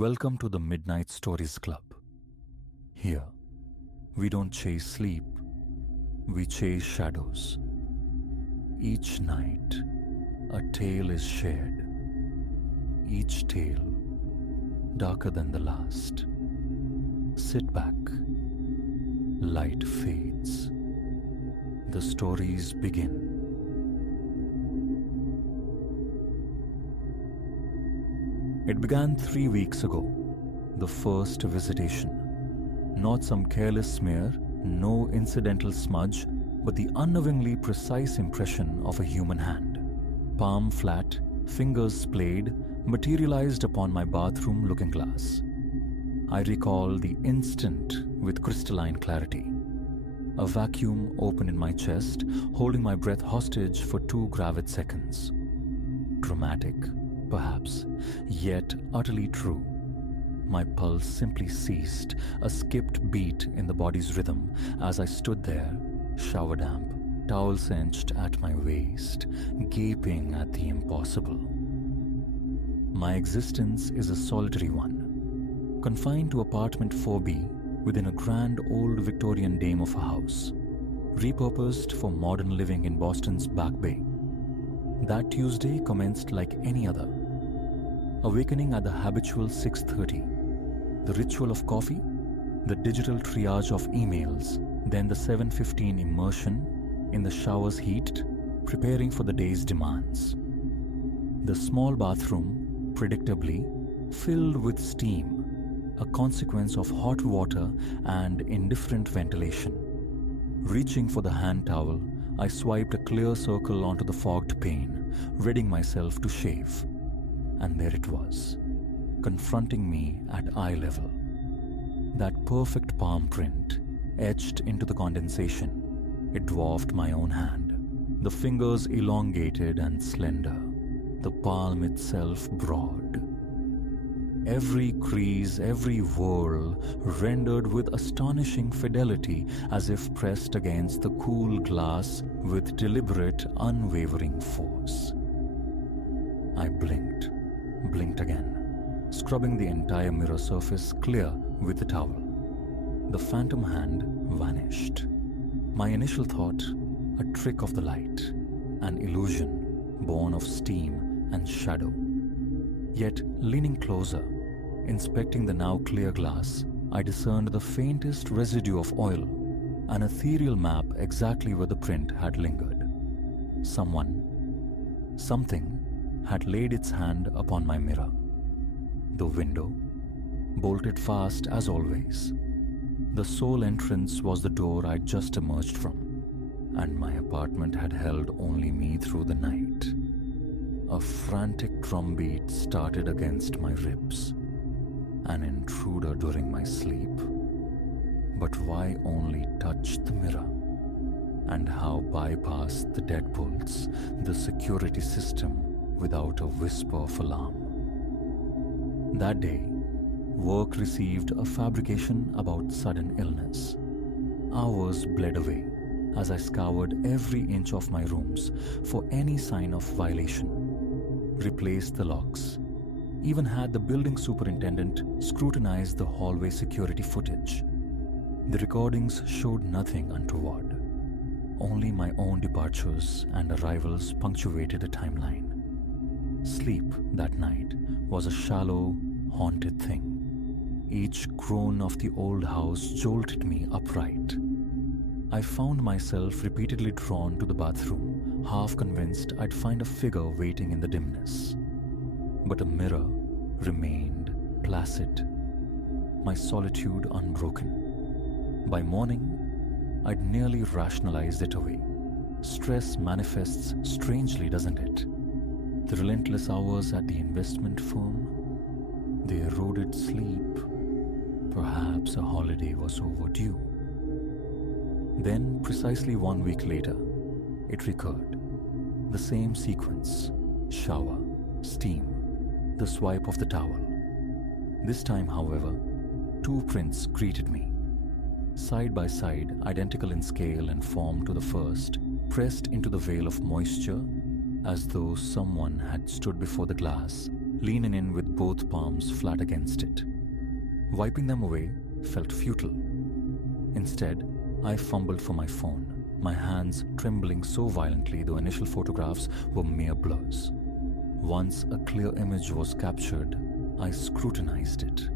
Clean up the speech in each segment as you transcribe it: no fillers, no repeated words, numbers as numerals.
Welcome to the Midnight Stories Club. Here, we don't chase sleep, we chase shadows. Each night, a tale is shared. Each tale darker than the last. Sit back. Light fades. The stories begin. It began 3 weeks ago, the first visitation. Not some careless smear, no incidental smudge, but the unknowingly precise impression of a human hand. Palm flat, fingers splayed, materialized upon my bathroom looking glass. I recall the instant with crystalline clarity. A vacuum opened in my chest, holding my breath hostage for 2 gravid seconds. Dramatic, perhaps, yet utterly true. My pulse simply ceased, a skipped beat in the body's rhythm as I stood there, shower damp, towel cinched at my waist, gaping at the impossible. My existence is a solitary one, confined to apartment 4B within a grand old Victorian dame of a house, repurposed for modern living in Boston's Back Bay. That Tuesday commenced like any other. Awakening at the habitual 6:30, the ritual of coffee, the digital triage of emails, then the 7:15 immersion in the shower's heat, preparing for the day's demands. The small bathroom, predictably, filled with steam, a consequence of hot water and indifferent ventilation. Reaching for the hand towel, I swiped a clear circle onto the fogged pane, readying myself to shave. And there it was, confronting me at eye level. That perfect palm print, etched into the condensation, it dwarfed my own hand. The fingers elongated and slender, the palm itself broad. Every crease, every whorl rendered with astonishing fidelity as if pressed against the cool glass with deliberate, unwavering force. I blinked again, scrubbing the entire mirror surface clear with the towel. The phantom hand vanished. My initial thought, a trick of the light, an illusion born of steam and shadow. Yet, leaning closer, inspecting the now clear glass, I discerned the faintest residue of oil, an ethereal map exactly where the print had lingered. Something had laid its hand upon my mirror. The window, bolted fast as always. The sole entrance was the door I'd just emerged from, and my apartment had held only me through the night. A frantic drumbeat started against my ribs. An intruder during my sleep. But why only touch the mirror? And how bypass the deadbolts, the security system, without a whisper of alarm? That day, work received a fabrication about sudden illness. Hours bled away as I scoured every inch of my rooms for any sign of violation. Replaced the locks. Even had the building superintendent scrutinize the hallway security footage. The recordings showed nothing untoward. Only my own departures and arrivals punctuated the timeline. Sleep that night was a shallow, haunted thing. Each groan of the old house jolted me upright. I found myself repeatedly drawn to the bathroom, half convinced I'd find a figure waiting in the dimness. But a mirror remained placid, my solitude unbroken. By morning, I'd nearly rationalized it away. Stress manifests strangely, doesn't it? The relentless hours at the investment firm, the eroded sleep. Perhaps a holiday was overdue. Then, precisely 1 week later, it recurred. The same sequence: shower, steam, the swipe of the towel. This time, however, 2 prints greeted me. Side by side, identical in scale and form to the first, pressed into the veil of moisture, as though someone had stood before the glass, leaning in with both palms flat against it. Wiping them away felt futile. Instead, I fumbled for my phone, my hands trembling so violently the initial photographs were mere blurs. Once a clear image was captured, I scrutinized it.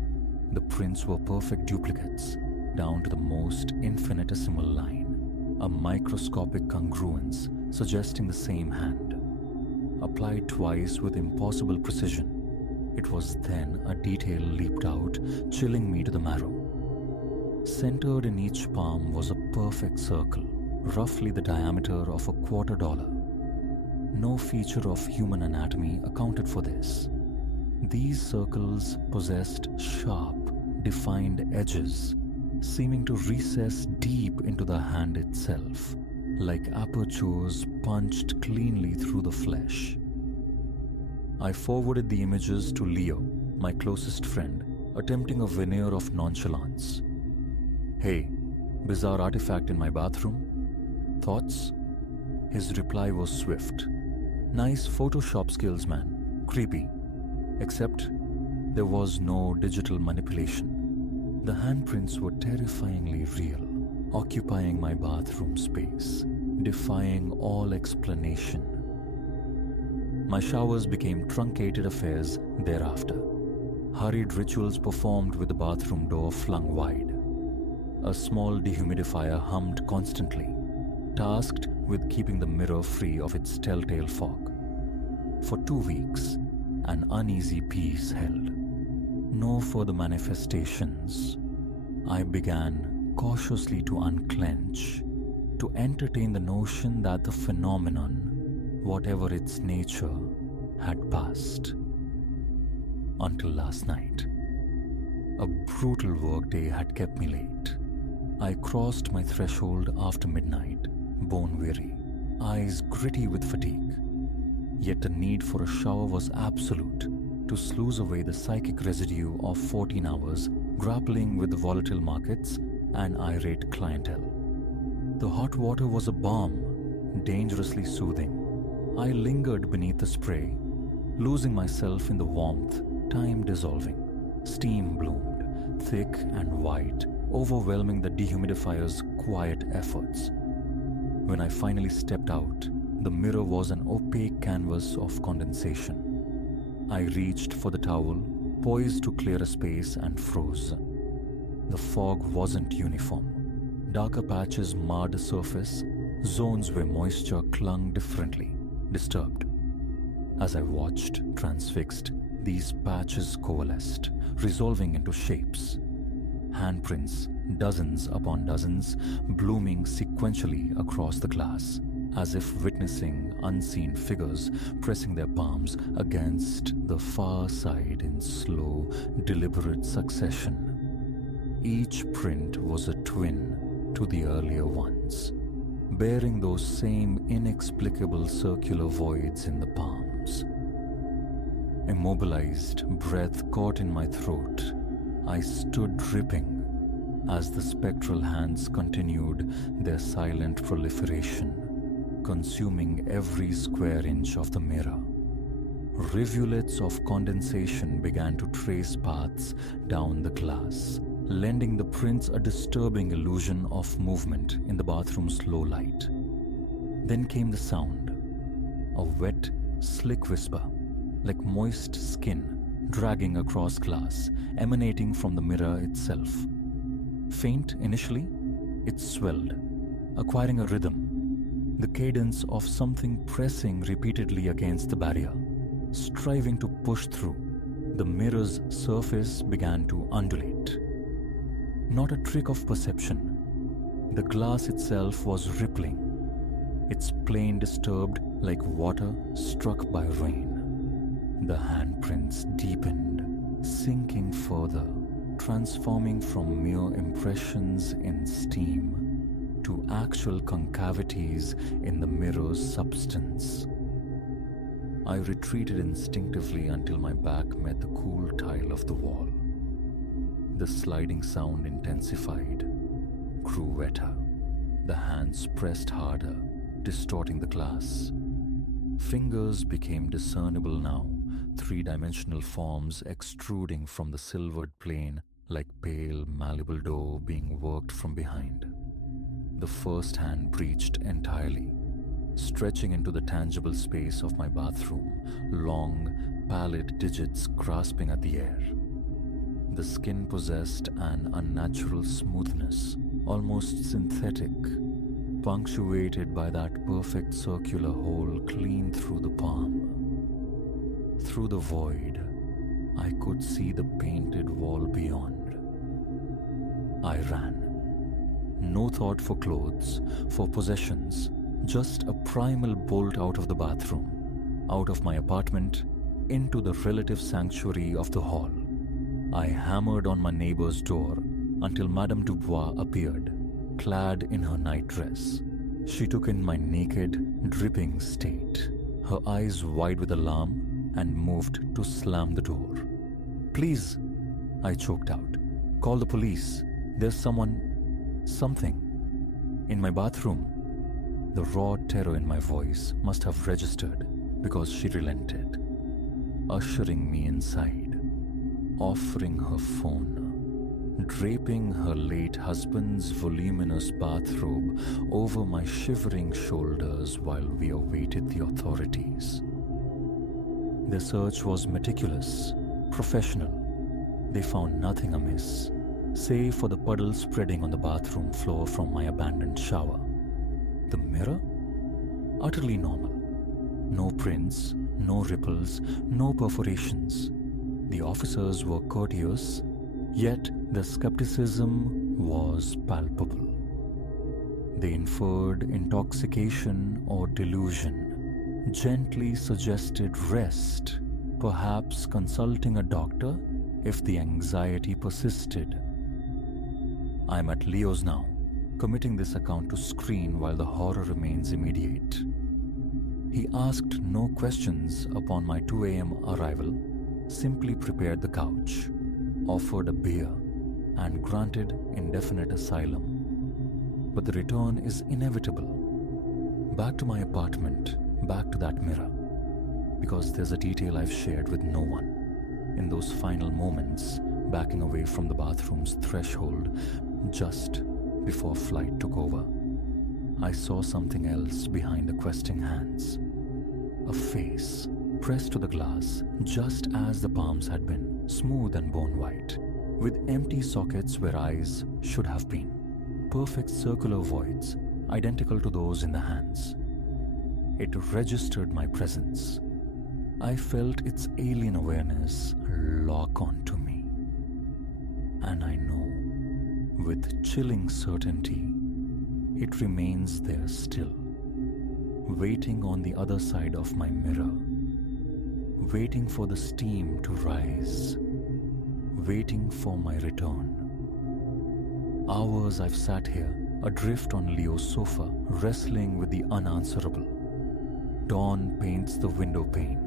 The prints were perfect duplicates, down to the most infinitesimal line, a microscopic congruence suggesting the same hand. Applied twice with impossible precision, it was then a detail leaped out, chilling me to the marrow. Centered in each palm was a perfect circle, roughly the diameter of $0.25. No feature of human anatomy accounted for this. These circles possessed sharp, defined edges, seeming to recess deep into the hand itself, like apertures punched cleanly through the flesh. I forwarded the images to Leo, my closest friend, attempting a veneer of nonchalance. "Hey, bizarre artifact in my bathroom? Thoughts?" His reply was swift. "Nice Photoshop skills, man. Creepy. Except there was no digital manipulation. The handprints were terrifyingly real, occupying my bathroom space, defying all explanation." My showers became truncated affairs thereafter. Hurried rituals performed with the bathroom door flung wide. A small dehumidifier hummed constantly, tasked with keeping the mirror free of its telltale fog. For 2 weeks, an uneasy peace held. No further manifestations. I began cautiously to unclench, to entertain the notion that the phenomenon, whatever its nature, had passed. Until last night. A brutal workday had kept me late. I crossed my threshold after midnight, bone weary, eyes gritty with fatigue. Yet the need for a shower was absolute to sluice away the psychic residue of 14 hours grappling with the volatile markets and irate clientele. The hot water was a balm, dangerously soothing. I lingered beneath the spray, losing myself in the warmth, time dissolving. Steam bloomed, thick and white, overwhelming the dehumidifier's quiet efforts. When I finally stepped out, the mirror was an opaque canvas of condensation. I reached for the towel, poised to clear a space, and froze. The fog wasn't uniform. Darker patches marred the surface, zones where moisture clung differently, disturbed. As I watched, transfixed, these patches coalesced, resolving into shapes. Handprints, dozens upon dozens, blooming sequentially across the glass, as if witnessing unseen figures pressing their palms against the far side in slow, deliberate succession. Each print was a twin to the earlier ones, bearing those same inexplicable circular voids in the palms. Immobilized, breath caught in my throat, I stood dripping as the spectral hands continued their silent proliferation, consuming every square inch of the mirror. Rivulets of condensation began to trace paths down the glass, lending the prints a disturbing illusion of movement in the bathroom's low light. Then came the sound, a wet, slick whisper, like moist skin dragging across glass, emanating from the mirror itself. Faint initially, it swelled, acquiring a rhythm, the cadence of something pressing repeatedly against the barrier, striving to push through. The mirror's surface began to undulate. Not a trick of perception. The glass itself was rippling, its plane disturbed like water struck by rain. The handprints deepened, sinking further, transforming from mere impressions in steam to actual concavities in the mirror's substance. I retreated instinctively until my back met the cool tile of the wall. The sliding sound intensified, grew wetter. The hands pressed harder, distorting the glass. Fingers became discernible now, three-dimensional forms extruding from the silvered plane like pale, malleable dough being worked from behind. The first hand breached entirely, stretching into the tangible space of my bathroom, long, pallid digits grasping at the air. The skin possessed an unnatural smoothness, almost synthetic, punctuated by that perfect circular hole clean through the palm. Through the void, I could see the painted wall beyond. I ran. No thought for clothes, for possessions, just a primal bolt out of the bathroom, out of my apartment, into the relative sanctuary of the hall. I hammered on my neighbor's door until Madame Dubois appeared, clad in her nightdress. She took in my naked, dripping state, her eyes wide with alarm, and moved to slam the door. "Please," I choked out. "Call the police. There's something in my bathroom." The raw terror in my voice must have registered because she relented, ushering me inside, offering her phone, draping her late husband's voluminous bathrobe over my shivering shoulders while we awaited the authorities. The search was meticulous, professional. They found nothing amiss, save for the puddles spreading on the bathroom floor from my abandoned shower. The mirror? Utterly normal. No prints, no ripples, no perforations. The officers were courteous, yet the skepticism was palpable. They inferred intoxication or delusion, gently suggested rest, perhaps consulting a doctor if the anxiety persisted. I'm at Leo's now, committing this account to screen while the horror remains immediate. He asked no questions upon my 2 a.m. arrival, simply prepared the couch, offered a beer, and granted indefinite asylum. But the return is inevitable. Back to my apartment, back to that mirror. Because there's a detail I've shared with no one. In those final moments, backing away from the bathroom's threshold, just before flight took over, I saw something else behind the questing hands. A face pressed to the glass just as the palms had been, smooth and bone white, with empty sockets where eyes should have been. Perfect circular voids, identical to those in the hands. It registered my presence. I felt its alien awareness lock onto me. And I know, with chilling certainty, it remains there still, waiting on the other side of my mirror, waiting for the steam to rise, waiting for my return. Hours I've sat here, adrift on Leo's sofa, wrestling with the unanswerable. Dawn paints the window pane.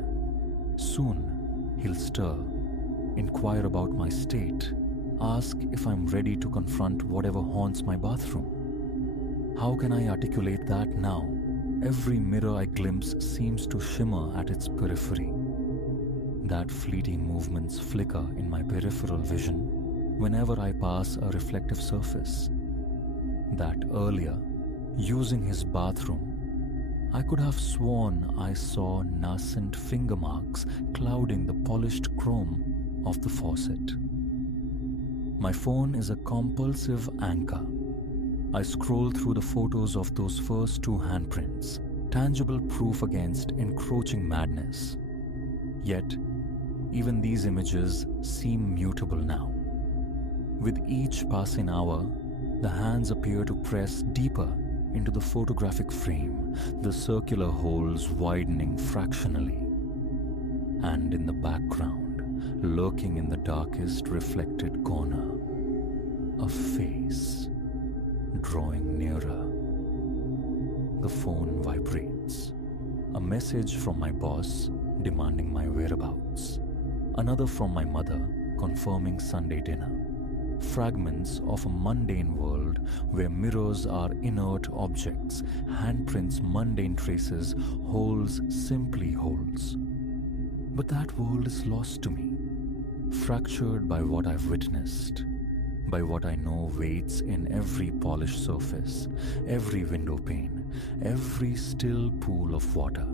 Soon he'll stir, inquire about my state, ask if I'm ready to confront whatever haunts my bathroom. How can I articulate that now? Every mirror I glimpse seems to shimmer at its periphery. That fleeting movements flicker in my peripheral vision whenever I pass a reflective surface. That earlier, using his bathroom, I could have sworn I saw nascent finger marks clouding the polished chrome of the faucet. My phone is a compulsive anchor. I scroll through the photos of those first 2 handprints, tangible proof against encroaching madness. Yet, even these images seem mutable now. With each passing hour, the hands appear to press deeper into the photographic frame, the circular holes widening fractionally. And in the background, lurking in the darkest reflected corner, a face drawing nearer. The phone vibrates. A message from my boss demanding my whereabouts. Another from my mother confirming Sunday dinner. Fragments of a mundane world where mirrors are inert objects, handprints mundane traces, holes simply holes. But that world is lost to me, fractured by what I've witnessed, by what I know waits in every polished surface, every window pane, every still pool of water.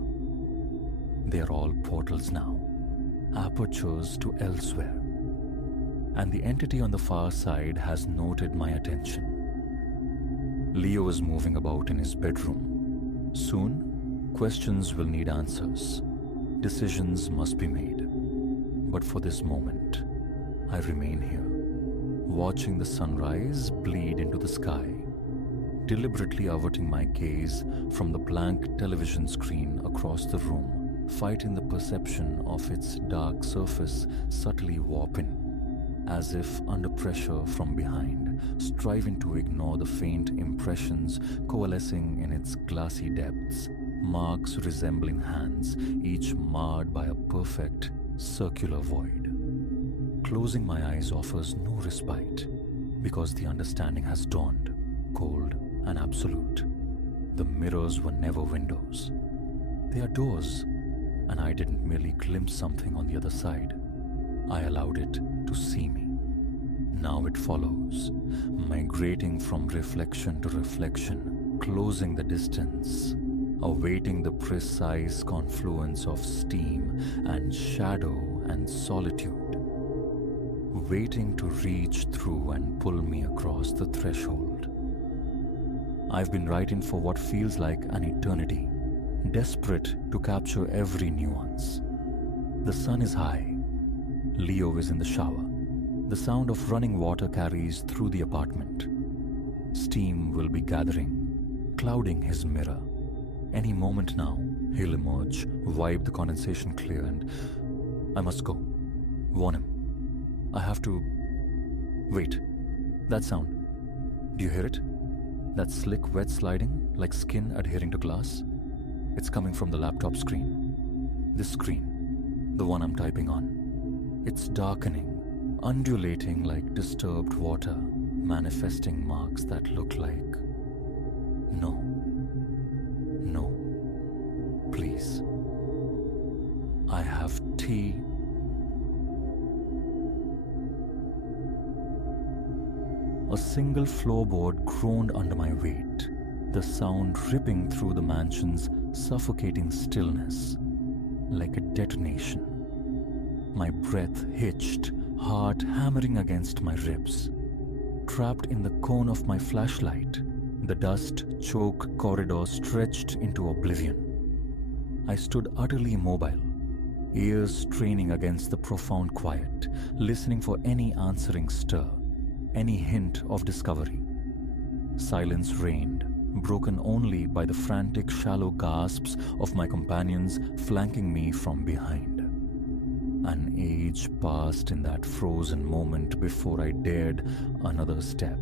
They are all portals now, apertures to elsewhere. And the entity on the far side has noted my attention. Leo is moving about in his bedroom. Soon, questions will need answers. Decisions must be made. But for this moment, I remain here, watching the sunrise bleed into the sky, deliberately averting my gaze from the blank television screen across the room, fighting the perception of its dark surface subtly warping, as if under pressure from behind, striving to ignore the faint impressions coalescing in its glassy depths, marks resembling hands, each marred by a perfect circular void. Closing my eyes offers no respite, because the understanding has dawned, cold and absolute. The mirrors were never windows. They are doors, and I didn't merely glimpse something on the other side. I allowed it to see me. Now it follows, migrating from reflection to reflection, closing the distance, awaiting the precise confluence of steam and shadow and solitude, waiting to reach through and pull me across the threshold. I've been writing for what feels like an eternity, desperate to capture every nuance. The sun is high. Leo is in the shower. The sound of running water carries through the apartment. Steam will be gathering, clouding his mirror. Any moment now, he'll emerge, wipe the condensation clear, and I must go. Warn him. I have to... Wait. That sound. Do you hear it? That slick, wet sliding, like skin adhering to glass? It's coming from the laptop screen. This screen, the one I'm typing on. It's darkening, undulating like disturbed water, manifesting marks that look like... No. No. Please. I have tea. A single floorboard groaned under my weight, the sound ripping through the mansion's suffocating stillness, like a detonation. My breath hitched, heart hammering against my ribs. Trapped in the cone of my flashlight, the dust-choked corridor stretched into oblivion. I stood utterly immobile, ears straining against the profound quiet, listening for any answering stir, any hint of discovery. Silence reigned, broken only by the frantic, shallow gasps of my companions flanking me from behind. An age passed in that frozen moment before I dared another step.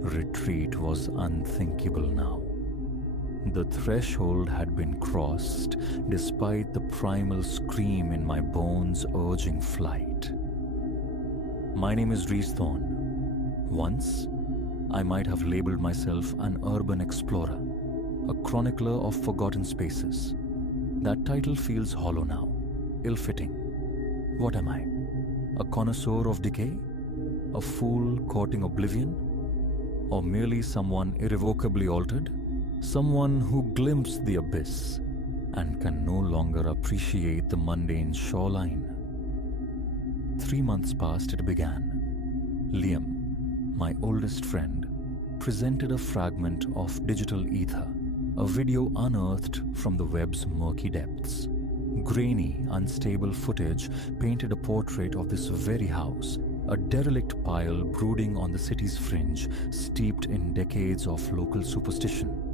Retreat was unthinkable now. The threshold had been crossed, despite the primal scream in my bones urging flight. My name is Rhys Thorne. Once, I might have labeled myself an urban explorer, a chronicler of forgotten spaces. That title feels hollow now, ill-fitting. What am I? A connoisseur of decay? A fool courting oblivion? Or merely someone irrevocably altered? Someone who glimpsed the abyss and can no longer appreciate the mundane shoreline? 3 months past it began. Liam, my oldest friend, presented a fragment of digital ether, a video unearthed from the web's murky depths. Grainy, unstable footage painted a portrait of this very house, a derelict pile brooding on the city's fringe, steeped in decades of local superstition.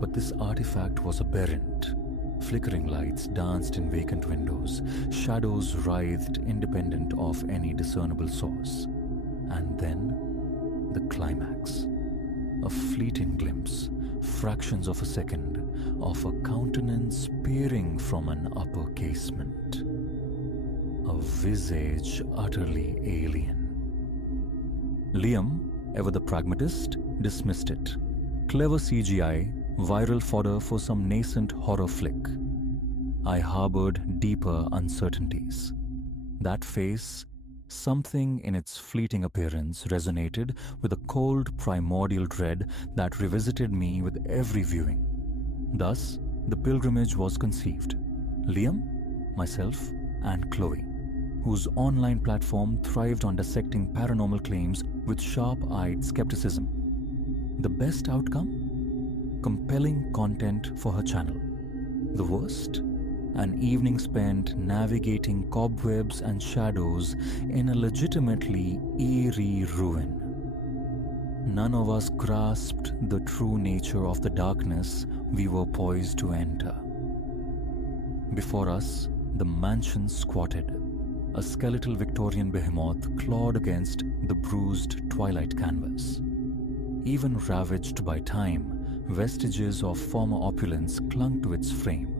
But this artifact was aberrant. Flickering lights danced in vacant windows, shadows writhed independent of any discernible source. And then, the climax. A fleeting glimpse, fractions of a second, of a countenance peering from an upper casement. A visage utterly alien. Liam, ever the pragmatist, dismissed it. Clever CGI, viral fodder for some nascent horror flick. I harbored deeper uncertainties. That face, something in its fleeting appearance, resonated with a cold, primordial dread that revisited me with every viewing. Thus, the pilgrimage was conceived. Liam, myself, and Chloe, whose online platform thrived on dissecting paranormal claims with sharp-eyed skepticism. The best outcome? Compelling content for her channel. The worst? An evening spent navigating cobwebs and shadows in a legitimately eerie ruin. None of us grasped the true nature of the darkness we were poised to enter. Before us, the mansion squatted, a skeletal Victorian behemoth clawed against the bruised twilight canvas. Even ravaged by time, vestiges of former opulence clung to its frame.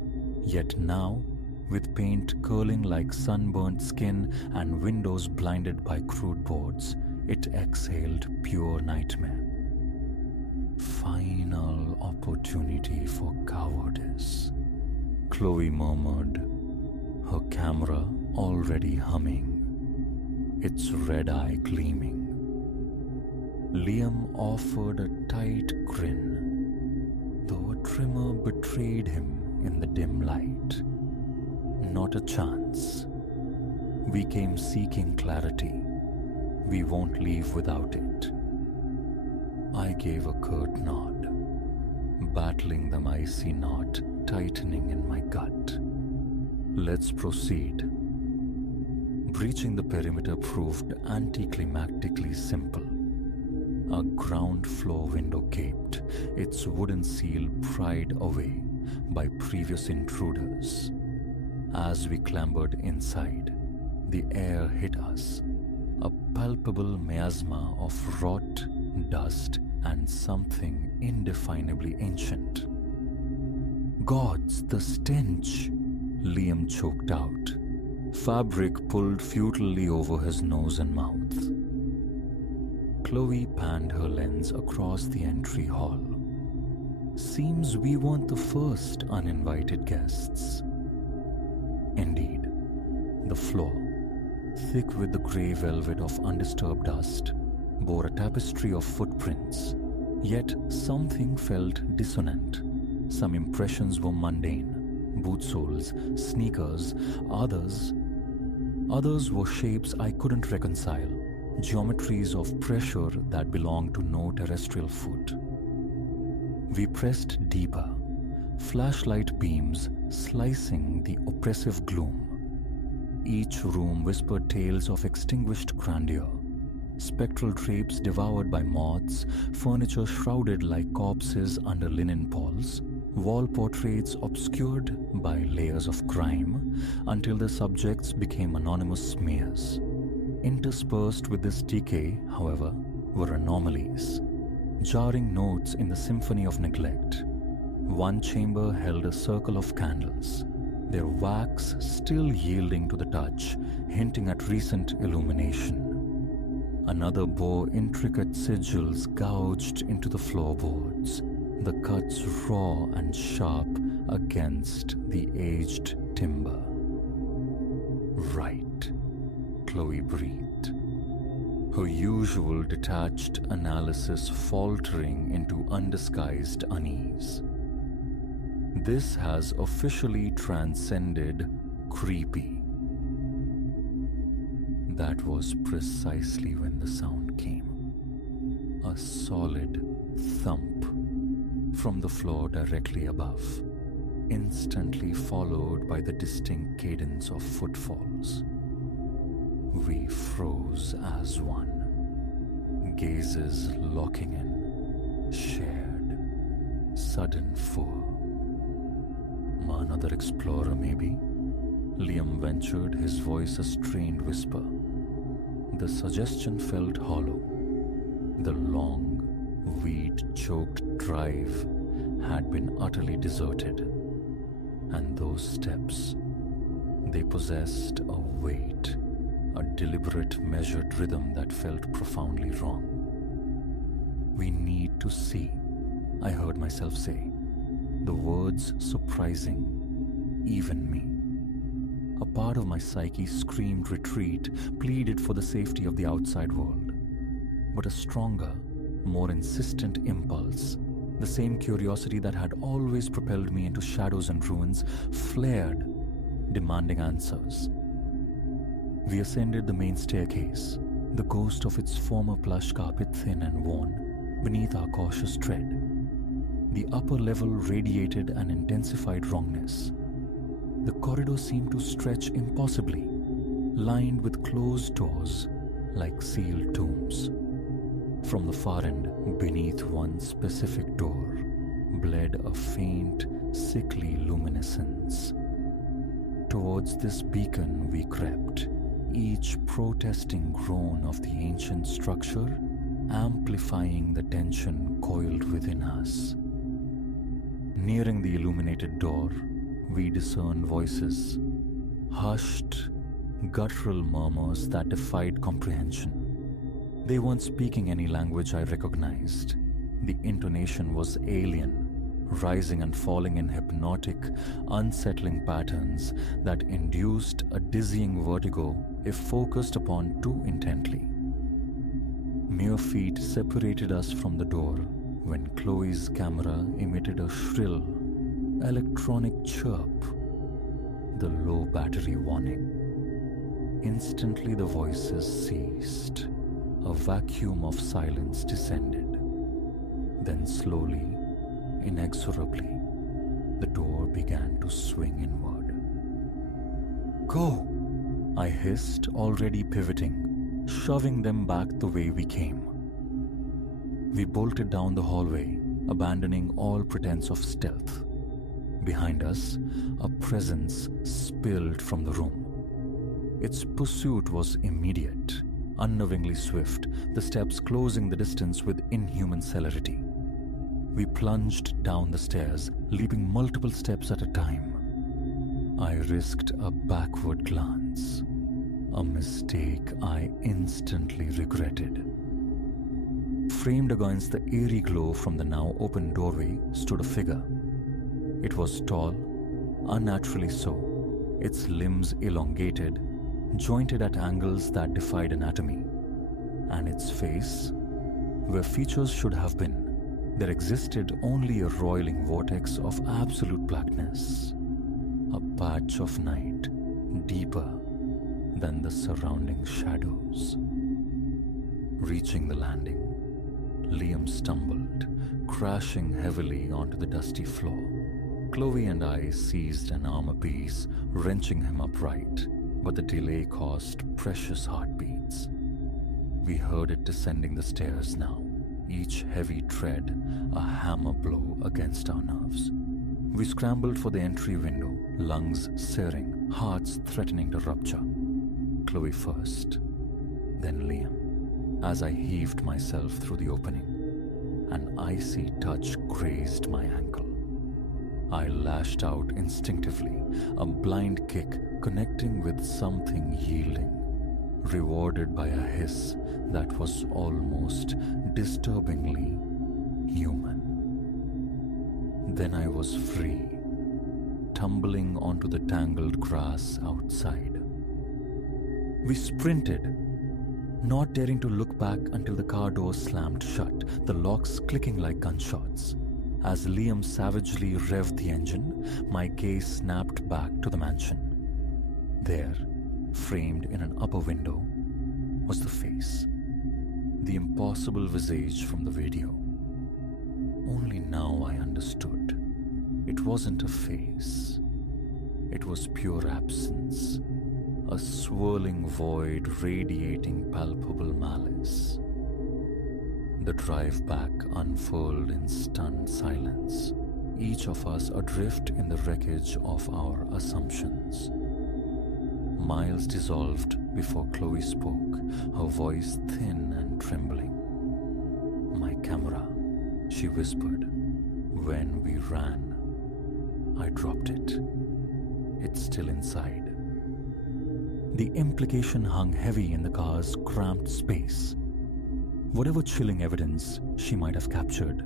Yet now, with paint curling like sunburnt skin and windows blinded by crude boards, it exhaled pure nightmare. Final opportunity for cowardice, Chloe murmured, her camera already humming, its red eye gleaming. Liam offered a tight grin, though a tremor betrayed him in the dim light. Not a chance. We came seeking clarity. We won't leave without it. I gave a curt nod, battling the icy knot tightening in my gut. Let's proceed. Breaching the perimeter proved anticlimactically simple. A ground floor window gaped, its wooden seal pried away by previous intruders. As we clambered inside, the air hit us, a palpable miasma of rot, dust, and something indefinably ancient. Gods, the stench! Liam choked out. Fabric pulled futilely over his nose and mouth. Chloe panned her lens across the entry hall. Seems we weren't the first uninvited guests. Indeed, the floor, thick with the grey velvet of undisturbed dust, bore a tapestry of footprints. Yet something felt dissonant. Some impressions were mundane. Boot soles, sneakers, others were shapes I couldn't reconcile, geometries of pressure that belonged to no terrestrial foot. We pressed deeper, flashlight beams slicing the oppressive gloom. Each room whispered tales of extinguished grandeur, spectral drapes devoured by moths, furniture shrouded like corpses under linen palls, wall portraits obscured by layers of grime until the subjects became anonymous smears. Interspersed with this decay, however, were anomalies, jarring notes in the symphony of neglect. One chamber held a circle of candles, their wax still yielding to the touch, hinting at recent illumination. Another bore intricate sigils gouged into the floorboards, the cuts raw and sharp against the aged timber. Right, Chloe breathed, her usual detached analysis faltering into undisguised unease. This has officially transcended creepy. That was precisely when the sound came. A solid thump from the floor directly above, instantly followed by the distinct cadence of footfalls. We froze as one, gazes locking in, shared, sudden foe. Another explorer, maybe? Liam ventured, his voice a strained whisper. The suggestion felt hollow. The long, weed-choked drive had been utterly deserted, and those steps, they possessed a weight, a deliberate, measured rhythm that felt profoundly wrong. We need to see, I heard myself say, the words surprising, even me. A part of my psyche screamed retreat, pleaded for the safety of the outside world. But a stronger, more insistent impulse, the same curiosity that had always propelled me into shadows and ruins, flared, demanding answers. We ascended the main staircase, the ghost of its former plush carpet thin and worn, beneath our cautious tread. The upper level radiated an intensified wrongness. The corridor seemed to stretch impossibly, lined with closed doors like sealed tombs. From the far end, beneath one specific door, bled a faint, sickly luminescence. Towards this beacon we crept, each protesting groan of the ancient structure amplifying the tension coiled within us. Nearing the illuminated door, we discerned voices, hushed, guttural murmurs that defied comprehension. They weren't speaking any language I recognized. The intonation was alien, rising and falling in hypnotic, unsettling patterns that induced a dizzying vertigo if focused upon too intently. Mere feet separated us from the door when Chloe's camera emitted a shrill, electronic chirp, the low battery warning. Instantly the voices ceased. A vacuum of silence descended. Then slowly, inexorably, the door began to swing inward. "Go!" I hissed, already pivoting, shoving them back the way we came. We bolted down the hallway, abandoning all pretense of stealth. Behind us, a presence spilled from the room. Its pursuit was immediate, unnervingly swift, the steps closing the distance with inhuman celerity. We plunged down the stairs, leaping multiple steps at a time. I risked a backward glance, a mistake I instantly regretted. Framed against the eerie glow from the now open doorway stood a figure. It was tall, unnaturally so, its limbs elongated, jointed at angles that defied anatomy, and its face, where features should have been, there existed only a roiling vortex of absolute blackness, a patch of night deeper than the surrounding shadows. Reaching the landing, Liam stumbled, crashing heavily onto the dusty floor. Chloe and I seized an armor piece, wrenching him upright, but the delay cost precious heartbeats. We heard it descending the stairs now, each heavy tread a hammer blow against our nerves. We scrambled for the entry window, lungs searing, hearts threatening to rupture. Chloe first, then Liam, as I heaved myself through the opening. An icy touch grazed my ankle. I lashed out instinctively, a blind kick connecting with something yielding, rewarded by a hiss that was almost disturbingly human. Then I was free, tumbling onto the tangled grass outside. We sprinted, not daring to look back until the car door slammed shut, the locks clicking like gunshots. As Liam savagely revved the engine, my gaze snapped back to the mansion. There, framed in an upper window, was the face, the impossible visage from the video. Only now I understood. It wasn't a face. It was pure absence, a swirling void radiating palpable malice. The drive back unfurled in stunned silence, each of us adrift in the wreckage of our assumptions. Miles dissolved before Chloe spoke, her voice thin and trembling. "My camera," she whispered. "When we ran, I dropped it. It's still inside." The implication hung heavy in the car's cramped space. Whatever chilling evidence she might have captured,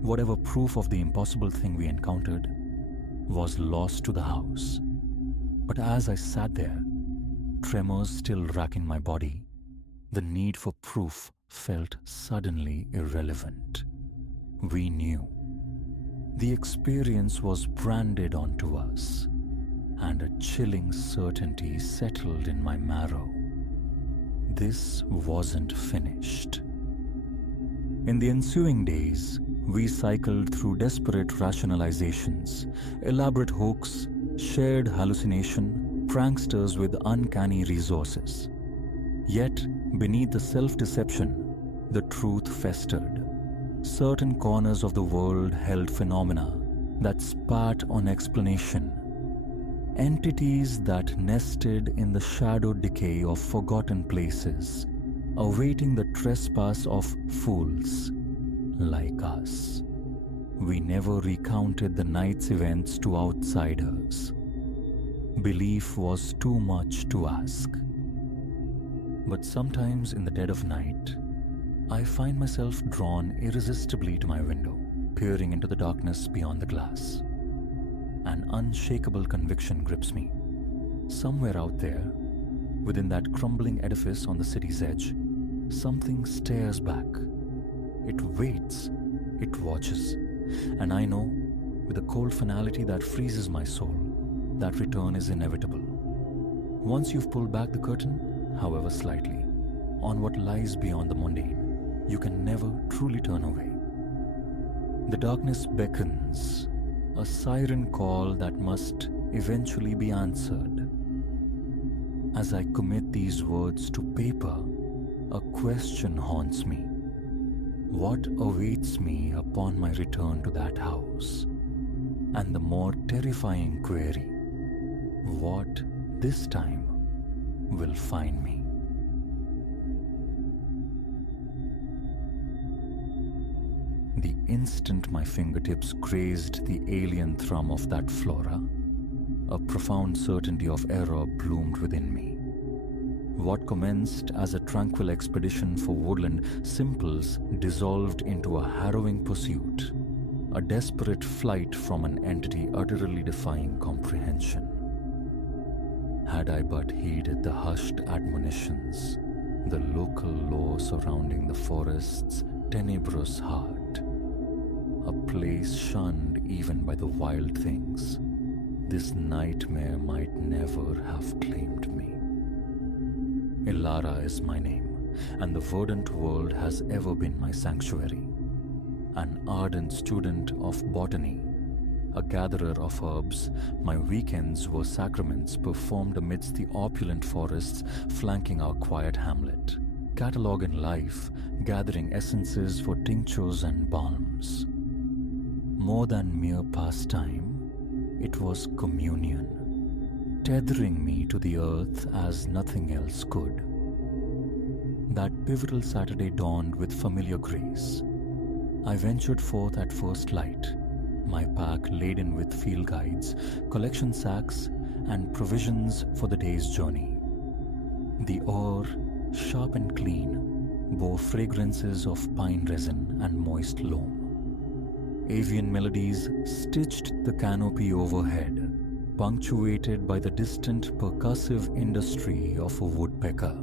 whatever proof of the impossible thing we encountered, was lost to the house. But as I sat there, tremors still racking my body, the need for proof felt suddenly irrelevant. We knew. The experience was branded onto us, and a chilling certainty settled in my marrow. This wasn't finished. In the ensuing days, we cycled through desperate rationalizations, elaborate hoax, shared hallucination, pranksters with uncanny resources. Yet, beneath the self-deception, the truth festered. Certain corners of the world held phenomena that spat on explanation. Entities that nested in the shadowed decay of forgotten places, awaiting the trespass of fools like us. We never recounted the night's events to outsiders. Belief was too much to ask. But sometimes in the dead of night, I find myself drawn irresistibly to my window, peering into the darkness beyond the glass. An unshakable conviction grips me. Somewhere out there, within that crumbling edifice on the city's edge, something stares back. It waits, it watches, and I know, with a cold finality that freezes my soul, that return is inevitable. Once you've pulled back the curtain, however slightly, on what lies beyond the mundane, you can never truly turn away. The darkness beckons, a siren call that must eventually be answered. As I commit these words to paper, a question haunts me. What awaits me upon my return to that house? And the more terrifying query, what this time will find me? The instant my fingertips grazed the alien thrum of that flora, a profound certainty of error bloomed within me. What commenced as a tranquil expedition for woodland simples dissolved into a harrowing pursuit, a desperate flight from an entity utterly defying comprehension. Had I but heeded the hushed admonitions, the local law surrounding the forest's tenebrous heart, a place shunned even by the wild things, this nightmare might never have claimed me. Ilara is my name, and the verdant world has ever been my sanctuary. An ardent student of botany, a gatherer of herbs, my weekends were sacraments performed amidst the opulent forests flanking our quiet hamlet. Catalogue in life, gathering essences for tinctures and balms. More than mere pastime, it was communion, tethering me to the earth as nothing else could. That pivotal Saturday dawned with familiar grace. I ventured forth at first light, my pack laden with field guides, collection sacks, and provisions for the day's journey. The ore, sharp and clean, bore fragrances of pine resin and moist loam. Avian melodies stitched the canopy overhead, punctuated by the distant percussive industry of a woodpecker.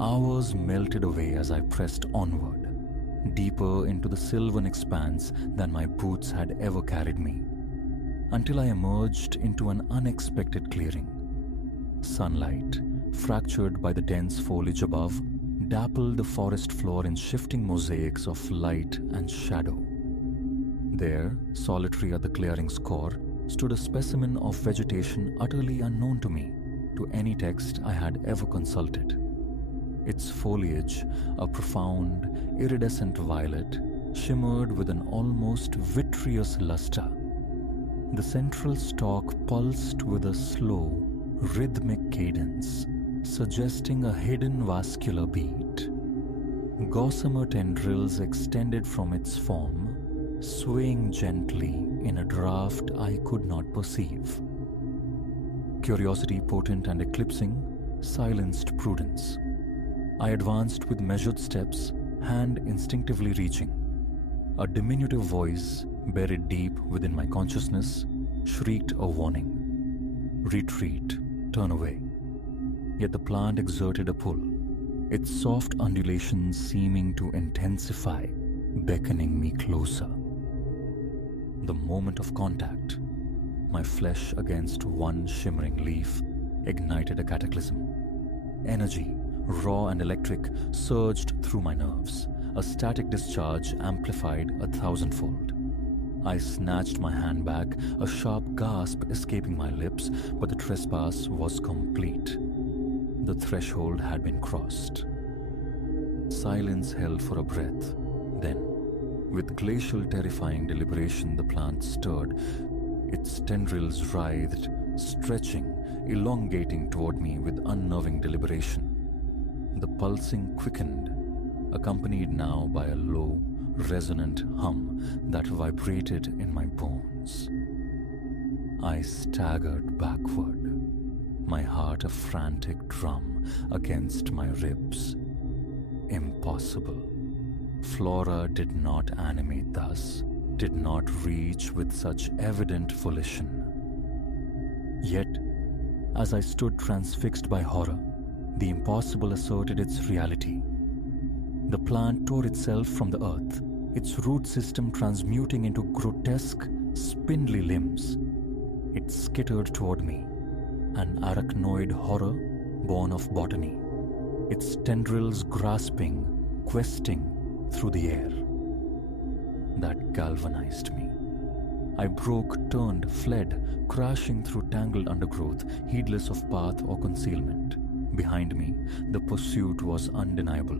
Hours melted away as I pressed onward, deeper into the sylvan expanse than my boots had ever carried me, until I emerged into an unexpected clearing. Sunlight, fractured by the dense foliage above, dappled the forest floor in shifting mosaics of light and shadow. There, solitary at the clearing's core, stood a specimen of vegetation utterly unknown to me, to any text I had ever consulted. Its foliage, a profound, iridescent violet, shimmered with an almost vitreous luster. The central stalk pulsed with a slow, rhythmic cadence, suggesting a hidden vascular beat. Gossamer tendrils extended from its form, swaying gently in a draught I could not perceive. Curiosity potent and eclipsing silenced prudence. I advanced with measured steps, hand instinctively reaching. A diminutive voice, buried deep within my consciousness, shrieked a warning. Retreat, turn away. Yet the plant exerted a pull, its soft undulations seeming to intensify, beckoning me closer. The moment of contact, my flesh against one shimmering leaf, ignited a cataclysm. Energy, raw and electric, surged through my nerves, a static discharge amplified 1,000-fold. I snatched my hand back, a sharp gasp escaping my lips, but the trespass was complete. The threshold had been crossed. Silence held for a breath. Then, with glacial, terrifying deliberation, the plant stirred. Its tendrils writhed, stretching, elongating toward me with unnerving deliberation. The pulsing quickened, accompanied now by a low, resonant hum that vibrated in my bones. I staggered backward, my heart a frantic drum against my ribs. Impossible. Flora did not animate thus, did not reach with such evident volition. Yet, as I stood transfixed by horror, the impossible asserted its reality. The plant tore itself from the earth, its root system transmuting into grotesque, spindly limbs. It skittered toward me, an arachnoid horror born of botany, its tendrils grasping, questing through the air. That galvanized me. I broke, turned, fled, crashing through tangled undergrowth, heedless of path or concealment. Behind me, the pursuit was undeniable,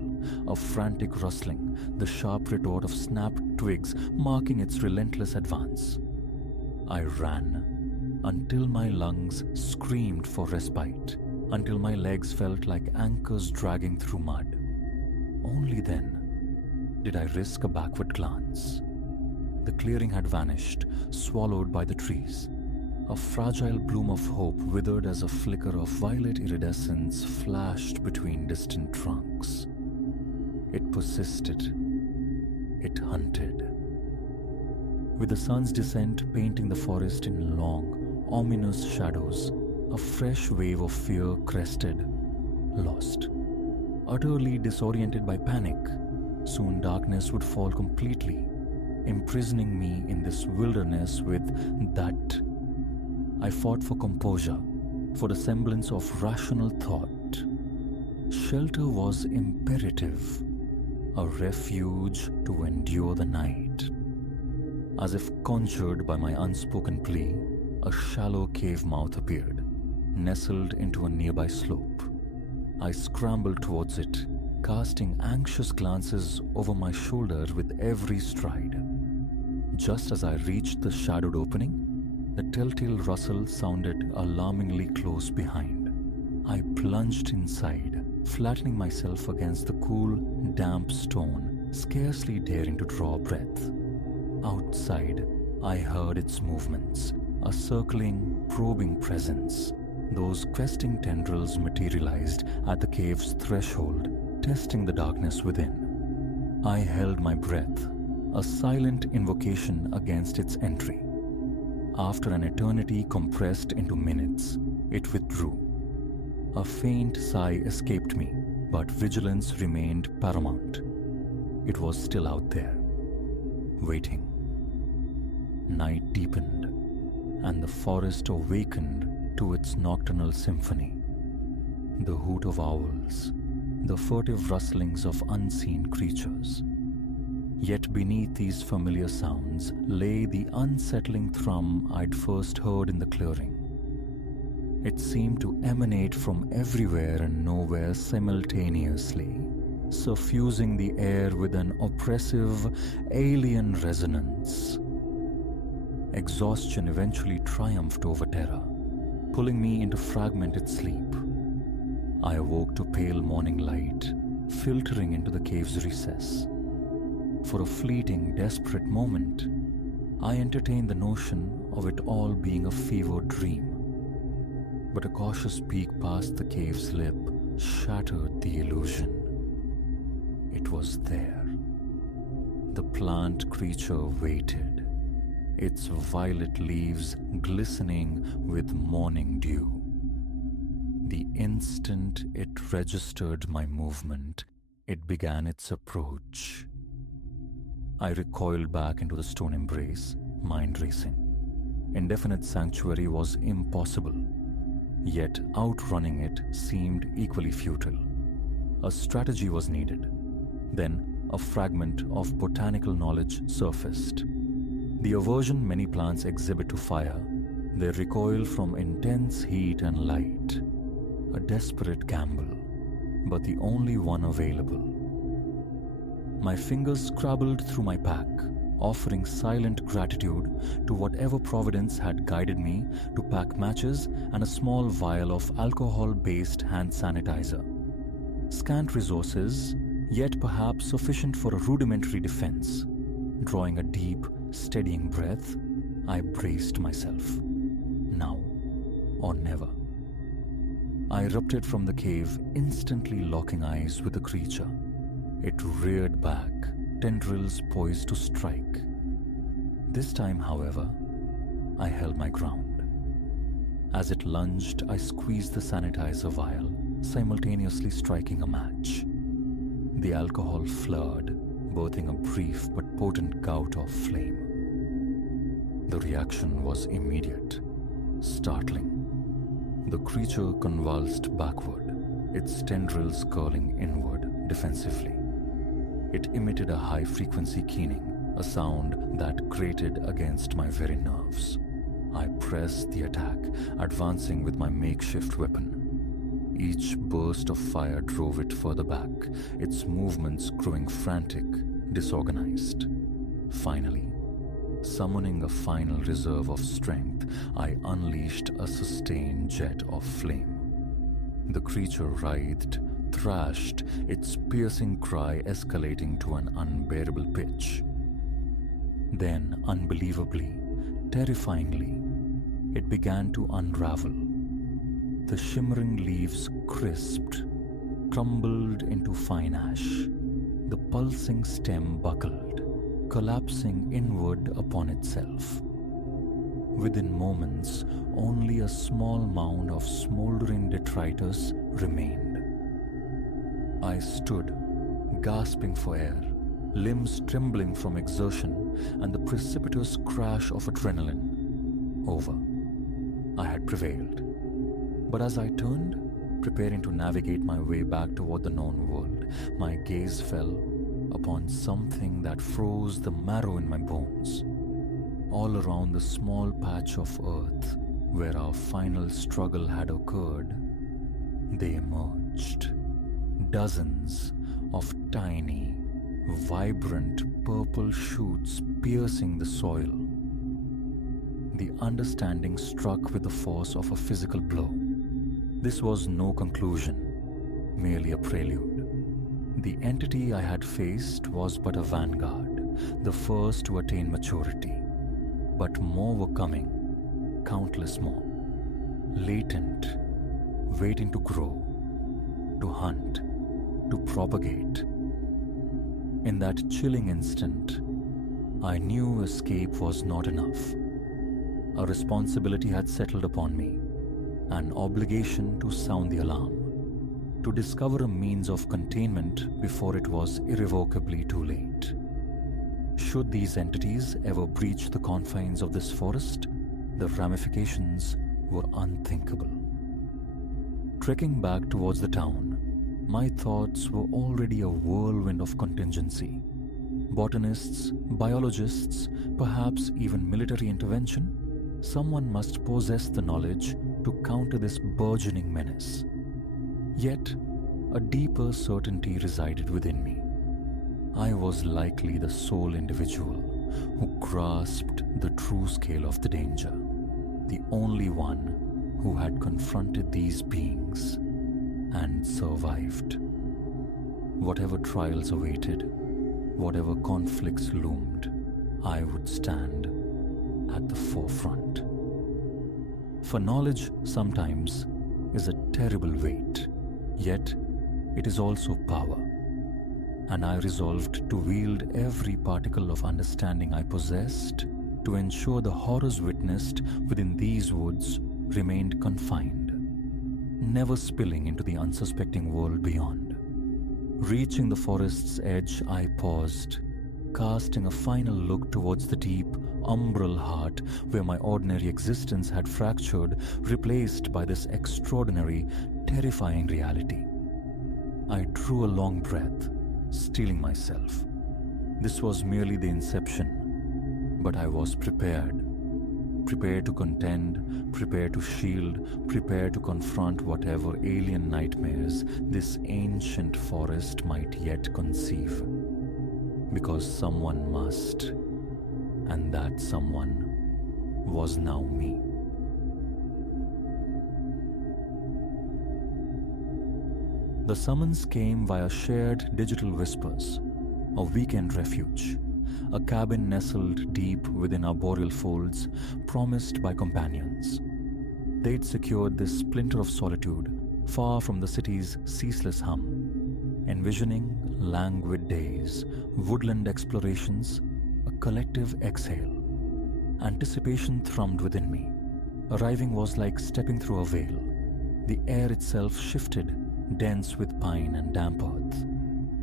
a frantic rustling, the sharp retort of snapped twigs marking its relentless advance. I ran until my lungs screamed for respite, until my legs felt like anchors dragging through mud. Only then did I risk a backward glance. The clearing had vanished, swallowed by the trees. A fragile bloom of hope withered as a flicker of violet iridescence flashed between distant trunks. It persisted. It hunted. With the sun's descent painting the forest in long, ominous shadows, a fresh wave of fear crested. Lost. Utterly disoriented by panic, soon darkness would fall completely, imprisoning me in this wilderness with that. I fought for composure, for the semblance of rational thought. Shelter was imperative, a refuge to endure the night. As if conjured by my unspoken plea, a shallow cave mouth appeared, nestled into a nearby slope. I scrambled towards it, casting anxious glances over my shoulder with every stride. Just as I reached the shadowed opening, the telltale rustle sounded alarmingly close behind. I plunged inside, flattening myself against the cool, damp stone, scarcely daring to draw breath. Outside, I heard its movements, a circling, probing presence. Those questing tendrils materialized at the cave's threshold, testing the darkness within. I held my breath, a silent invocation against its entry. After an eternity compressed into minutes, it withdrew. A faint sigh escaped me, but vigilance remained paramount. It was still out there, waiting. Night deepened, and the forest awakened to its nocturnal symphony. The hoot of owls, the furtive rustlings of unseen creatures. Yet beneath these familiar sounds lay the unsettling thrum I'd first heard in the clearing. It seemed to emanate from everywhere and nowhere simultaneously, suffusing the air with an oppressive, alien resonance. Exhaustion eventually triumphed over terror, pulling me into fragmented sleep. I awoke to pale morning light, filtering into the cave's recess. For a fleeting, desperate moment, I entertained the notion of it all being a fevered dream. But a cautious peek past the cave's lip shattered the illusion. It was there. The plant creature waited, its violet leaves glistening with morning dew. The instant it registered my movement, it began its approach. I recoiled back into the stone embrace, mind racing. Indefinite sanctuary was impossible, yet outrunning it seemed equally futile. A strategy was needed. Then a fragment of botanical knowledge surfaced. The aversion many plants exhibit to fire, their recoil from intense heat and light. A desperate gamble, but the only one available. My fingers scrabbled through my pack, offering silent gratitude to whatever providence had guided me to pack matches and a small vial of alcohol-based hand sanitizer. Scant resources, yet perhaps sufficient for a rudimentary defense. Drawing a deep, steadying breath, I braced myself. Now or never. I erupted from the cave, instantly locking eyes with the creature. It reared back, tendrils poised to strike. This time, however, I held my ground. As it lunged, I squeezed the sanitizer vial, simultaneously striking a match. The alcohol flowed, birthing a brief but potent gout of flame. The reaction was immediate, startling. The creature convulsed backward, its tendrils curling inward defensively. It emitted a high-frequency keening, a sound that grated against my very nerves. I pressed the attack, advancing with my makeshift weapon. Each burst of fire drove it further back, its movements growing frantic, disorganized. Finally, summoning a final reserve of strength, I unleashed a sustained jet of flame. The creature writhed, thrashed, its piercing cry escalating to an unbearable pitch. Then, unbelievably, terrifyingly, it began to unravel. The shimmering leaves crisped, crumbled into fine ash. The pulsing stem buckled, collapsing inward upon itself. Within moments, only a small mound of smoldering detritus remained. I stood, gasping for air, limbs trembling from exertion and the precipitous crash of adrenaline. Over. I had prevailed. But as I turned, preparing to navigate my way back toward the known world, my gaze fell upon something that froze the marrow in my bones. All around the small patch of earth where our final struggle had occurred, they emerged. Dozens of tiny, vibrant purple shoots piercing the soil. The understanding struck with the force of a physical blow. This was no conclusion, merely a prelude. The entity I had faced was but a vanguard, the first to attain maturity. But more were coming, countless more, latent, waiting to grow, to hunt, to propagate. In that chilling instant, I knew escape was not enough. A responsibility had settled upon me, an obligation to sound the alarm, to discover a means of containment before it was irrevocably too late. Should these entities ever breach the confines of this forest, the ramifications were unthinkable. Trekking back towards the town, my thoughts were already a whirlwind of contingency. Botanists, biologists, perhaps even military intervention. Someone must possess the knowledge to counter this burgeoning menace. Yet, a deeper certainty resided within me. I was likely the sole individual who grasped the true scale of the danger, the only one who had confronted these beings and survived. Whatever trials awaited, whatever conflicts loomed, I would stand at the forefront. For knowledge sometimes is a terrible weight, yet it is also power. And I resolved to wield every particle of understanding I possessed to ensure the horrors witnessed within these woods remained confined, never spilling into the unsuspecting world beyond. Reaching the forest's edge, I paused, casting a final look towards the deep, umbral heart where my ordinary existence had fractured, replaced by this extraordinary, terrifying reality. I drew a long breath, steeling myself. This was merely the inception, but I was prepared. Prepared to contend, prepared to shield, prepared to confront whatever alien nightmares this ancient forest might yet conceive. Because someone must, and that someone was now me. The summons came via shared digital whispers, a weekend refuge, a cabin nestled deep within arboreal folds promised by companions. They'd secured this splinter of solitude far from the city's ceaseless hum, envisioning languid days, woodland explorations, a collective exhale. Anticipation thrummed within me. Arriving was like stepping through a veil. The air itself shifted, dense with pine and damp earth.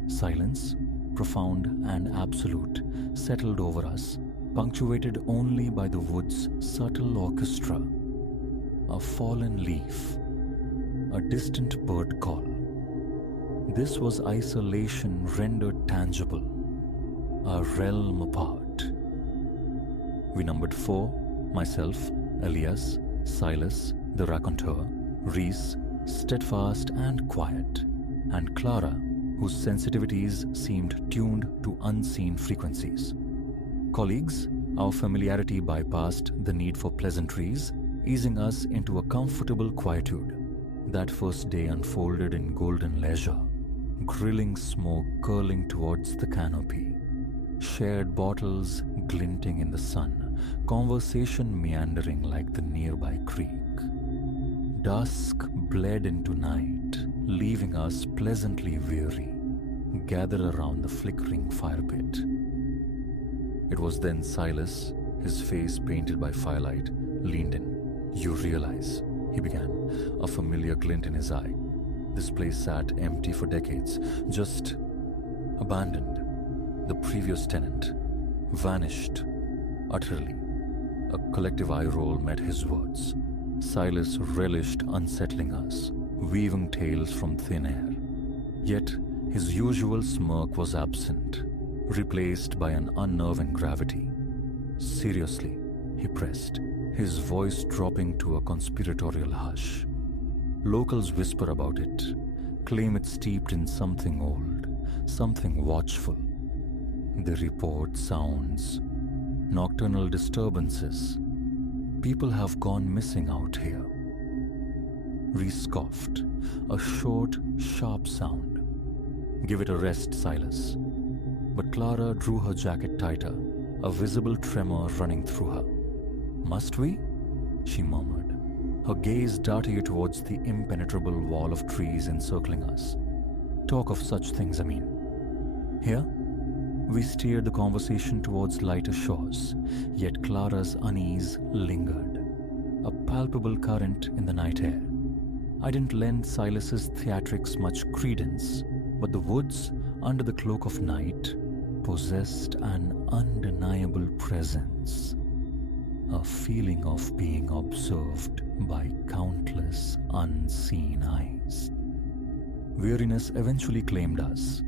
Silence, profound and absolute, settled over us, punctuated only by the wood's subtle orchestra. A fallen leaf, a distant bird call. This was isolation rendered tangible, a realm apart. We numbered 4, myself, Elias, Silas, the raconteur, Reese, steadfast and quiet, and Clara, whose sensitivities seemed tuned to unseen frequencies. Colleagues, our familiarity bypassed the need for pleasantries, easing us into a comfortable quietude. That first day unfolded in golden leisure, grilling smoke curling towards the canopy, shared bottles glinting in the sun, conversation meandering like the nearby creek. Dusk bled into night, leaving us pleasantly weary, gathered around the flickering fire pit. It was then Silas, his face painted by firelight, leaned in. "You realize," he began, a familiar glint in his eye. "This place sat empty for decades, just abandoned. The previous tenant vanished utterly." A collective eye roll met his words. Silas relished unsettling us, weaving tales from thin air. Yet his usual smirk was absent, replaced by an unnerving gravity. "Seriously," he pressed, his voice dropping to a conspiratorial hush. "Locals whisper about it, claim it's steeped in something old, something watchful. They report sounds, nocturnal disturbances. People have gone missing out here." Reese scoffed, a short, sharp sound. "Give it a rest, Silas." But Clara drew her jacket tighter, a visible tremor running through her. "Must we?" she murmured, her gaze darting towards the impenetrable wall of trees encircling us. "Talk of such things, I mean." Here, we steered the conversation towards lighter shores, yet Clara's unease lingered, a palpable current in the night air. I didn't lend Silas's theatrics much credence, but the woods, under the cloak of night, possessed an undeniable presence, a feeling of being observed by countless unseen eyes. Weariness eventually claimed us.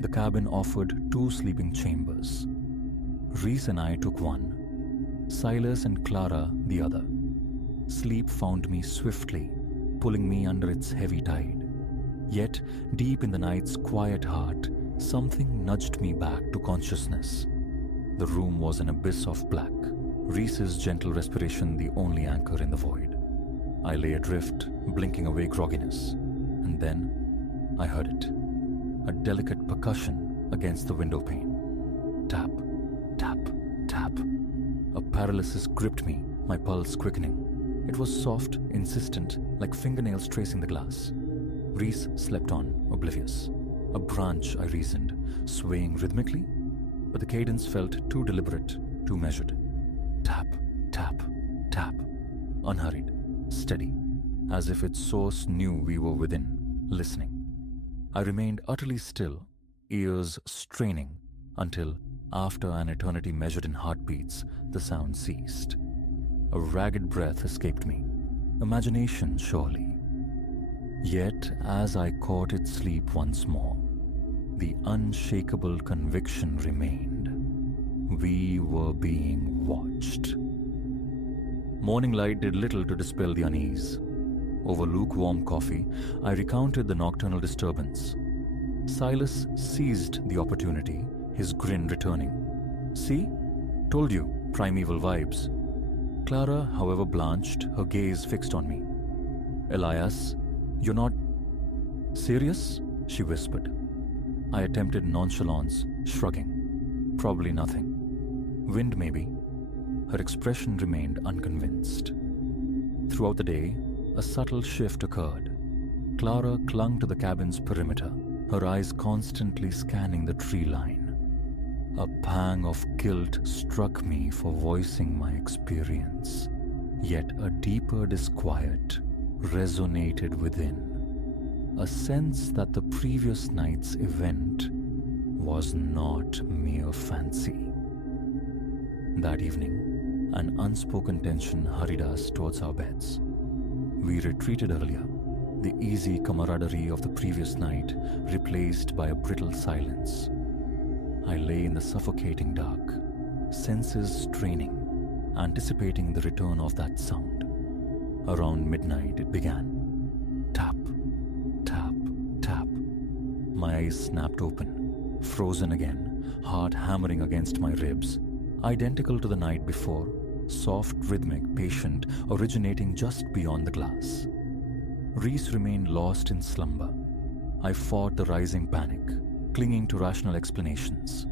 The cabin offered 2 sleeping chambers. Reese and I took one, Silas and Clara the other. Sleep found me swiftly, pulling me under its heavy tide. Yet, deep in the night's quiet heart, something nudged me back to consciousness. The room was an abyss of black, Reese's gentle respiration the only anchor in the void. I lay adrift, blinking away grogginess, and then I heard it. A delicate percussion against the window pane. Tap, tap, tap. A paralysis gripped me, my pulse quickening. It was soft, insistent, like fingernails tracing the glass. Reese slept on, oblivious. A branch, I reasoned, swaying rhythmically, but the cadence felt too deliberate, too measured. Tap, tap, tap. Unhurried, steady, as if its source knew we were within, listening. I remained utterly still, ears straining, until, after an eternity measured in heartbeats, the sound ceased. A ragged breath escaped me. Imagination, surely. Yet, as I courted sleep once more, the unshakable conviction remained. We were being watched. Morning light did little to dispel the unease. Over lukewarm coffee, I recounted the nocturnal disturbance. Silas seized the opportunity, his grin returning. See? Told you, primeval vibes. Clara, however, blanched, her gaze fixed on me. Elias, you're not serious? She whispered. I attempted nonchalance, shrugging. Probably nothing. Wind, maybe. Her expression remained unconvinced. Throughout the day, a subtle shift occurred. Clara clung to the cabin's perimeter, her eyes constantly scanning the tree line. A pang of guilt struck me for voicing my experience, yet a deeper disquiet resonated within. A sense that the previous night's event was not mere fancy. That evening, an unspoken tension hurried us towards our beds. We retreated earlier, the easy camaraderie of the previous night replaced by a brittle silence. I lay in the suffocating dark, senses straining, anticipating the return of that sound. Around midnight it began. Tap, tap, tap. My eyes snapped open, frozen again, heart hammering against my ribs. Identical to the night before, soft, rhythmic, patient, originating just beyond the glass. Reese remained lost in slumber. I fought the rising panic, clinging to rational explanations.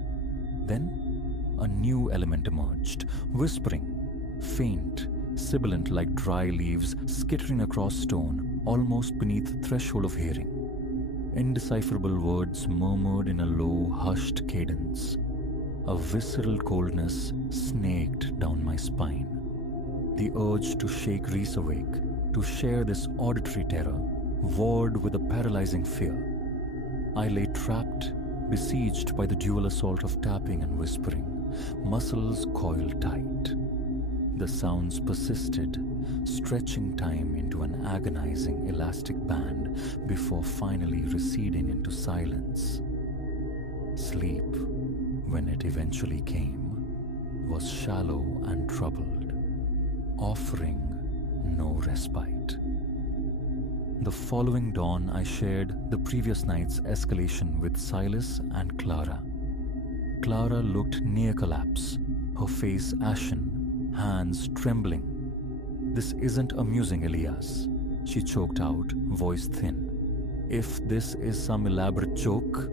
Then, a new element emerged, whispering, faint, sibilant like dry leaves skittering across stone, almost beneath the threshold of hearing. Indecipherable words murmured in a low, hushed cadence. A visceral coldness snaked down my spine. The urge to shake Reese awake, to share this auditory terror, warred with a paralyzing fear. I lay trapped, besieged by the dual assault of tapping and whispering, muscles coiled tight. The sounds persisted, stretching time into an agonizing elastic band before finally receding into silence. Sleep, when it eventually came, was shallow and troubled, offering no respite. The following dawn, I shared the previous night's escalation with Silas and Clara. Clara looked near collapse, her face ashen, hands trembling. "This isn't amusing, Elias," she choked out, voice thin. "If this is some elaborate joke..."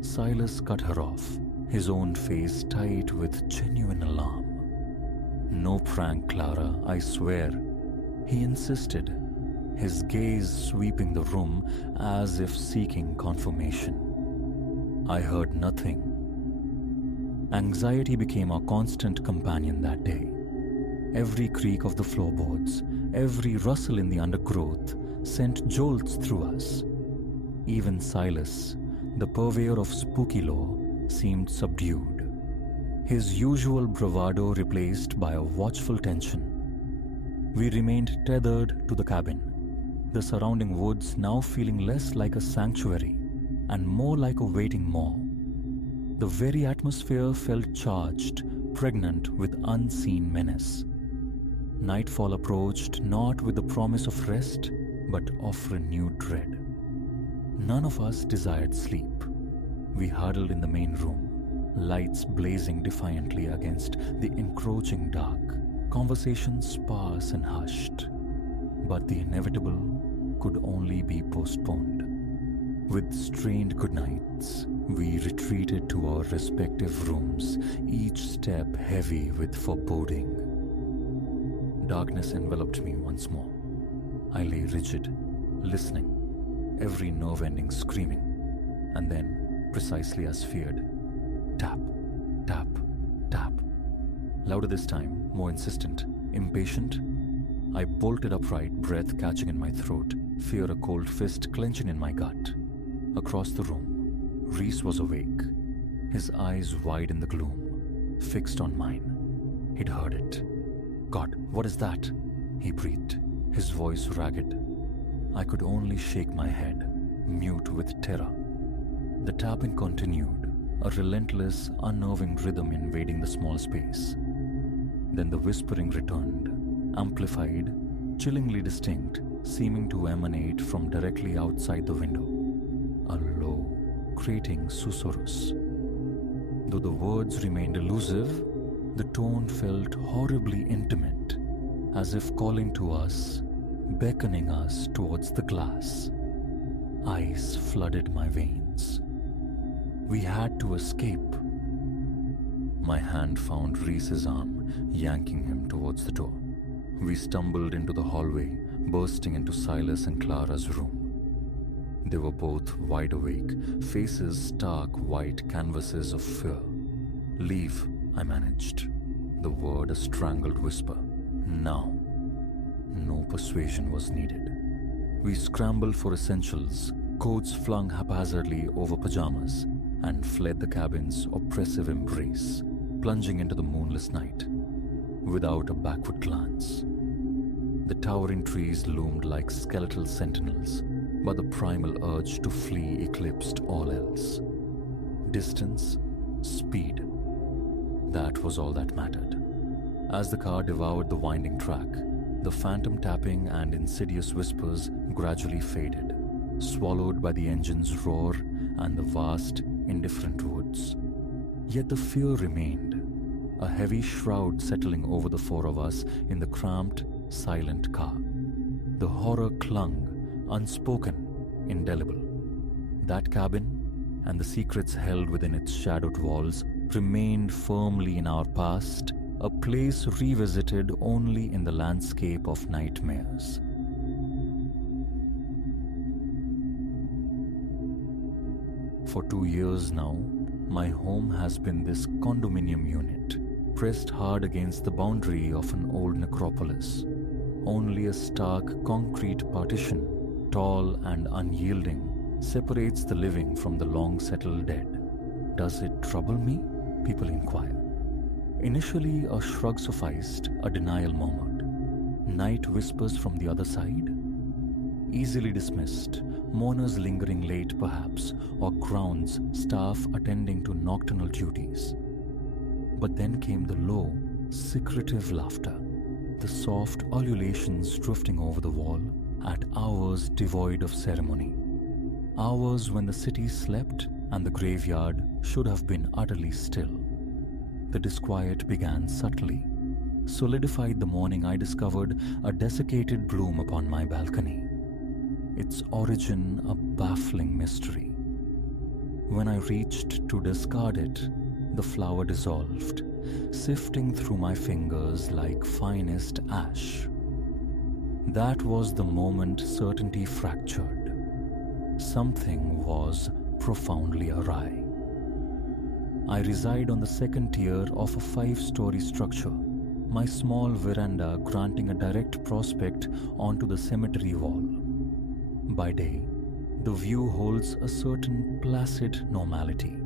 Silas cut her off, his own face tight with genuine alarm. "No prank, Clara, I swear," he insisted, his gaze sweeping the room as if seeking confirmation. I heard nothing. Anxiety became our constant companion that day. Every creak of the floorboards, every rustle in the undergrowth sent jolts through us. Even Silas, the purveyor of spooky lore, seemed subdued, his usual bravado replaced by a watchful tension. We remained tethered to the cabin, the surrounding woods now feeling less like a sanctuary and more like a waiting maw. The very atmosphere felt charged, pregnant with unseen menace. Nightfall approached not with the promise of rest, but of renewed dread. None of us desired sleep. We huddled in the main room, lights blazing defiantly against the encroaching dark, conversations sparse and hushed. But the inevitable could only be postponed. With strained goodnights, we retreated to our respective rooms, each step heavy with foreboding. Darkness enveloped me once more. I lay rigid, listening, every nerve ending screaming, and then, precisely as feared, tap, tap, tap. Louder this time, more insistent, impatient. I bolted upright, breath catching in my throat, fear a cold fist clenching in my gut. Across the room, Reese was awake, his eyes wide in the gloom, fixed on mine. He'd heard it. "God, what is that?" he breathed, his voice ragged. I could only shake my head, mute with terror. The tapping continued, a relentless, unnerving rhythm invading the small space. Then the whispering returned, amplified, chillingly distinct, seeming to emanate from directly outside the window. A low, grating susurrus. Though the words remained elusive, the tone felt horribly intimate, as if calling to us, beckoning us towards the glass. Ice flooded my veins. We had to escape. My hand found Reese's arm, yanking him towards the door. We stumbled into the hallway, bursting into Silas and Clara's room. They were both wide awake, faces stark white canvases of fear. "Leave," I managed, the word a strangled whisper. "Now." No persuasion was needed. We scrambled for essentials, coats flung haphazardly over pajamas, and fled the cabin's oppressive embrace, plunging into the moonless night, without a backward glance. The towering trees loomed like skeletal sentinels, but the primal urge to flee eclipsed all else. Distance, speed, that was all that mattered. As the car devoured the winding track, the phantom tapping and insidious whispers gradually faded, swallowed by the engine's roar and the vast, indifferent woods. Yet the fear remained, a heavy shroud settling over the four of us in the cramped, silent car. The horror clung, unspoken, indelible. That cabin, and the secrets held within its shadowed walls, remained firmly in our past, a place revisited only in the landscape of nightmares. For 2 years now, my home has been this condominium unit, pressed hard against the boundary of an old necropolis. Only a stark concrete partition, tall and unyielding, separates the living from the long-settled dead. Does it trouble me? People inquire. Initially, a shrug sufficed, a denial murmured. Night whispers from the other side? Easily dismissed, mourners lingering late perhaps, or grounds staff attending to nocturnal duties. But then came the low, secretive laughter, the soft ululations drifting over the wall at hours devoid of ceremony. Hours when the city slept and the graveyard should have been utterly still. The disquiet began subtly, solidified the morning I discovered a desiccated bloom upon my balcony. Its origin a baffling mystery. When I reached to discard it, the flower dissolved, sifting through my fingers like finest ash. That was the moment certainty fractured. Something was profoundly awry. I reside on the second tier of a 5-story structure, my small veranda granting a direct prospect onto the cemetery wall. By day, the view holds a certain placid normality.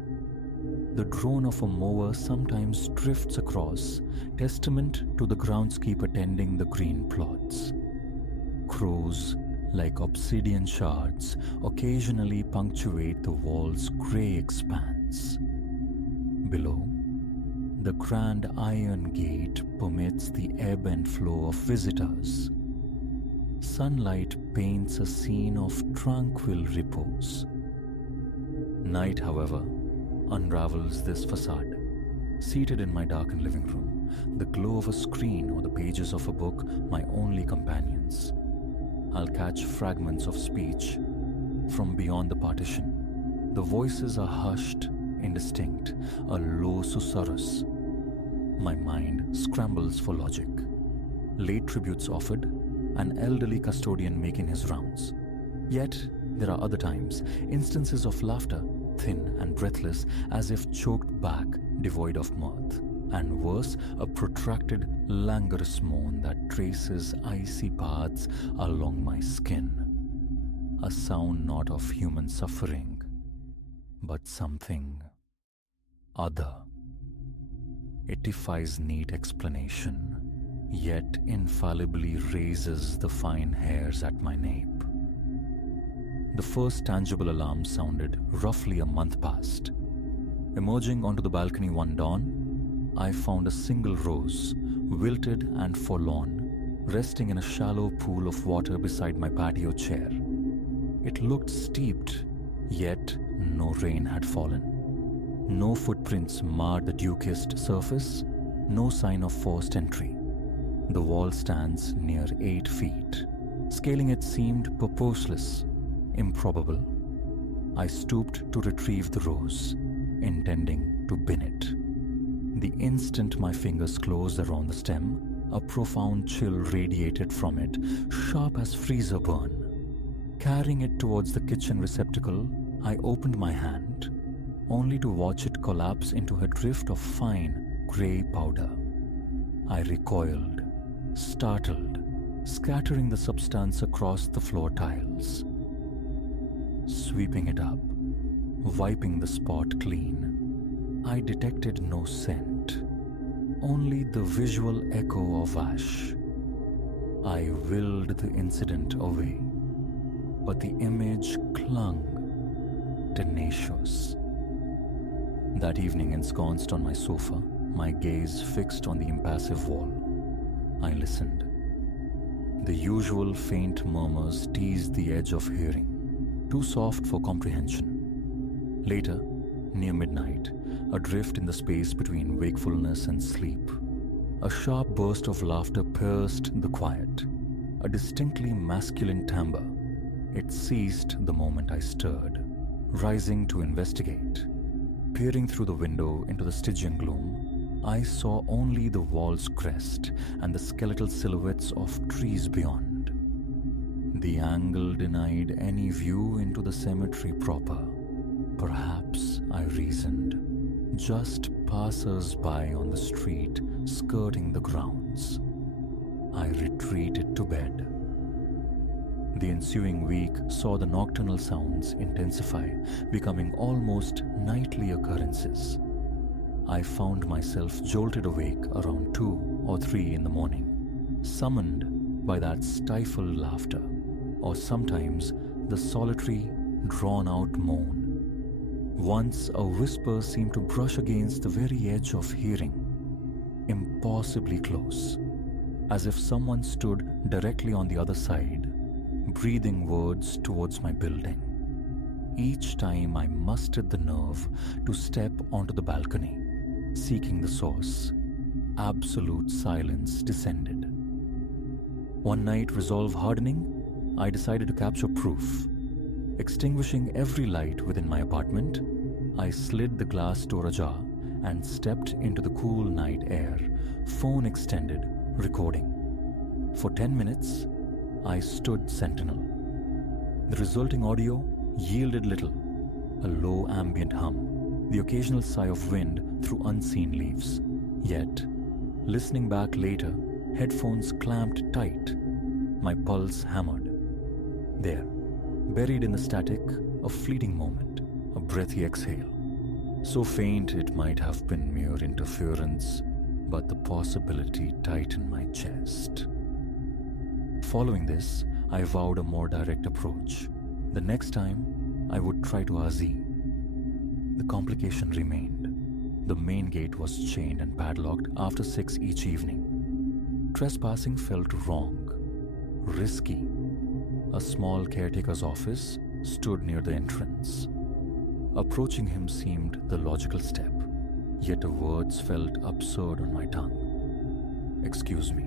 The drone of a mower sometimes drifts across, testament to the groundskeeper tending the green plots. Crows, like obsidian shards, occasionally punctuate the wall's grey expanse. Below, the grand iron gate permits the ebb and flow of visitors. Sunlight paints a scene of tranquil repose. Night, however, unravels this facade. Seated in my darkened living room, the glow of a screen or the pages of a book my only companions. I'll catch fragments of speech from beyond the partition. The voices are hushed, indistinct, a low susurrus. My mind scrambles for logic. Late tributes offered, an elderly custodian making his rounds. Yet, there are other times, instances of laughter, thin and breathless, as if choked back, devoid of mirth. and worse, a protracted, languorous moan that traces icy paths along my skin. A sound not of human suffering, but something other. It defies neat explanation, yet infallibly raises the fine hairs at my nape. The first tangible alarm sounded roughly a month past. Emerging onto the balcony one dawn, I found a single rose, wilted and forlorn, resting in a shallow pool of water beside my patio chair. It looked steeped, yet no rain had fallen. No footprints marred the dew-kissed surface, no sign of forced entry. The wall stands near 8 feet. Scaling it seemed purposeless, improbable. I stooped to retrieve the rose, intending to bin it. The instant my fingers closed around the stem, a profound chill radiated from it, sharp as freezer burn. Carrying it towards the kitchen receptacle, I opened my hand, only to watch it collapse into a drift of fine, grey powder. I recoiled, startled, scattering the substance across the floor tiles. Sweeping it up, wiping the spot clean, I detected no scent, only the visual echo of ash. I willed the incident away, but the image clung, tenacious. That evening, ensconced on my sofa, my gaze fixed on the impassive wall, I listened. The usual faint murmurs teased the edge of hearing, too soft for comprehension. Later, near midnight, adrift in the space between wakefulness and sleep, a sharp burst of laughter pierced the quiet, a distinctly masculine timbre. It ceased the moment I stirred, rising to investigate. Peering through the window into the Stygian gloom, I saw only the wall's crest and the skeletal silhouettes of trees beyond. The angle denied any view into the cemetery proper. Perhaps, I reasoned, just passers-by on the street skirting the grounds. I retreated to bed. The ensuing week saw the nocturnal sounds intensify, becoming almost nightly occurrences. I found myself jolted awake around 2 or 3 in the morning, summoned by that stifled laughter, or sometimes the solitary, drawn-out moan. Once a whisper seemed to brush against the very edge of hearing, impossibly close, as if someone stood directly on the other side, breathing words towards my building. Each time I mustered the nerve to step onto the balcony, seeking the source, absolute silence descended. One night, resolve hardening, I decided to capture proof. Extinguishing every light within my apartment, I slid the glass door ajar and stepped into the cool night air, phone extended, recording. For 10 minutes, I stood sentinel. The resulting audio yielded little, a low ambient hum, the occasional sigh of wind through unseen leaves. Yet, listening back later, headphones clamped tight, my pulse hammered. There, buried in the static, a fleeting moment, a breathy exhale. So faint it might have been mere interference, but the possibility tightened my chest. Following this, I vowed a more direct approach. The next time, I would try to Azi. The complication remained. The main gate was chained and padlocked after 6 each evening. Trespassing felt wrong, risky. A small caretaker's office stood near the entrance. Approaching him seemed the logical step, yet the words felt absurd on my tongue. Excuse me.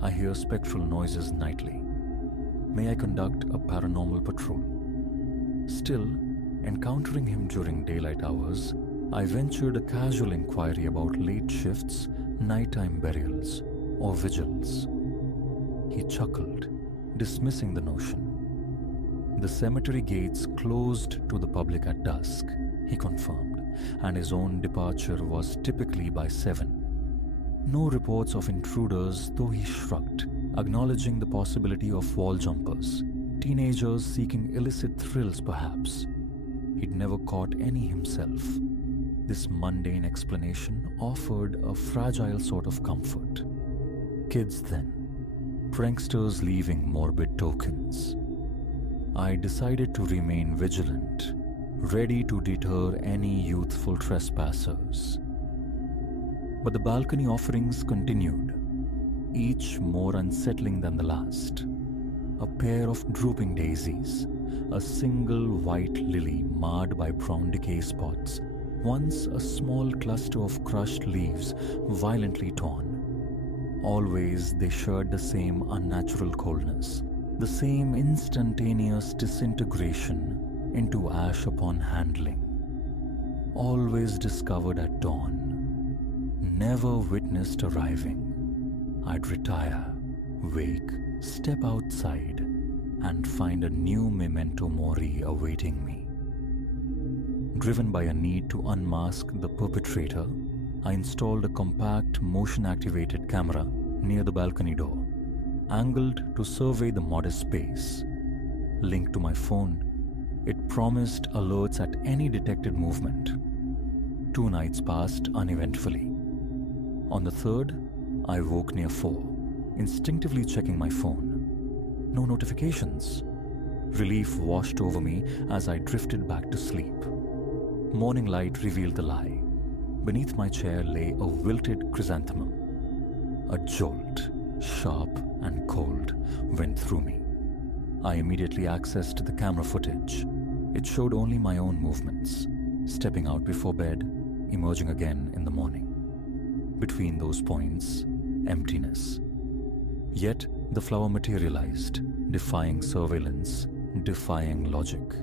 I hear spectral noises nightly. May I conduct a paranormal patrol? Still, encountering him during daylight hours, I ventured a casual inquiry about late shifts, nighttime burials, or vigils. He chuckled, dismissing the notion. The cemetery gates closed to the public at dusk, he confirmed, and his own departure was typically by 7. No reports of intruders, though he shrugged, acknowledging the possibility of wall jumpers, teenagers seeking illicit thrills perhaps. He'd never caught any himself. This mundane explanation offered a fragile sort of comfort. Kids then. Pranksters leaving morbid tokens. I decided to remain vigilant, ready to deter any youthful trespassers. But the balcony offerings continued, each more unsettling than the last. A pair of drooping daisies, a single white lily marred by brown decay spots, once a small cluster of crushed leaves violently torn. Always they shared the same unnatural coldness, the same instantaneous disintegration into ash upon handling. Always discovered at dawn, never witnessed arriving. I'd retire, wake, step outside, and find a new memento mori awaiting me. Driven by a need to unmask the perpetrator, I installed a compact motion-activated camera near the balcony door, angled to survey the modest space. Linked to my phone, it promised alerts at any detected movement. 2 nights passed uneventfully. On the 3rd, I woke near 4, instinctively checking my phone. No notifications. Relief washed over me as I drifted back to sleep. Morning light revealed the lie. Beneath my chair lay a wilted chrysanthemum. A jolt, sharp and cold, went through me. I immediately accessed the camera footage. It showed only my own movements, stepping out before bed, emerging again in the morning. Between those points, emptiness. Yet the flower materialized, defying surveillance, defying logic.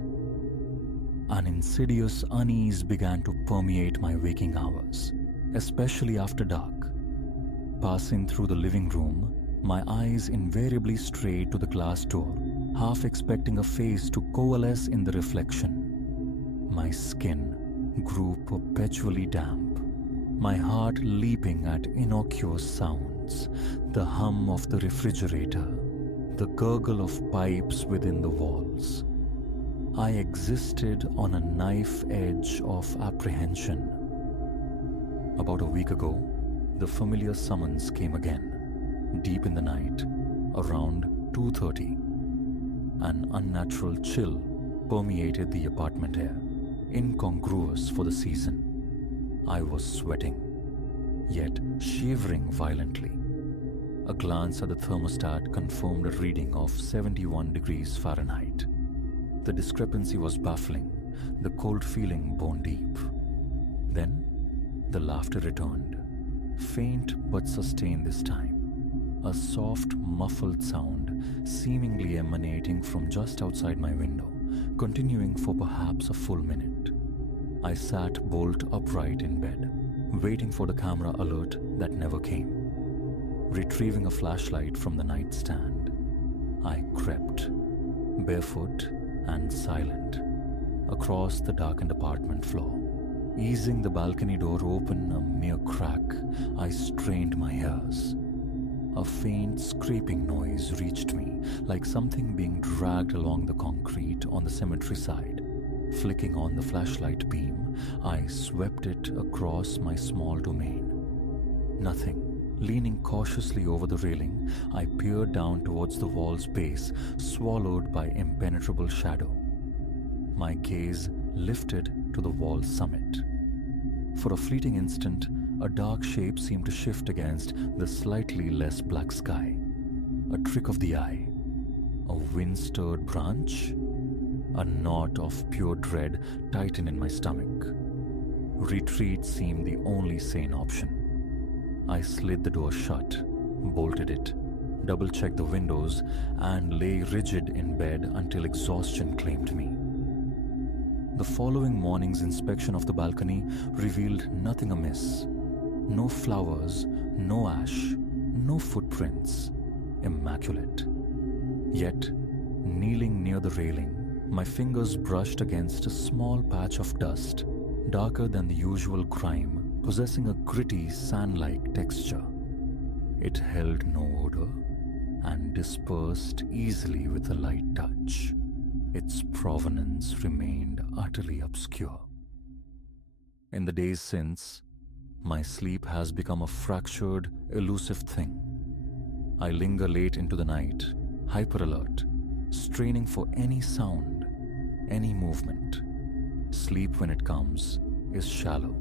An insidious unease began to permeate my waking hours, especially after dark. Passing through the living room, my eyes invariably strayed to the glass door, half expecting a face to coalesce in the reflection. My skin grew perpetually damp, my heart leaping at innocuous sounds, the hum of the refrigerator, the gurgle of pipes within the walls. I existed on a knife edge of apprehension. About a week ago, the familiar summons came again, deep in the night, around 2:30. An unnatural chill permeated the apartment air, incongruous for the season. I was sweating, yet shivering violently. A glance at the thermostat confirmed a reading of 71 degrees Fahrenheit. The discrepancy was baffling, the cold feeling bone deep. Then, the laughter returned, faint but sustained this time. A soft, muffled sound, seemingly emanating from just outside my window, continuing for perhaps a full minute. I sat bolt upright in bed, waiting for the camera alert that never came. Retrieving a flashlight from the nightstand, I crept, barefoot and silent, across the darkened apartment floor. Easing the balcony door open a mere crack, I strained my ears. A faint scraping noise reached me, like something being dragged along the concrete on the cemetery side. Flicking on the flashlight beam, I swept it across my small domain. Nothing. Leaning cautiously over the railing, I peered down towards the wall's base, swallowed by impenetrable shadow. My gaze lifted to the wall's summit. For a fleeting instant, a dark shape seemed to shift against the slightly less black sky. A trick of the eye. A wind-stirred branch? A knot of pure dread tightened in my stomach. Retreat seemed the only sane option. I slid the door shut, bolted it, double-checked the windows, and lay rigid in bed until exhaustion claimed me. The following morning's inspection of the balcony revealed nothing amiss. No flowers, no ash, no footprints. Immaculate. Yet, kneeling near the railing, my fingers brushed against a small patch of dust darker than the usual crime, possessing a gritty sand-like texture. It held no odor and dispersed easily with a light touch. Its provenance remained utterly obscure. In the days since, my sleep has become a fractured, elusive thing. I linger late into the night, hyper-alert, straining for any sound, any movement. Sleep, when it comes, is shallow,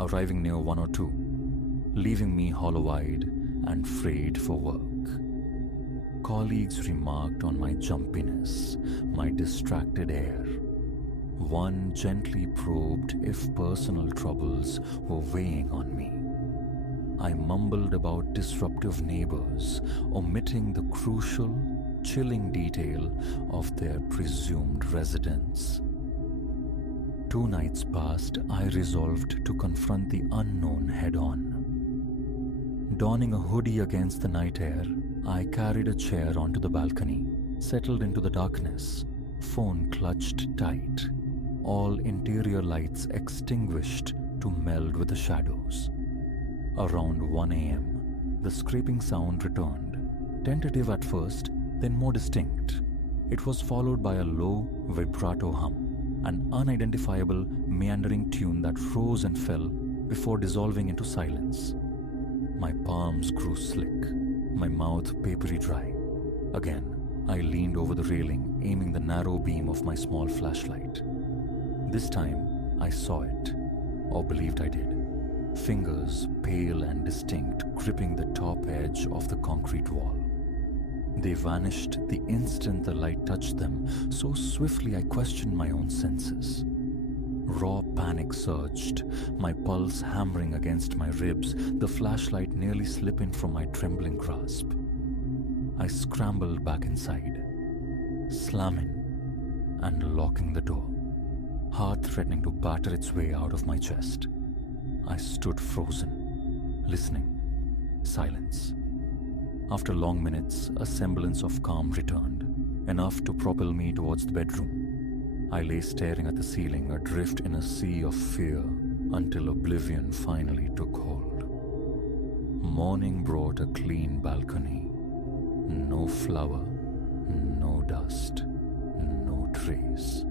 arriving near 1 or 2, leaving me hollow-eyed and frayed for work. Colleagues remarked on my jumpiness, my distracted air. One gently probed if personal troubles were weighing on me. I mumbled about disruptive neighbors, omitting the crucial, chilling detail of their presumed residence. 2 nights passed, I resolved to confront the unknown head-on. Donning a hoodie against the night air, I carried a chair onto the balcony, settled into the darkness, phone clutched tight, all interior lights extinguished to meld with the shadows. Around 1 a.m., the scraping sound returned, tentative at first, then more distinct. It was followed by a low, vibrato hum, an unidentifiable, meandering tune that rose and fell before dissolving into silence. My palms grew slick, my mouth papery dry. Again, I leaned over the railing, aiming the narrow beam of my small flashlight. This time, I saw it, or believed I did. Fingers, pale and distinct, gripping the top edge of the concrete wall. They vanished the instant the light touched them, so swiftly I questioned my own senses. Raw panic surged, my pulse hammering against my ribs, the flashlight nearly slipping from my trembling grasp. I scrambled back inside, slamming and locking the door, heart threatening to batter its way out of my chest. I stood frozen, listening. Silence. After long minutes, a semblance of calm returned, enough to propel me towards the bedroom. I lay staring at the ceiling, adrift in a sea of fear, until oblivion finally took hold. Morning brought a clean balcony. No flower, no dust, no trace.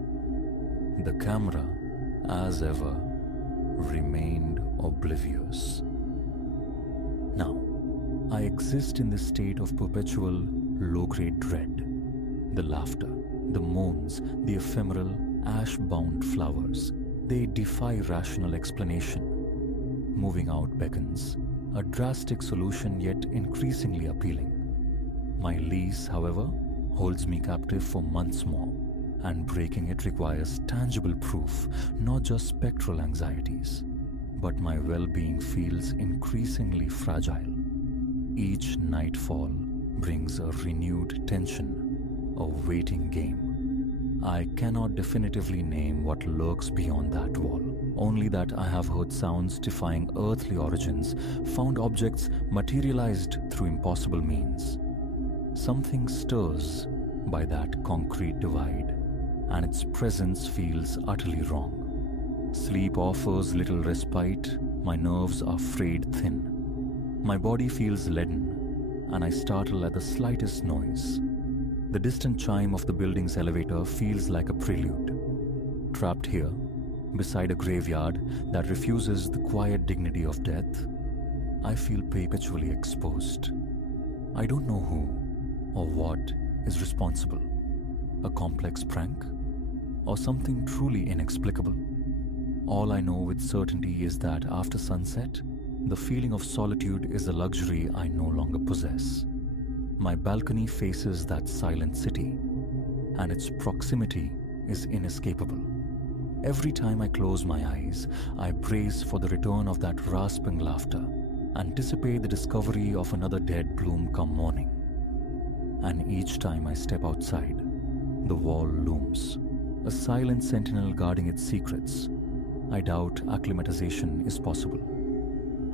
The camera, as ever, remained oblivious. Now, I exist in this state of perpetual, low-grade dread. The laughter, the moans, the ephemeral, ash-bound flowers, they defy rational explanation. Moving out beckons, a drastic solution yet increasingly appealing. My lease, however, holds me captive for months more, and breaking it requires tangible proof, not just spectral anxieties. But my well-being feels increasingly fragile. Each nightfall brings a renewed tension, a waiting game. I cannot definitively name what lurks beyond that wall, only that I have heard sounds defying earthly origins, found objects materialized through impossible means. Something stirs by that concrete divide, and its presence feels utterly wrong. Sleep offers little respite, my nerves are frayed thin. My body feels leaden, and I startle at the slightest noise. The distant chime of the building's elevator feels like a prelude. Trapped here, beside a graveyard that refuses the quiet dignity of death, I feel perpetually exposed. I don't know who or what is responsible. A complex prank? Or something truly inexplicable? All I know with certainty is that after sunset, the feeling of solitude is a luxury I no longer possess. My balcony faces that silent city, and its proximity is inescapable. Every time I close my eyes, I brace for the return of that rasping laughter, anticipate the discovery of another dead bloom come morning. And each time I step outside, the wall looms, a silent sentinel guarding its secrets. I doubt acclimatization is possible.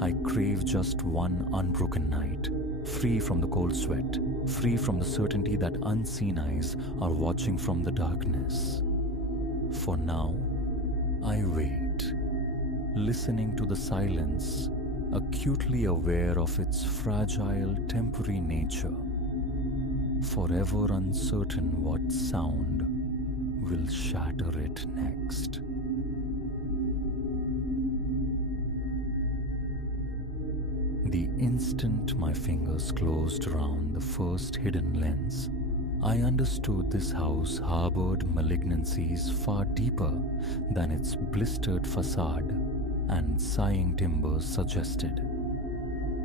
I crave just one unbroken night, free from the cold sweat, free from the certainty that unseen eyes are watching from the darkness. For now, I wait. listening to the silence, acutely aware of its fragile, temporary nature, forever uncertain what sound will shatter it next. The instant my fingers closed around the first hidden lens, I understood this house harbored malignancies far deeper than its blistered facade and sighing timbers suggested.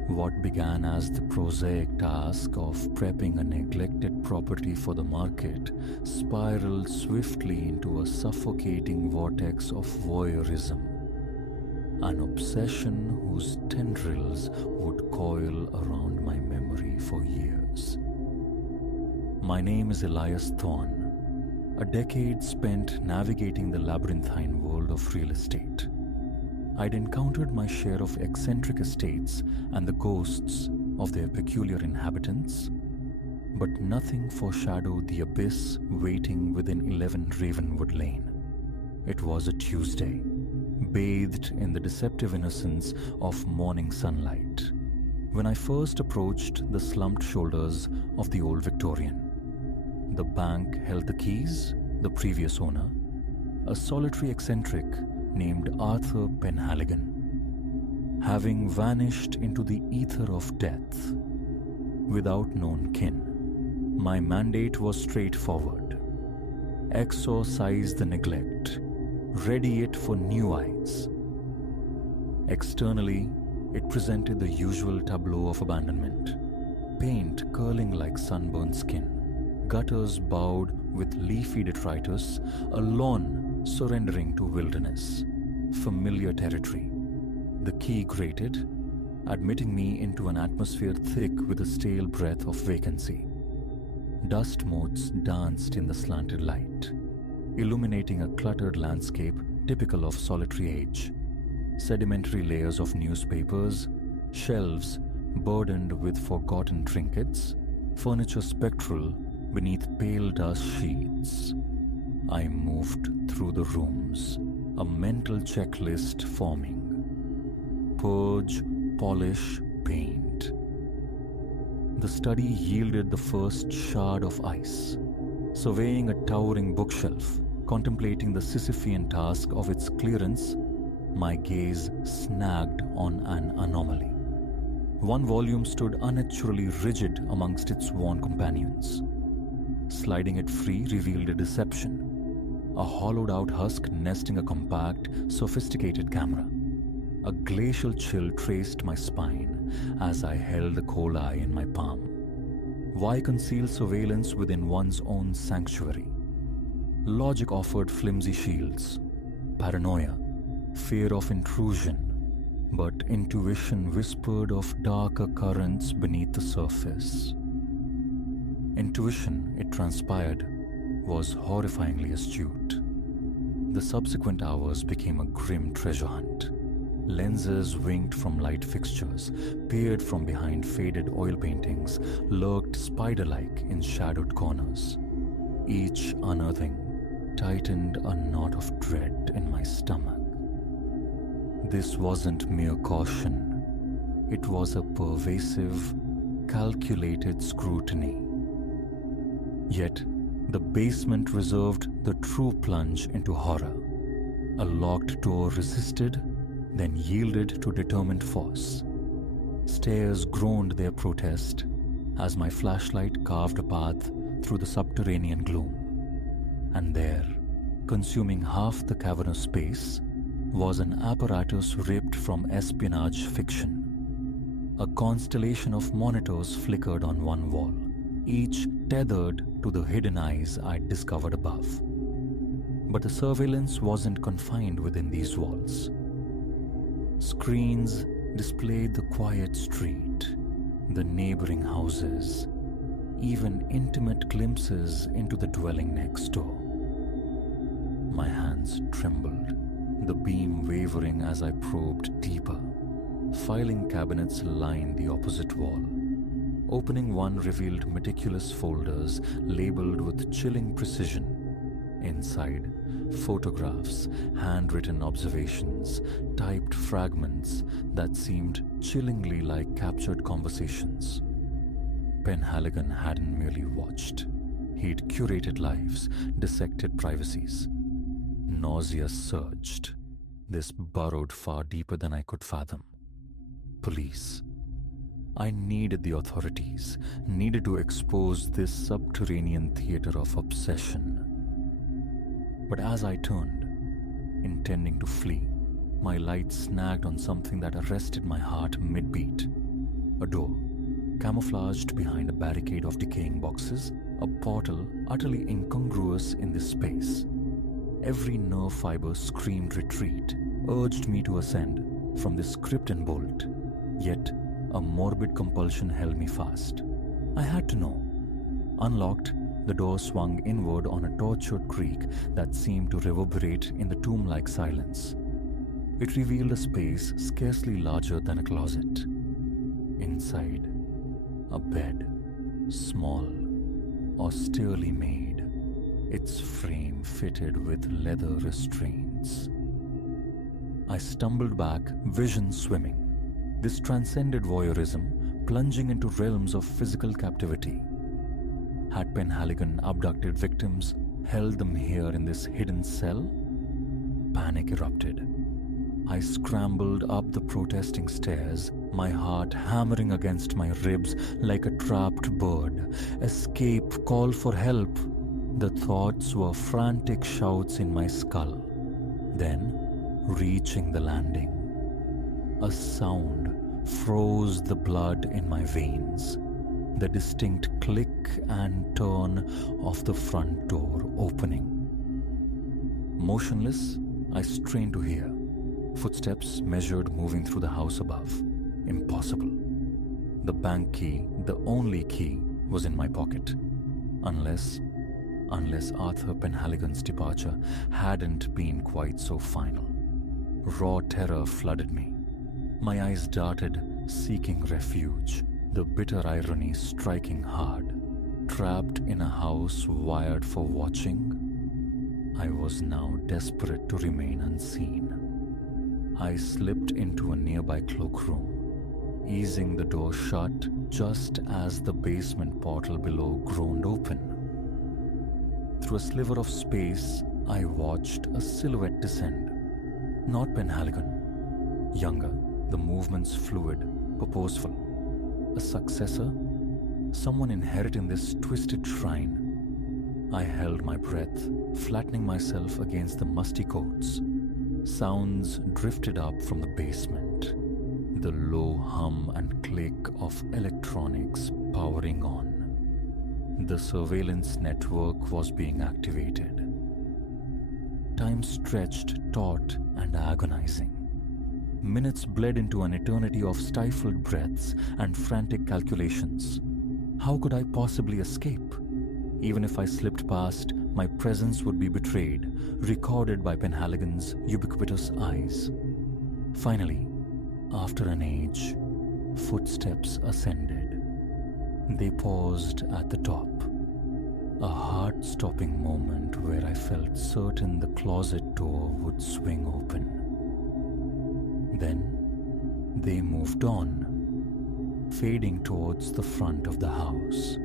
What began as the prosaic task of prepping a neglected property for the market spiraled swiftly into a suffocating vortex of voyeurism, an obsession whose tendrils would coil around my memory for years. My name is Elias Thorne, a decade spent navigating the labyrinthine world of real estate. I'd encountered my share of eccentric estates and the ghosts of their peculiar inhabitants, but nothing foreshadowed the abyss waiting within 11 Ravenwood Lane. It was a Tuesday, bathed in the deceptive innocence of morning sunlight, when I first approached the slumped shoulders of the old Victorian. The bank held the keys, the previous owner, a solitary eccentric named Arthur Penhaligon, having vanished into the ether of death without known kin. My mandate was straightforward: exorcise the neglect, ready it for new eyes. Externally, it presented the usual tableau of abandonment: paint curling like sunburned skin, gutters bowed with leafy detritus, a lawn surrendering to wilderness, familiar territory. The key grated, admitting me into an atmosphere thick with the stale breath of vacancy. Dust motes danced in the slanted light, illuminating a cluttered landscape typical of solitary age. Sedimentary layers of newspapers, shelves burdened with forgotten trinkets, furniture spectral beneath pale dust sheets. I moved through the rooms, a mental checklist forming: purge, polish, paint. The study yielded the first shard of ice. Surveying a towering bookshelf, contemplating the Sisyphean task of its clearance, my gaze snagged on an anomaly. One volume stood unnaturally rigid amongst its worn companions. Sliding it free revealed a deception: a hollowed-out husk nesting a compact, sophisticated camera. A glacial chill traced my spine as I held the cold eye in my palm. Why conceal surveillance within one's own sanctuary? Logic offered flimsy shields. Paranoia, fear of intrusion, but intuition whispered of darker currents beneath the surface. Intuition, it transpired, was horrifyingly astute. The subsequent hours became a grim treasure hunt. Lenses winked from light fixtures, peered from behind faded oil paintings, lurked spider-like in shadowed corners. Each unearthing tightened a knot of dread in my stomach. This wasn't mere caution. It was a pervasive, calculated scrutiny. Yet, the basement reserved the true plunge into horror. A locked door resisted, then yielded to determined force. Stairs groaned their protest as my flashlight carved a path through the subterranean gloom. And there, consuming half the cavernous space, was an apparatus ripped from espionage fiction. A constellation of monitors flickered on one wall, each tethered to the hidden eyes I'd discovered above. But the surveillance wasn't confined within these walls. Screens displayed the quiet street, the neighboring houses, even intimate glimpses into the dwelling next door. My hands trembled, the beam wavering as I probed deeper. Filing cabinets lined the opposite wall. Opening one revealed meticulous folders labeled with chilling precision, Inside, photographs, handwritten observations, typed fragments that seemed chillingly like captured conversations. Penhaligon hadn't merely watched. He'd curated lives, dissected privacies. Nausea surged. This burrowed far deeper than I could fathom. Police. I needed the authorities, needed to expose this subterranean theater of obsession. But as I turned, intending to flee, my light snagged on something that arrested my heart mid-beat. A door, camouflaged behind a barricade of decaying boxes, a portal utterly incongruous in this space. Every nerve fiber screamed retreat, urged me to ascend from this crypt and bolt. Yet, a morbid compulsion held me fast. I had to know. Unlocked, the door swung inward on a tortured creak that seemed to reverberate in the tomb-like silence. It revealed a space scarcely larger than a closet. Inside, a bed, small, austerely made, its frame fitted with leather restraints. I stumbled back, vision swimming. This transcended voyeurism, plunging into realms of physical captivity. Had Penhaligon abducted victims, held them here in this hidden cell? Panic erupted. I scrambled up the protesting stairs, my heart hammering against my ribs like a trapped bird. Escape, call for help. The thoughts were frantic shouts in my skull. Then, reaching the landing, a sound froze the blood in my veins. The distinct click and turn of the front door opening. Motionless, I strained to hear. Footsteps measured moving through the house above. Impossible. The bank key, the only key, was in my pocket. Unless Arthur Penhaligon's departure hadn't been quite so final. Raw terror flooded me. My eyes darted, seeking refuge, the bitter irony striking hard. Trapped in a house wired for watching, I was now desperate to remain unseen. I slipped into a nearby cloakroom, easing the door shut just as the basement portal below groaned open. Through a sliver of space, I watched a silhouette descend. Not Penhaligon. Younger, the movements fluid, purposeful. A successor? Someone inheriting this twisted shrine. I held my breath, flattening myself against the musty coats. Sounds drifted up from the basement. The low hum and click of electronics powering on. The surveillance network was being activated. Time stretched, taut, and agonizing. Minutes bled into an eternity of stifled breaths and frantic calculations. How could I possibly escape? Even if I slipped past, my presence would be betrayed, recorded by Penhaligon's ubiquitous eyes. Finally, after an age, footsteps ascended. They paused at the top. A heart-stopping moment where I felt certain the closet door would swing open. Then, they moved on, fading towards the front of the house.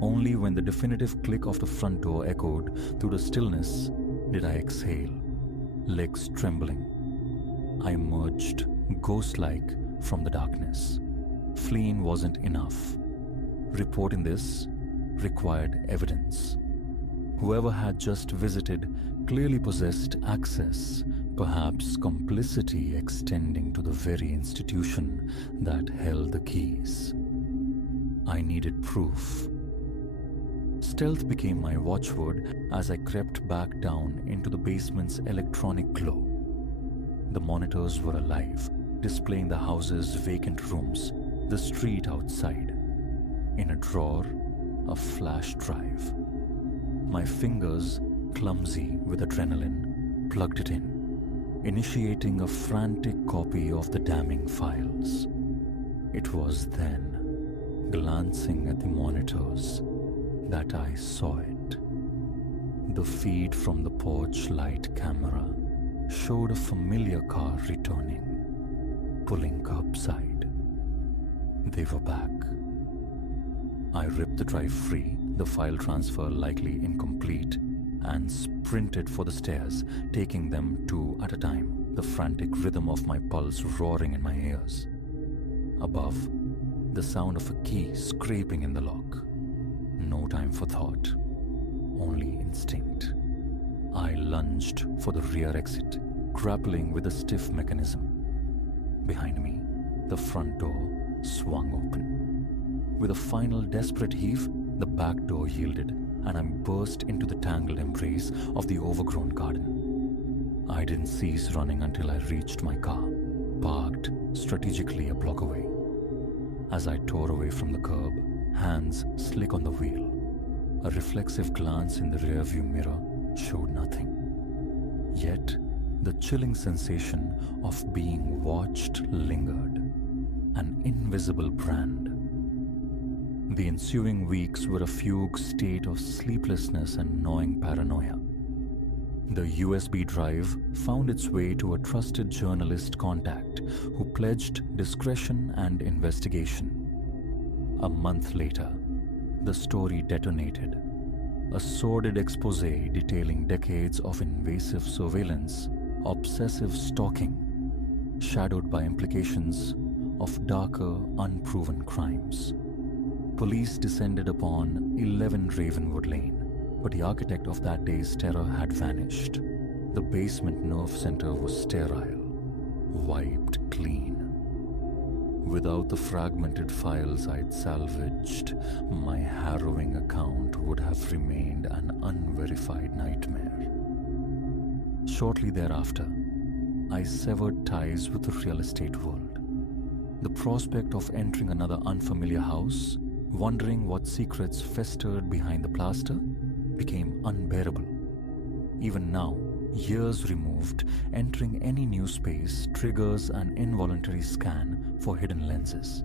Only when the definitive click of the front door echoed through the stillness did I exhale, legs trembling. I emerged, ghost-like, from the darkness. Fleeing wasn't enough. Reporting this required evidence. Whoever had just visited clearly possessed access, perhaps complicity extending to the very institution that held the keys. I needed proof. Stealth became my watchword as I crept back down into the basement's electronic glow. The monitors were alive, displaying the house's vacant rooms, the street outside. In a drawer, a flash drive. My fingers, clumsy with adrenaline, plugged it in, initiating a frantic copy of the damning files. It was then, glancing at the monitors, that I saw it. The feed from the porch light camera showed a familiar car returning, pulling curbside. They were back. I ripped the drive free, the file transfer likely incomplete, and sprinted for the stairs, taking them two at a time, the frantic rhythm of my pulse roaring in my ears. Above, the sound of a key scraping in the lock. No time for thought, only instinct. I lunged for the rear exit, grappling with the stiff mechanism. Behind me, the front door swung open. With a final desperate heave, the back door yielded, and I burst into the tangled embrace of the overgrown garden. I didn't cease running until I reached my car, parked strategically a block away. As I tore away from the curb, hands slick on the wheel, a reflexive glance in the rearview mirror showed nothing. Yet, the chilling sensation of being watched lingered, an invisible brand. The ensuing weeks were a fugue state of sleeplessness and gnawing paranoia. The USB drive found its way to a trusted journalist contact who pledged discretion and investigation. A month later, the story detonated. A sordid expose detailing decades of invasive surveillance, obsessive stalking, shadowed by implications of darker, unproven crimes. Police descended upon 11 Ravenwood Lane, but the architect of that day's terror had vanished. The basement nerve center was sterile, wiped clean. Without the fragmented files I'd salvaged, my harrowing account would have remained an unverified nightmare. Shortly thereafter, I severed ties with the real estate world. The prospect of entering another unfamiliar house, wondering what secrets festered behind the plaster, became unbearable. Even now, years removed, entering any new space triggers an involuntary scan for hidden lenses.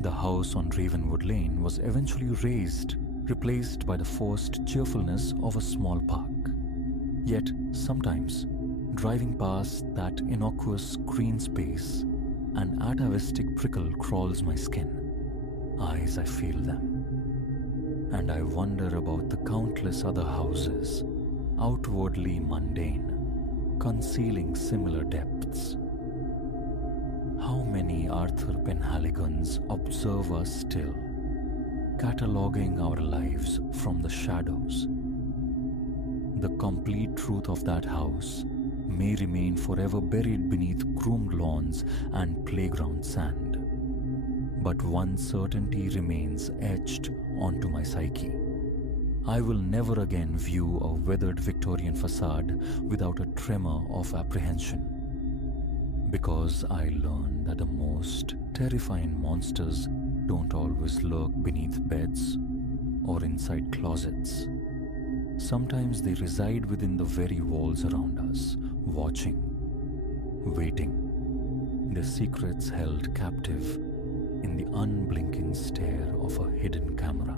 The house on Ravenwood Lane was eventually razed, replaced by the forced cheerfulness of a small park. Yet, sometimes, driving past that innocuous green space, an atavistic prickle crawls my skin. Eyes, I feel them. And I wonder about the countless other houses, outwardly mundane, concealing similar depths. How many Arthur Penhaligons observe us still, cataloguing our lives from the shadows? The complete truth of that house may remain forever buried beneath groomed lawns and playground sand. But one certainty remains etched onto my psyche. I will never again view a weathered Victorian facade without a tremor of apprehension. Because I learned that the most terrifying monsters don't always lurk beneath beds or inside closets. Sometimes they reside within the very walls around us, watching, waiting, their secrets held captive in the unblinking stare of a hidden camera.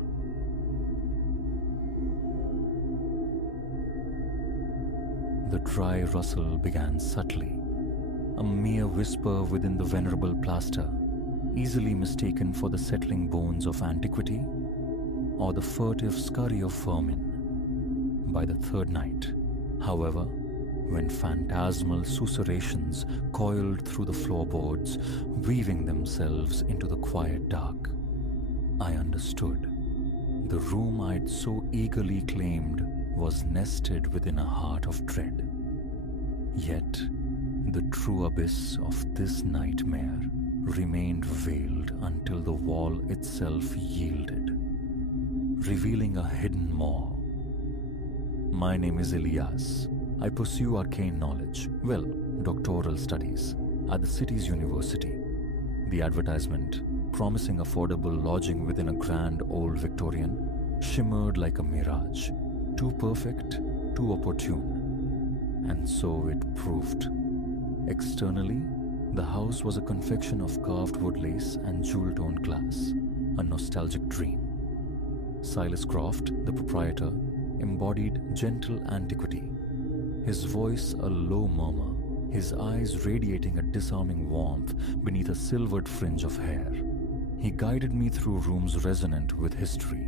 The dry rustle began subtly, a mere whisper within the venerable plaster, easily mistaken for the settling bones of antiquity or the furtive scurry of vermin. By the third night, however, when phantasmal susurrations coiled through the floorboards, weaving themselves into the quiet dark, I understood. The room I'd so eagerly claimed was nested within a heart of dread. Yet, the true abyss of this nightmare remained veiled until the wall itself yielded, revealing a hidden maw. My name is Ilyas. I pursue arcane knowledge, doctoral studies, at the city's university. The advertisement, promising affordable lodging within a grand old Victorian, shimmered like a mirage, too perfect, too opportune. And so it proved. Externally, the house was a confection of carved wood lace and jewel-toned glass, a nostalgic dream. Silas Croft, the proprietor, embodied gentle antiquity, his voice a low murmur, his eyes radiating a disarming warmth beneath a silvered fringe of hair. He guided me through rooms resonant with history,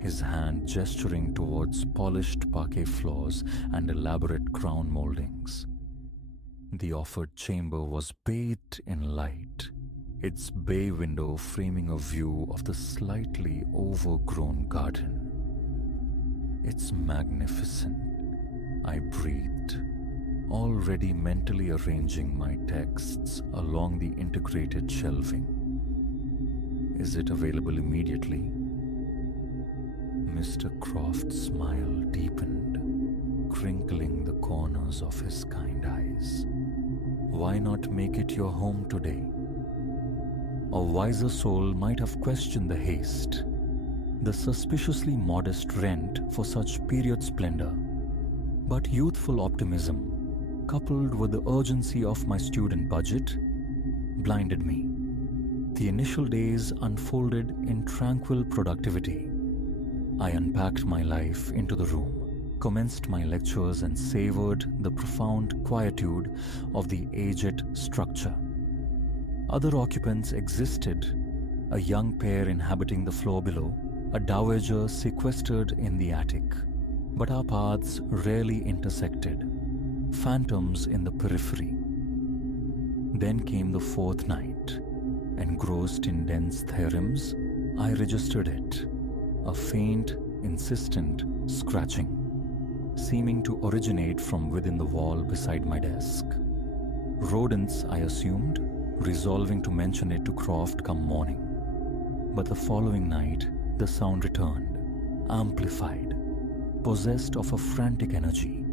his hand gesturing towards polished parquet floors and elaborate crown moldings. The offered chamber was bathed in light, its bay window framing a view of the slightly overgrown garden. "It's magnificent," I breathed, already mentally arranging my texts along the integrated shelving. "Is it available immediately?" Mr. Croft's smile deepened, crinkling the corners of his kind eyes. "Why not make it your home today?" A wiser soul might have questioned the haste, the suspiciously modest rent for such period splendor. But youthful optimism, coupled with the urgency of my student budget, blinded me. The initial days unfolded in tranquil productivity. I unpacked my life into the room, commenced my lectures, and savored the profound quietude of the aged structure. Other occupants existed, a young pair inhabiting the floor below, a dowager sequestered in the attic. But our paths rarely intersected, phantoms in the periphery. Then came the fourth night. Engrossed in dense theorems, I registered it, a faint, insistent scratching, seeming to originate from within the wall beside my desk. Rodents, I assumed, resolving to mention it to Croft come morning. But the following night, the sound returned, amplified, possessed of a frantic energy.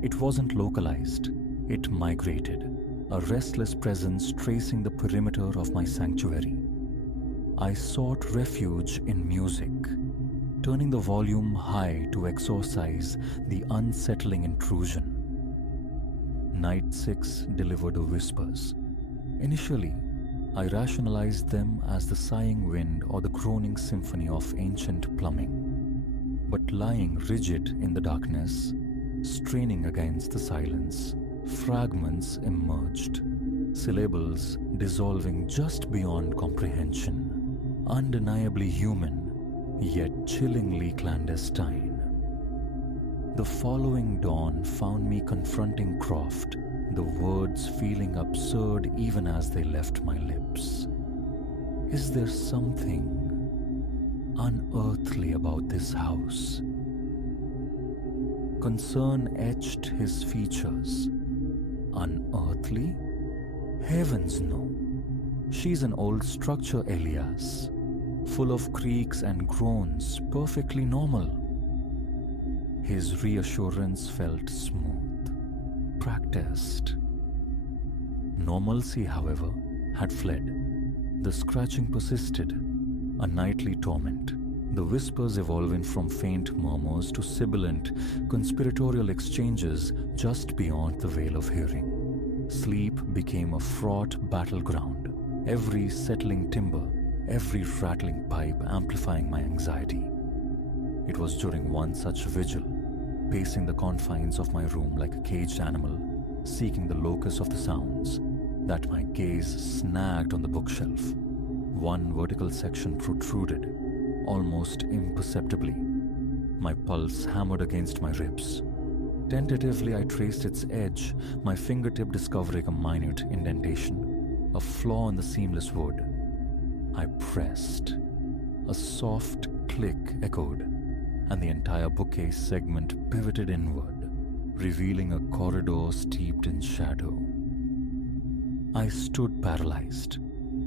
It wasn't localized, it migrated, a restless presence tracing the perimeter of my sanctuary. I sought refuge in music, turning the volume high to exorcise the unsettling intrusion. Night 6 delivered the whispers. Initially, I rationalized them as the sighing wind or the groaning symphony of ancient plumbing. But lying rigid in the darkness, straining against the silence, fragments emerged, syllables dissolving just beyond comprehension, undeniably human, yet chillingly clandestine. The following dawn found me confronting Croft, the words feeling absurd even as they left my lips. Is there something unearthly about this house? Concern etched his features. Unearthly? Heavens no. She's an old structure, Elias, full of creaks and groans, perfectly normal. His reassurance felt smooth, practiced. Normalcy, however, had fled. The scratching persisted, a nightly torment, the whispers evolving from faint murmurs to sibilant, conspiratorial exchanges just beyond the veil of hearing. Sleep became a fraught battleground, every settling timber, every rattling pipe amplifying my anxiety. It was during one such vigil, pacing the confines of my room like a caged animal, seeking the locus of the sounds, that my gaze snagged on the bookshelf. One vertical section protruded, almost imperceptibly. My pulse hammered against my ribs. Tentatively, I traced its edge, my fingertip discovering a minute indentation, a flaw in the seamless wood. I pressed. A soft click echoed, and the entire bookcase segment pivoted inward, revealing a corridor steeped in shadow. I stood paralyzed,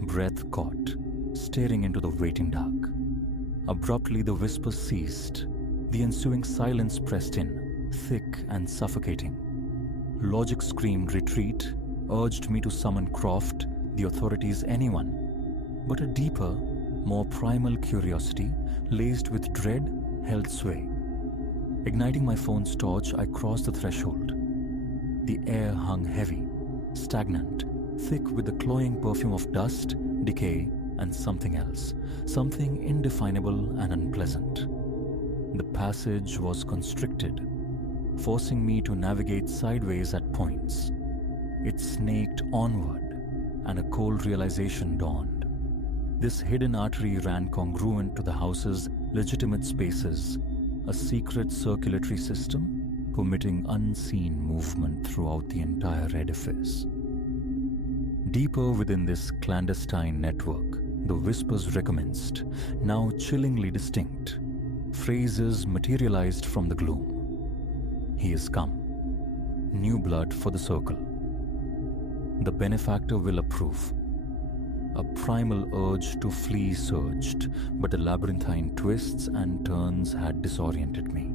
breath caught, staring into the waiting dark. Abruptly, the whispers ceased. The ensuing silence pressed in, thick and suffocating. Logic screamed retreat, urged me to summon Croft, the authorities, anyone. But a deeper, more primal curiosity, laced with dread, held sway. Igniting my phone's torch, I crossed the threshold. The air hung heavy, stagnant, thick with the cloying perfume of dust, decay, and something else, something indefinable and unpleasant. The passage was constricted, forcing me to navigate sideways at points. It snaked onward, and a cold realization dawned. This hidden artery ran congruent to the house's legitimate spaces, a secret circulatory system permitting unseen movement throughout the entire edifice. Deeper within this clandestine network, the whispers recommenced, now chillingly distinct. Phrases materialized from the gloom. He is come. New blood for the circle. The benefactor will approve. A primal urge to flee surged, but the labyrinthine twists and turns had disoriented me.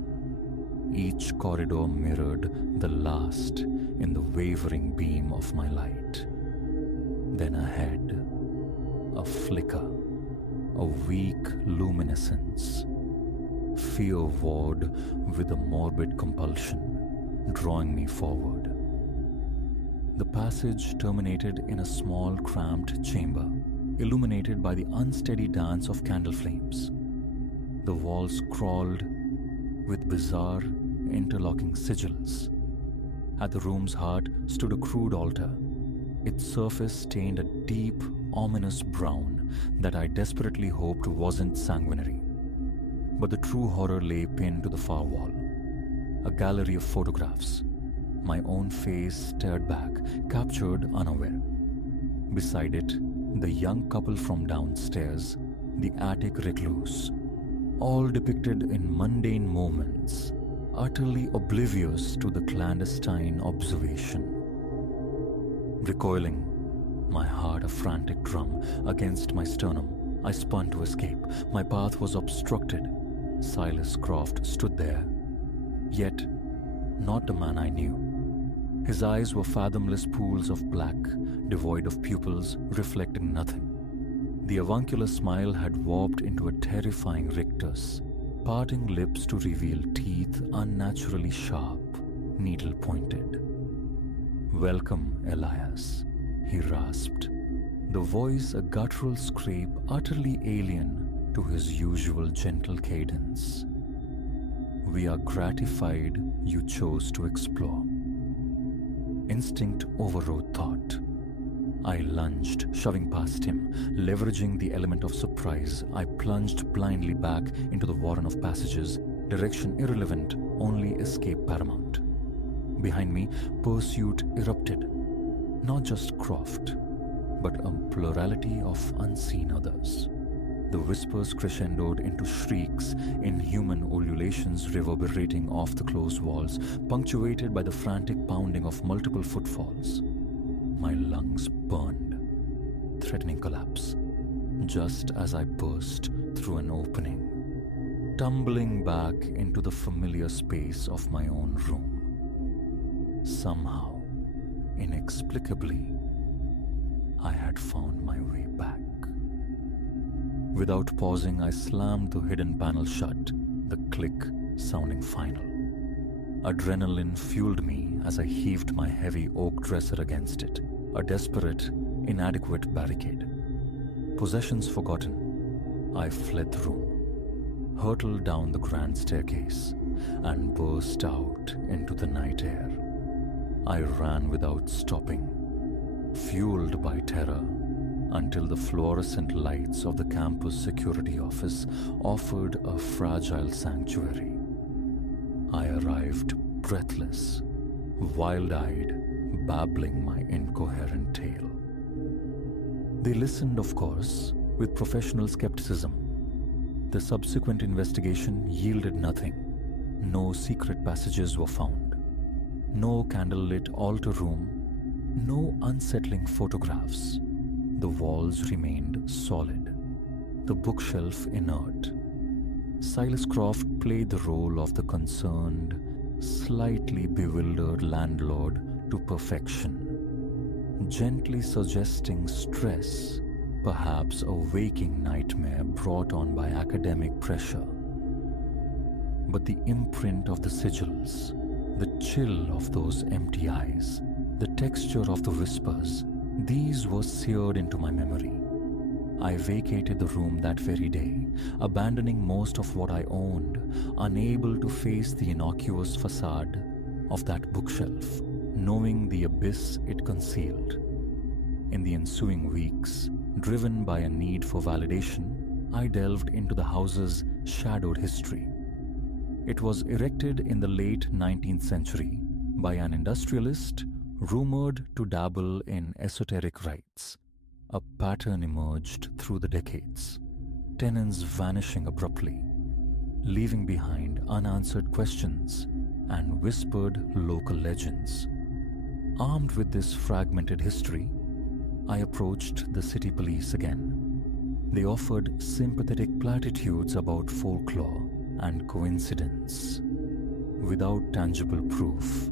Each corridor mirrored the last in the wavering beam of my light. Then ahead, a flicker, a weak luminescence. Fear warred with a morbid compulsion, drawing me forward. The passage terminated in a small, cramped chamber, illuminated by the unsteady dance of candle flames. The walls crawled with bizarre, interlocking sigils. At the room's heart stood a crude altar, its surface stained a deep, ominous brown that I desperately hoped wasn't sanguinary. But the true horror lay pinned to the far wall. A gallery of photographs. My own face stared back, captured unaware. Beside it, the young couple from downstairs, the attic recluse, all depicted in mundane moments, utterly oblivious to the clandestine observation. Recoiling, my heart a frantic drum against my sternum, I spun to escape. My path was obstructed. Silas Croft stood there, yet not the man I knew. His eyes were fathomless pools of black, devoid of pupils, reflecting nothing. The avuncular smile had warped into a terrifying rictus, parting lips to reveal teeth unnaturally sharp, needle-pointed. "Welcome, Elias," he rasped, the voice a guttural scrape utterly alien to his usual gentle cadence. "We are gratified you chose to explore." Instinct overrode thought. I lunged, shoving past him. Leveraging the element of surprise, I plunged blindly back into the warren of passages, direction irrelevant, only escape paramount. Behind me, pursuit erupted. Not just Croft, but a plurality of unseen others. The whispers crescendoed into shrieks, inhuman ululations reverberating off the closed walls, punctuated by the frantic pounding of multiple footfalls. My lungs burned, threatening collapse, just as I burst through an opening, tumbling back into the familiar space of my own room. Somehow, inexplicably, I had found my way back. Without pausing, I slammed the hidden panel shut, the click sounding final. Adrenaline fueled me as I heaved my heavy oak dresser against it, a desperate, inadequate barricade. Possessions forgotten, I fled the room, hurtled down the grand staircase, and burst out into the night air. I ran without stopping, fueled by terror, until the fluorescent lights of the campus security office offered a fragile sanctuary. I arrived breathless, wild-eyed, babbling my incoherent tale. They listened, of course, with professional skepticism. The subsequent investigation yielded nothing. No secret passages were found. No candlelit altar room. No unsettling photographs. The walls remained solid, the bookshelf inert. Silas Croft played the role of the concerned, slightly bewildered landlord to perfection, gently suggesting stress, perhaps a waking nightmare brought on by academic pressure. But the imprint of the sigils, the chill of those empty eyes, the texture of the whispers, these were seared into my memory. I vacated the room that very day, abandoning most of what I owned, unable to face the innocuous facade of that bookshelf, knowing the abyss it concealed. In the ensuing weeks, driven by a need for validation, I delved into the house's shadowed history. It was erected in the late 19th century by an industrialist rumored to dabble in esoteric rites. A pattern emerged through the decades, tenants vanishing abruptly, leaving behind unanswered questions and whispered local legends. Armed with this fragmented history, I approached the city police again. They offered sympathetic platitudes about folklore and coincidence. Without tangible proof,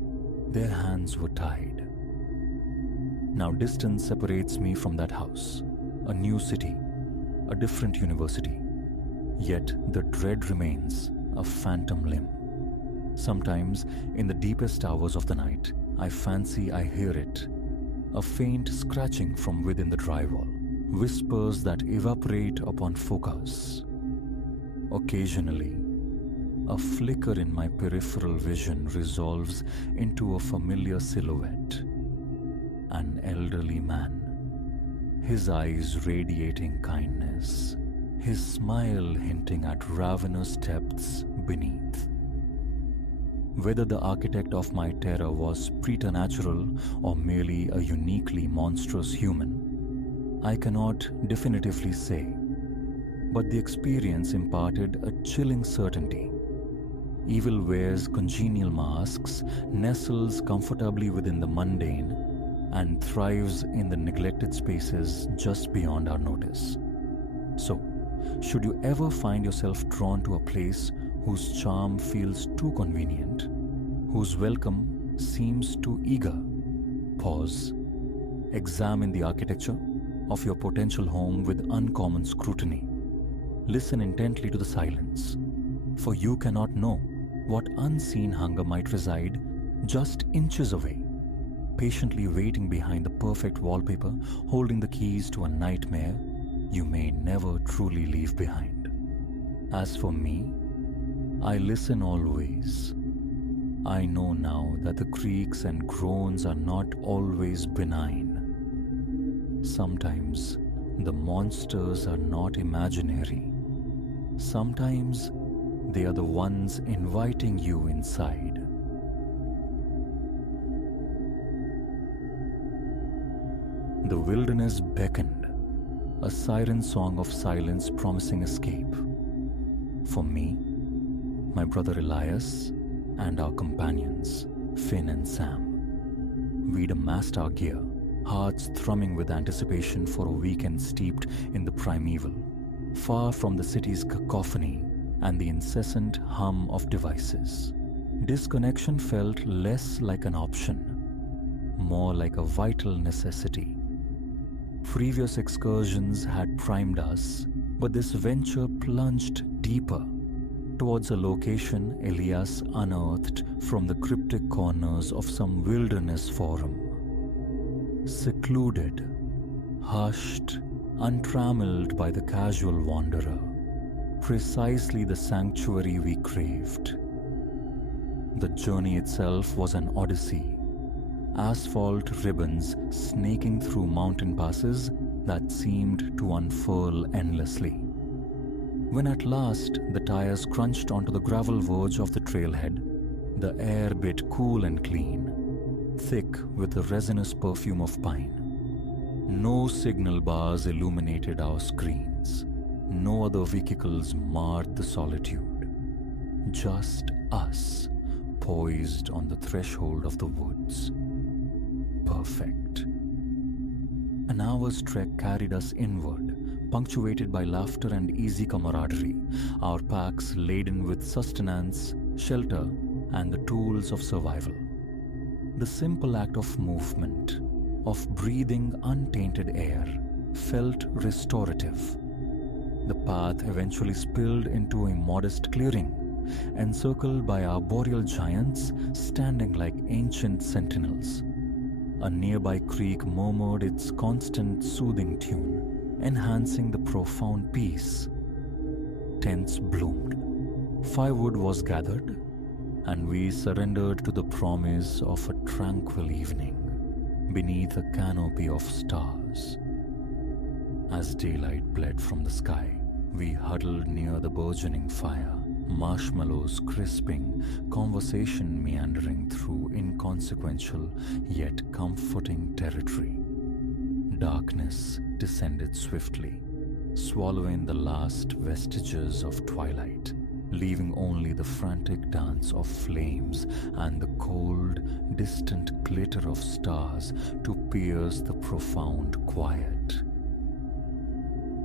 their hands were tied. Now distance separates me from that house, a new city, a different university. Yet the dread remains, a phantom limb. Sometimes, in the deepest hours of the night, I fancy I hear it, a faint scratching from within the drywall, whispers that evaporate upon focus. Occasionally, a flicker in my peripheral vision resolves into a familiar silhouette. An elderly man, his eyes radiating kindness, his smile hinting at ravenous depths beneath. Whether the architect of my terror was preternatural or merely a uniquely monstrous human, I cannot definitively say, but the experience imparted a chilling certainty. Evil wears congenial masks, nestles comfortably within the mundane, and thrives in the neglected spaces just beyond our notice. So, should you ever find yourself drawn to a place whose charm feels too convenient, whose welcome seems too eager, pause. Examine the architecture of your potential home with uncommon scrutiny. Listen intently to the silence, for you cannot know what unseen hunger might reside just inches away, patiently waiting behind the perfect wallpaper, holding the keys to a nightmare you may never truly leave behind. As for me, I listen always. I know now that the creaks and groans are not always benign. Sometimes the monsters are not imaginary. Sometimes they are the ones inviting you inside. The wilderness beckoned, a siren song of silence promising escape. For me, my brother Elias, and our companions, Finn and Sam. We'd amassed our gear, hearts thrumming with anticipation for a weekend steeped in the primeval, far from the city's cacophony and the incessant hum of devices. Disconnection felt less like an option, more like a vital necessity. Previous excursions had primed us, but this venture plunged deeper, towards a location Elias unearthed from the cryptic corners of some wilderness forum. Secluded, hushed, untrammeled by the casual wanderer, precisely the sanctuary we craved. The journey itself was an odyssey, asphalt ribbons snaking through mountain passes that seemed to unfurl endlessly. When at last the tires crunched onto the gravel verge of the trailhead, the air bit cool and clean, thick with the resinous perfume of pine. No signal bars illuminated our screens. No other vehicles marred the solitude. Just us, poised on the threshold of the woods. Perfect. An hour's trek carried us inward, punctuated by laughter and easy camaraderie, our packs laden with sustenance, shelter, and the tools of survival. The simple act of movement, of breathing untainted air, felt restorative. The path eventually spilled into a modest clearing, encircled by arboreal giants standing like ancient sentinels. A nearby creek murmured its constant soothing tune, enhancing the profound peace. Tents bloomed, firewood was gathered, and we surrendered to the promise of a tranquil evening beneath a canopy of stars. As daylight bled from the sky, we huddled near the burgeoning fire, marshmallows crisping, conversation meandering through inconsequential yet comforting territory. Darkness descended swiftly, swallowing the last vestiges of twilight, leaving only the frantic dance of flames and the cold, distant glitter of stars to pierce the profound quiet.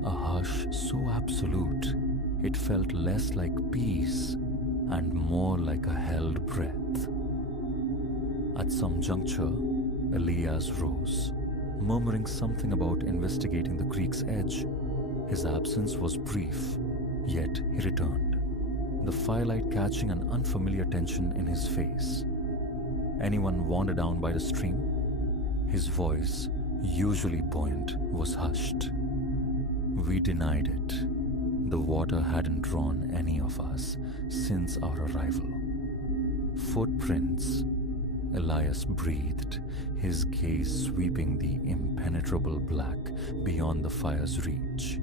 A hush so absolute, it felt less like peace and more like a held breath. At some juncture, Elias rose, murmuring something about investigating the creek's edge. His absence was brief, yet he returned, the firelight catching an unfamiliar tension in his face. Anyone wander down by the stream? His voice, usually buoyant, was hushed. We denied it. The water hadn't drawn any of us since our arrival. Footprints, Elias breathed, his gaze sweeping the impenetrable black beyond the fire's reach.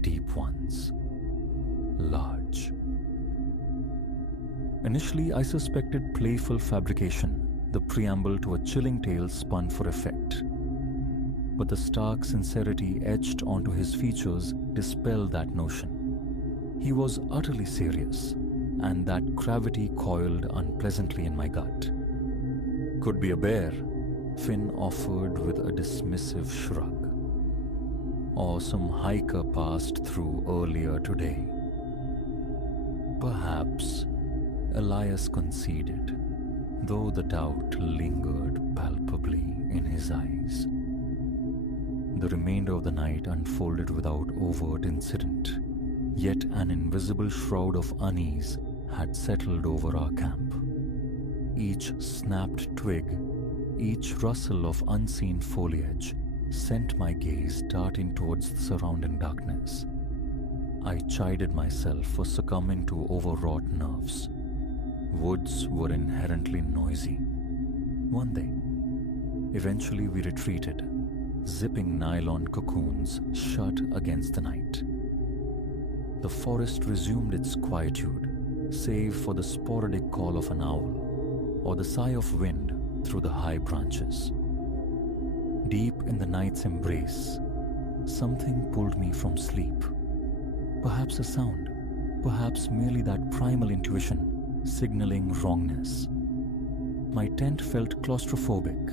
Deep ones. Large. Initially, I suspected playful fabrication, the preamble to a chilling tale spun for effect. But the stark sincerity etched onto his features dispelled that notion. He was utterly serious, and that gravity coiled unpleasantly in my gut. Could be a bear, Finn offered with a dismissive shrug. Or some hiker passed through earlier today. Perhaps, Elias conceded, though the doubt lingered palpably in his eyes. The remainder of the night unfolded without overt incident, yet an invisible shroud of unease had settled over our camp. Each snapped twig, each rustle of unseen foliage sent my gaze darting towards the surrounding darkness. I chided myself for succumbing to overwrought nerves. Woods were inherently noisy. One day, eventually we retreated, zipping nylon cocoons shut against the night. The forest resumed its quietude, save for the sporadic call of an owl or the sigh of wind through the high branches. Deep in the night's embrace, something pulled me from sleep. Perhaps a sound, perhaps merely that primal intuition signaling wrongness. My tent felt claustrophobic.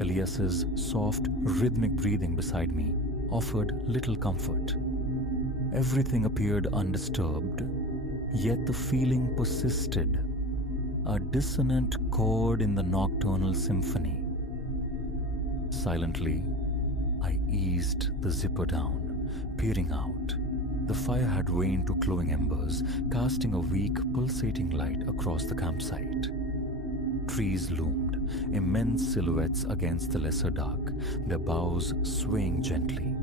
Elias's soft, rhythmic breathing beside me offered little comfort. Everything appeared undisturbed, yet the feeling persisted, a dissonant chord in the nocturnal symphony. Silently, I eased the zipper down, peering out. The fire had waned to glowing embers, casting a weak, pulsating light across the campsite. Trees loomed, immense silhouettes against the lesser dark, their boughs swaying gently.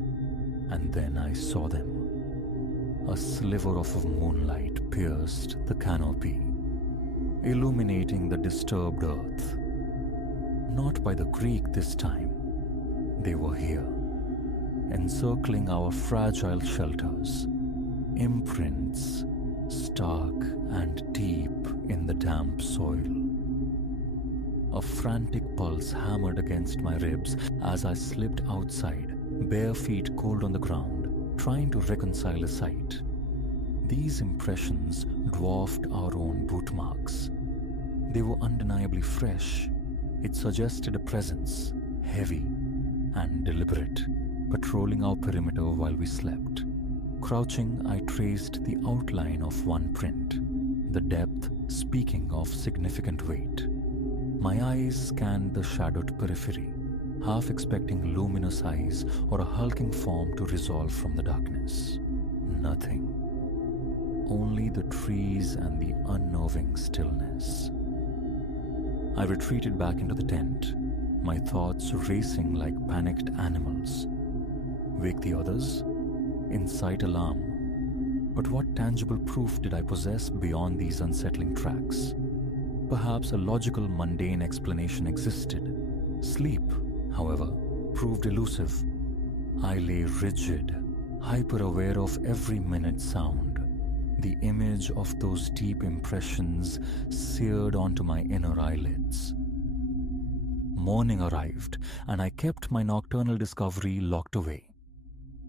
And then I saw them. A sliver of moonlight pierced the canopy, illuminating the disturbed earth. Not by the creek this time. They were here, encircling our fragile shelters, imprints stark and deep in the damp soil. A frantic pulse hammered against my ribs as I slipped outside, bare feet cold on the ground, trying to reconcile a sight. These impressions dwarfed our own boot marks. They were undeniably fresh. It suggested a presence, heavy and deliberate, patrolling our perimeter while we slept. Crouching, I traced the outline of one print, the depth speaking of significant weight. My eyes scanned the shadowed periphery, half expecting luminous eyes or a hulking form to resolve from the darkness. Nothing. Only the trees and the unnerving stillness. I retreated back into the tent, my thoughts racing like panicked animals. Wake the others? Incite alarm? But what tangible proof did I possess beyond these unsettling tracks? Perhaps a logical, mundane explanation existed. Sleep, however, proved elusive. I lay rigid, hyper-aware of every minute sound. The image of those deep impressions seared onto my inner eyelids. Morning arrived, and I kept my nocturnal discovery locked away.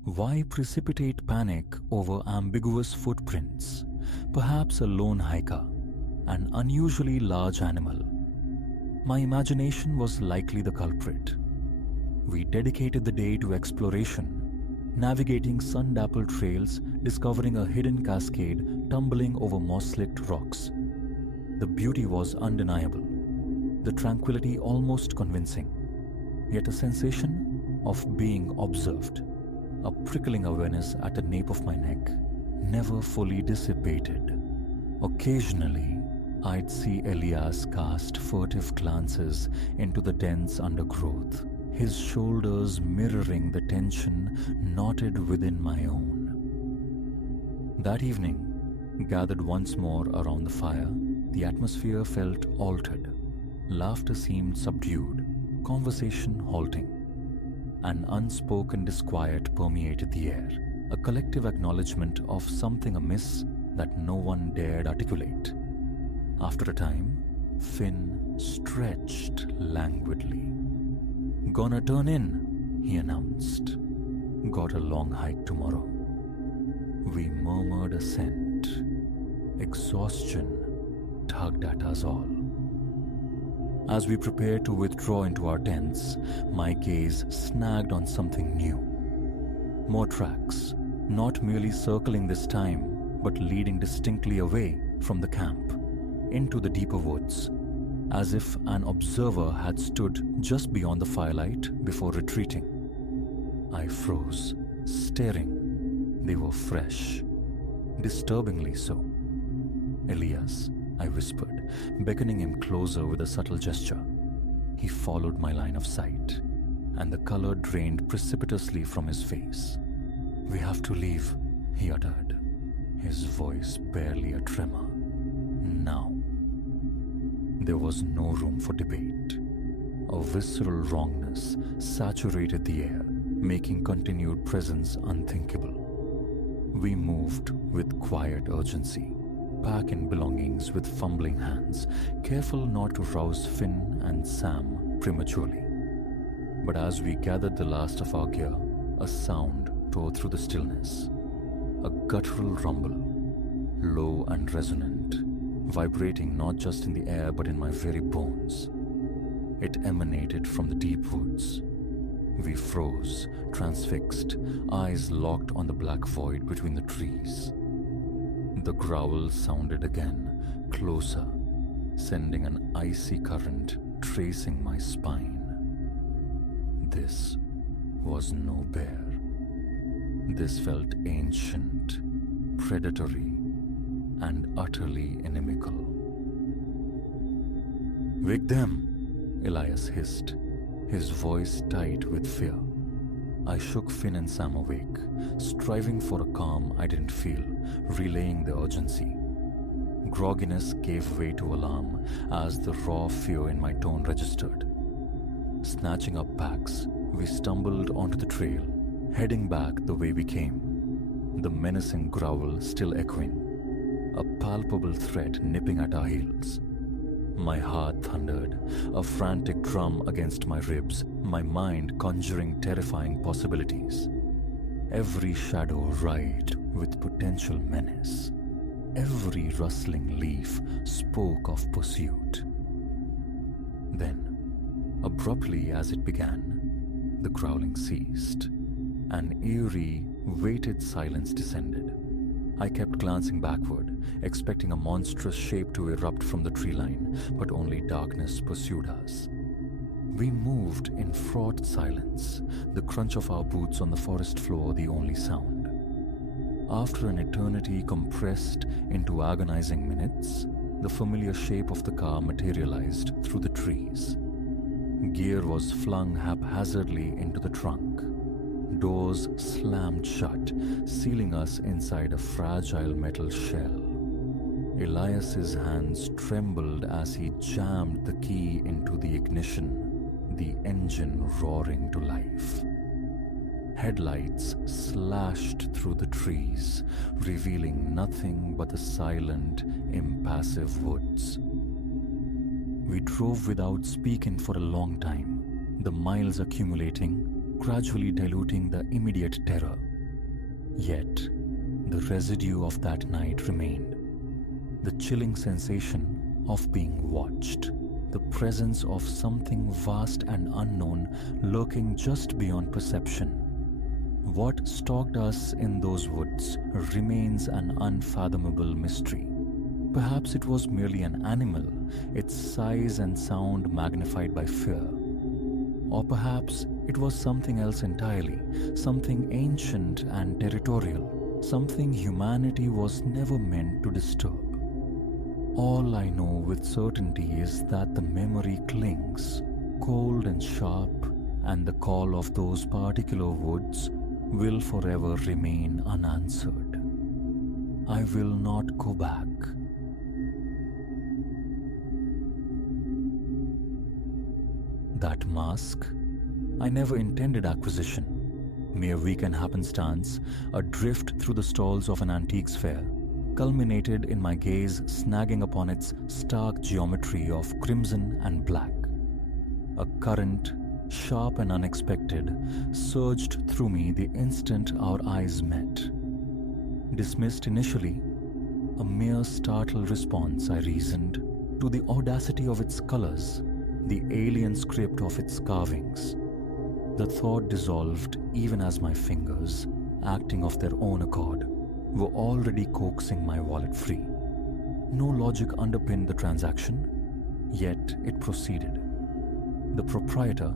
Why precipitate panic over ambiguous footprints? Perhaps a lone hiker, an unusually large animal. My imagination was likely the culprit. We dedicated the day to exploration, navigating sun-dappled trails, discovering a hidden cascade tumbling over moss-slicked rocks. The beauty was undeniable, the tranquility almost convincing, yet a sensation of being observed, a prickling awareness at the nape of my neck, never fully dissipated. Occasionally, I'd see Elias cast furtive glances into the dense undergrowth, his shoulders mirroring the tension knotted within my own. That evening, gathered once more around the fire, the atmosphere felt altered. Laughter seemed subdued, conversation halting. An unspoken disquiet permeated the air, a collective acknowledgement of something amiss that no one dared articulate. After a time, Finn stretched languidly. "Gonna turn in," he announced. "Got a long hike tomorrow." We murmured assent. Exhaustion tugged at us all. As we prepared to withdraw into our tents, my gaze snagged on something new. More tracks, not merely circling this time, but leading distinctly away from the camp, into the deeper woods, as if an observer had stood just beyond the firelight before retreating. I froze, staring. They were fresh, disturbingly so. "Elias," I whispered, beckoning him closer with a subtle gesture. He followed my line of sight, and the color drained precipitously from his face. "We have to leave," he uttered, his voice barely a tremor. "Now." There was no room for debate. A visceral wrongness saturated the air, making continued presence unthinkable. We moved with quiet urgency, packing belongings with fumbling hands, careful not to rouse Finn and Sam prematurely. But as we gathered the last of our gear, a sound tore through the stillness. A guttural rumble, low and resonant, vibrating not just in the air but in my very bones. It emanated from the deep woods. We froze, transfixed, eyes locked on the black void between the trees. The growl sounded again, closer, sending an icy current tracing my spine. This was no bear. This felt ancient, predatory, and utterly inimical. "Wake them," Elias hissed, his voice tight with fear. I shook Finn and Sam awake, striving for a calm I didn't feel, relaying the urgency. Grogginess gave way to alarm as the raw fear in my tone registered. Snatching up packs, we stumbled onto the trail, heading back the way we came, the menacing growl still echoing, a palpable threat nipping at our heels. My heart thundered, a frantic drum against my ribs, my mind conjuring terrifying possibilities. Every shadow writhed with potential menace. Every rustling leaf spoke of pursuit. Then, abruptly as it began, the growling ceased. An eerie, weighted silence descended. I kept glancing backward, expecting a monstrous shape to erupt from the tree line, but only darkness pursued us. We moved in fraught silence, the crunch of our boots on the forest floor the only sound. After an eternity compressed into agonizing minutes, the familiar shape of the car materialized through the trees. Gear was flung haphazardly into the trunk. doors slammed shut, sealing us inside a fragile metal shell. Elias's hands trembled as he jammed the key into the ignition, the engine roaring to life. Headlights slashed through the trees, revealing nothing but the silent, impassive woods. We drove without speaking for a long time, the miles accumulating, gradually diluting the immediate terror. Yet, the residue of that night remained. The chilling sensation of being watched, the presence of something vast and unknown lurking just beyond perception. What stalked us in those woods remains an unfathomable mystery. Perhaps it was merely an animal, its size and sound magnified by fear. Or perhaps it was something else entirely, something ancient and territorial, something humanity was never meant to disturb. All I know with certainty is that the memory clings, cold and sharp, and the call of those particular woods will forever remain unanswered. I will not go back. That mask, I never intended acquisition. Mere weekend happenstance, a drift through the stalls of an antiques fair, culminated in my gaze snagging upon its stark geometry of crimson and black. A current, sharp and unexpected, surged through me the instant our eyes met. Dismissed initially, a mere startled response, I reasoned, to the audacity of its colors, the alien script of its carvings. The thought dissolved even as my fingers, acting of their own accord, were already coaxing my wallet free. No logic underpinned the transaction, yet it proceeded. The proprietor,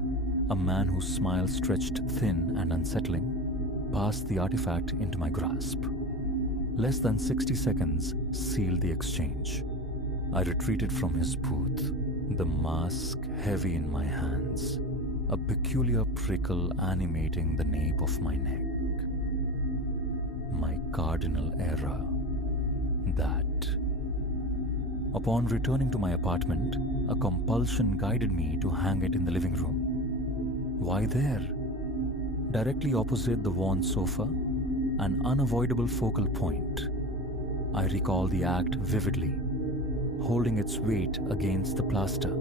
a man whose smile stretched thin and unsettling, passed the artifact into my grasp. Less than 60 seconds sealed the exchange. I retreated from his booth, the mask heavy in my hands, a peculiar prickle animating the nape of my neck. My cardinal error. That. Upon returning to my apartment, a compulsion guided me to hang it in the living room. Why there? Directly opposite the worn sofa, an unavoidable focal point. I recall the act vividly, holding its weight against the plaster,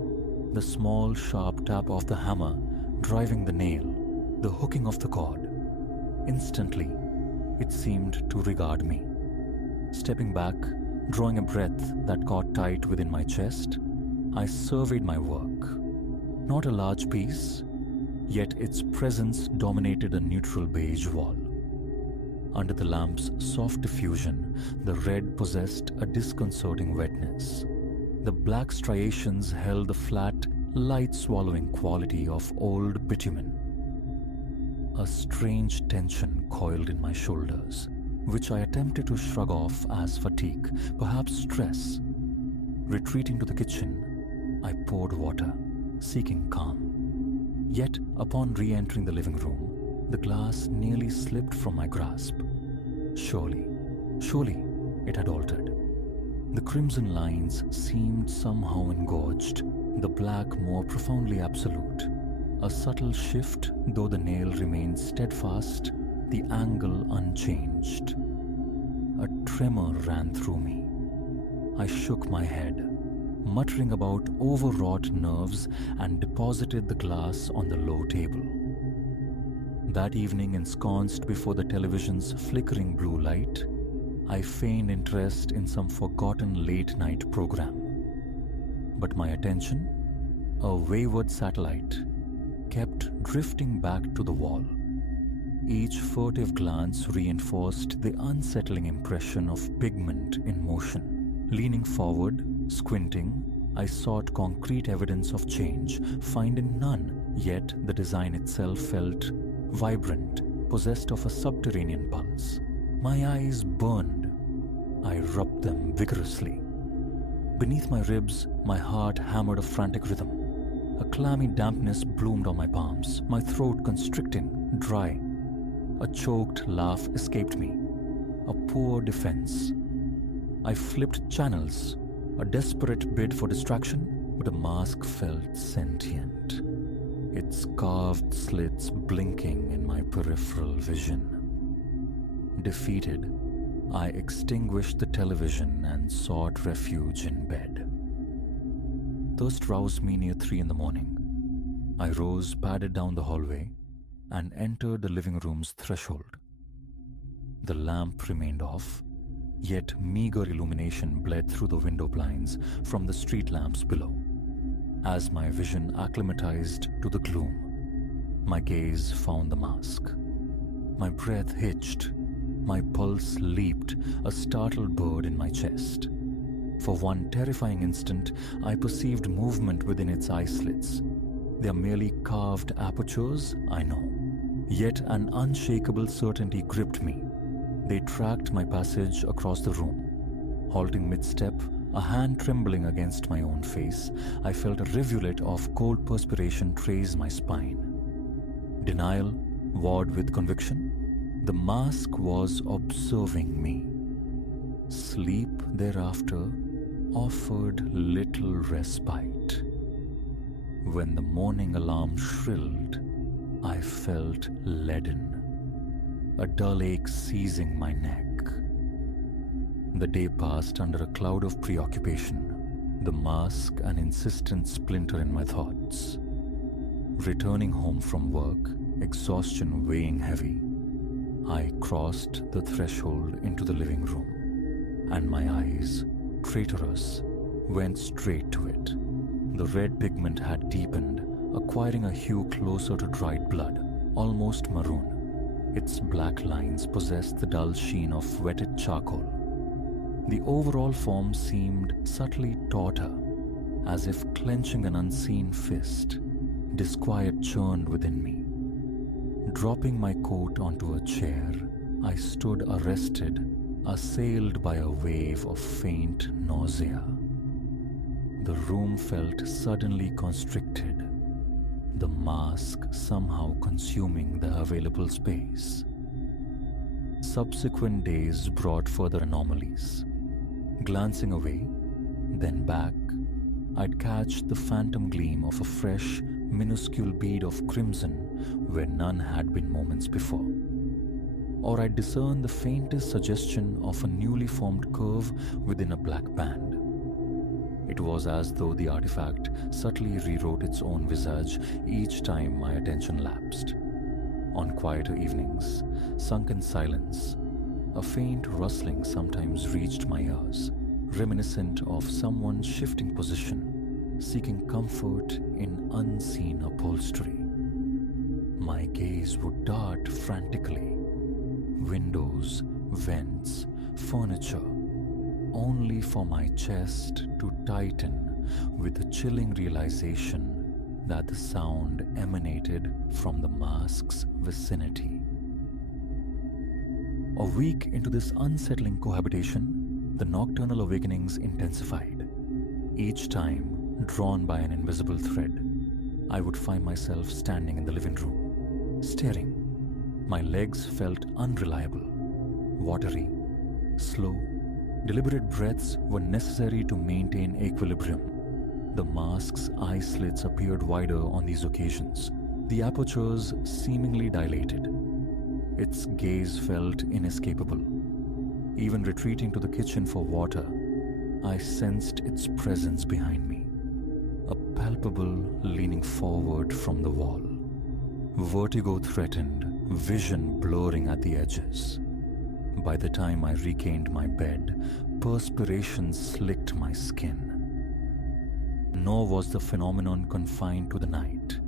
the small sharp tap of the hammer driving the nail, the hooking of the cord. Instantly, it seemed to regard me. Stepping back, drawing a breath that caught tight within my chest, I surveyed my work. Not a large piece, yet its presence dominated a neutral beige wall. Under the lamp's soft diffusion, the red possessed a disconcerting wetness. The black striations held the flat, light-swallowing quality of old bitumen. A strange tension coiled in my shoulders, which I attempted to shrug off as fatigue, perhaps stress. Retreating to the kitchen, I poured water, seeking calm. Yet, upon re-entering the living room, the glass nearly slipped from my grasp. Surely, it had altered. The crimson lines seemed somehow engorged, the black more profoundly absolute. A subtle shift, though the nail remained steadfast, the angle unchanged. A tremor ran through me. I shook my head, muttering about overwrought nerves, and deposited the glass on the low table. That evening, ensconced before the television's flickering blue light, I feigned interest in some forgotten late-night program. But my attention, a wayward satellite, kept drifting back to the wall. Each furtive glance reinforced the unsettling impression of pigment in motion. Leaning forward, squinting, I sought concrete evidence of change, finding none, yet the design itself felt vibrant, possessed of a subterranean pulse. My eyes burned. I rubbed them vigorously. Beneath my ribs, my heart hammered a frantic rhythm. A clammy dampness bloomed on my palms, my throat constricting, dry. A choked laugh escaped me. A poor defense. I flipped channels, a desperate bid for distraction, but the mask felt sentient, its carved slits blinking in my peripheral vision. Defeated, I extinguished the television and sought refuge in bed. Thirst roused me near 3 in the morning. I rose, padded down the hallway, and entered the living room's threshold. The lamp remained off, yet meager illumination bled through the window blinds from the street lamps below. As my vision acclimatized to the gloom, my gaze found the mask. My breath hitched, my pulse leaped, a startled bird in my chest. For one terrifying instant, I perceived movement within its eye slits. They are merely carved apertures, I know. Yet an unshakable certainty gripped me. They tracked my passage across the room. Halting mid-step, a hand trembling against my own face, I felt a rivulet of cold perspiration trace my spine. Denial warred with conviction. The mask was observing me. Sleep thereafter offered little respite. When the morning alarm shrilled, I felt leaden, a dull ache seizing my neck. The day passed under a cloud of preoccupation, the mask an insistent splinter in my thoughts. Returning home from work, exhaustion weighing heavy, I crossed the threshold into the living room, and my eyes, traitorous, went straight to it. The red pigment had deepened, acquiring a hue closer to dried blood, almost maroon. Its black lines possessed the dull sheen of wetted charcoal. The overall form seemed subtly tauter, as if clenching an unseen fist. Disquiet churned within me. Dropping my coat onto a chair, I stood arrested, assailed by a wave of faint nausea. The room felt suddenly constricted, the mask somehow consuming the available space. Subsequent days brought further anomalies. Glancing away, then back, I'd catch the phantom gleam of a fresh, minuscule bead of crimson where none had been moments before. Or I'd discern the faintest suggestion of a newly formed curve within a black band. It was as though the artifact subtly rewrote its own visage each time my attention lapsed. On quieter evenings, sunk in silence, a faint rustling sometimes reached my ears, reminiscent of someone shifting position, seeking comfort in unseen upholstery. My gaze would dart frantically. Windows, vents, furniture, only for my chest to tighten with the chilling realization that the sound emanated from the mask's vicinity. A week into this unsettling cohabitation, the nocturnal awakenings intensified. Each time, drawn by an invisible thread, I would find myself standing in the living room, staring. My legs felt unreliable, watery, slow. Deliberate breaths were necessary to maintain equilibrium. The mask's eye slits appeared wider on these occasions, the apertures seemingly dilated. Its gaze felt inescapable. Even retreating to the kitchen for water, I sensed its presence behind me, a palpable leaning forward from the wall. Vertigo threatened, vision blurring at the edges. By the time I regained my bed, perspiration slicked my skin. Nor was the phenomenon confined to the night.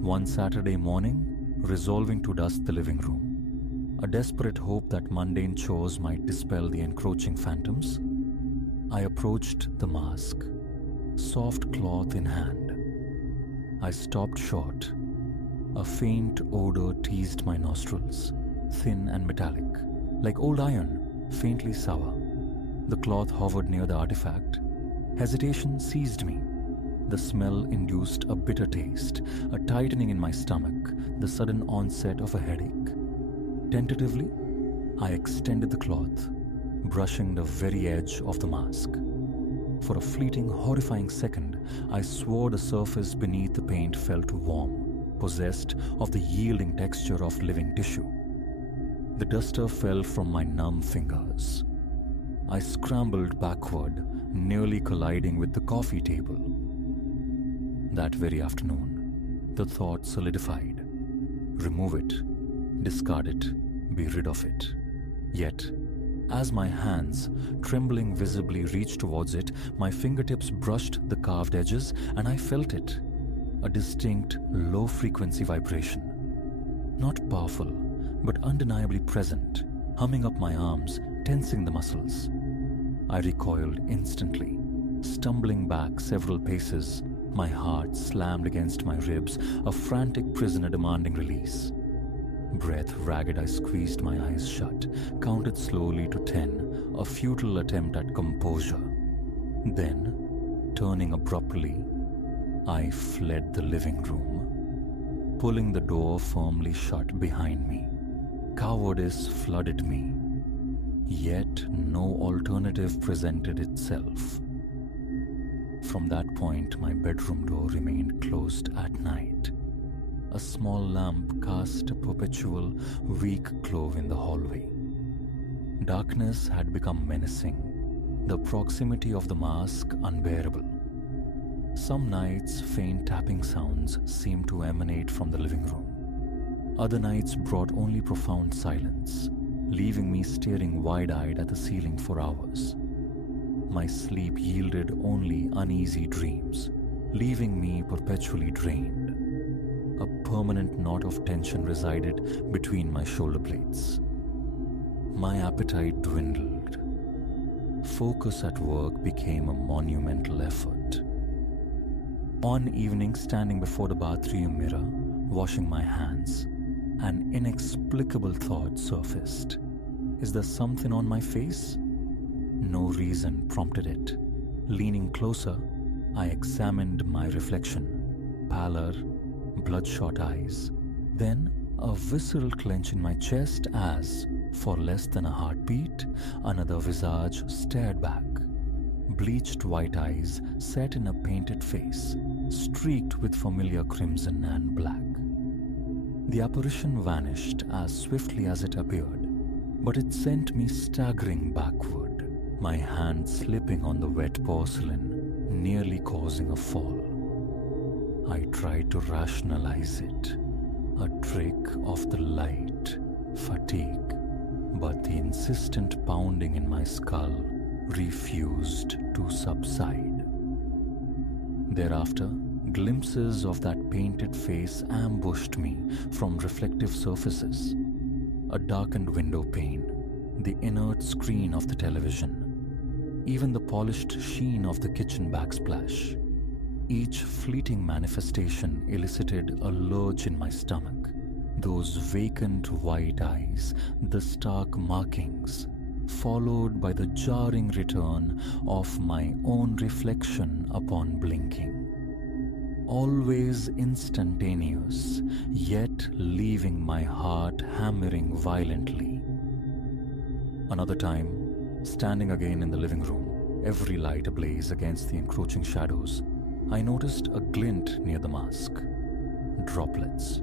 One Saturday morning, resolving to dust the living room, a desperate hope that mundane chores might dispel the encroaching phantoms, I approached the mask, soft cloth in hand. I stopped short. A faint odor teased my nostrils, thin and metallic, like old iron, faintly sour. The cloth hovered near the artifact. Hesitation seized me. The smell induced a bitter taste, a tightening in my stomach, the sudden onset of a headache. Tentatively, I extended the cloth, brushing the very edge of the mask. For a fleeting, horrifying second, I swore the surface beneath the paint felt warm, possessed of the yielding texture of living tissue. The duster fell from my numb fingers. I scrambled backward, nearly colliding with the coffee table. That very afternoon, the thought solidified. Remove it, discard it, be rid of it. Yet, as my hands, trembling visibly, reached towards it, my fingertips brushed the carved edges and I felt it. A distinct, low-frequency vibration. Not powerful, but undeniably present, humming up my arms, tensing the muscles. I recoiled instantly, stumbling back several paces, my heart slammed against my ribs, a frantic prisoner demanding release. Breath ragged, I squeezed my eyes shut, counted slowly to 10, a futile attempt at composure. Then, turning abruptly, I fled the living room, pulling the door firmly shut behind me. Cowardice flooded me, yet no alternative presented itself. From that point, my bedroom door remained closed at night. A small lamp cast a perpetual, weak glow in the hallway. Darkness had become menacing, the proximity of the mask unbearable. Some nights, faint tapping sounds seemed to emanate from the living room. Other nights brought only profound silence, leaving me staring wide-eyed at the ceiling for hours. My sleep yielded only uneasy dreams, leaving me perpetually drained. A permanent knot of tension resided between my shoulder blades. My appetite dwindled. Focus at work became a monumental effort. One evening, standing before the bathroom mirror, washing my hands, an inexplicable thought surfaced. Is there something on my face? No reason prompted it. Leaning closer, I examined my reflection. Pallor, bloodshot eyes. Then a visceral clench in my chest as, for less than a heartbeat, another visage stared back. Bleached white eyes set in a painted face, streaked with familiar crimson and black. The apparition vanished as swiftly as it appeared, but it sent me staggering backward, my hand slipping on the wet porcelain, nearly causing a fall. I tried to rationalize it, a trick of the light, fatigue, but the insistent pounding in my skull refused to subside. Thereafter, glimpses of that painted face ambushed me from reflective surfaces. A darkened window pane, the inert screen of the television, even the polished sheen of the kitchen backsplash. Each fleeting manifestation elicited a lurch in my stomach. Those vacant white eyes, the stark markings, followed by the jarring return of my own reflection upon blinking. Always instantaneous, yet leaving my heart hammering violently. Another time, standing again in the living room, every light ablaze against the encroaching shadows, I noticed a glint near the mask. Droplets.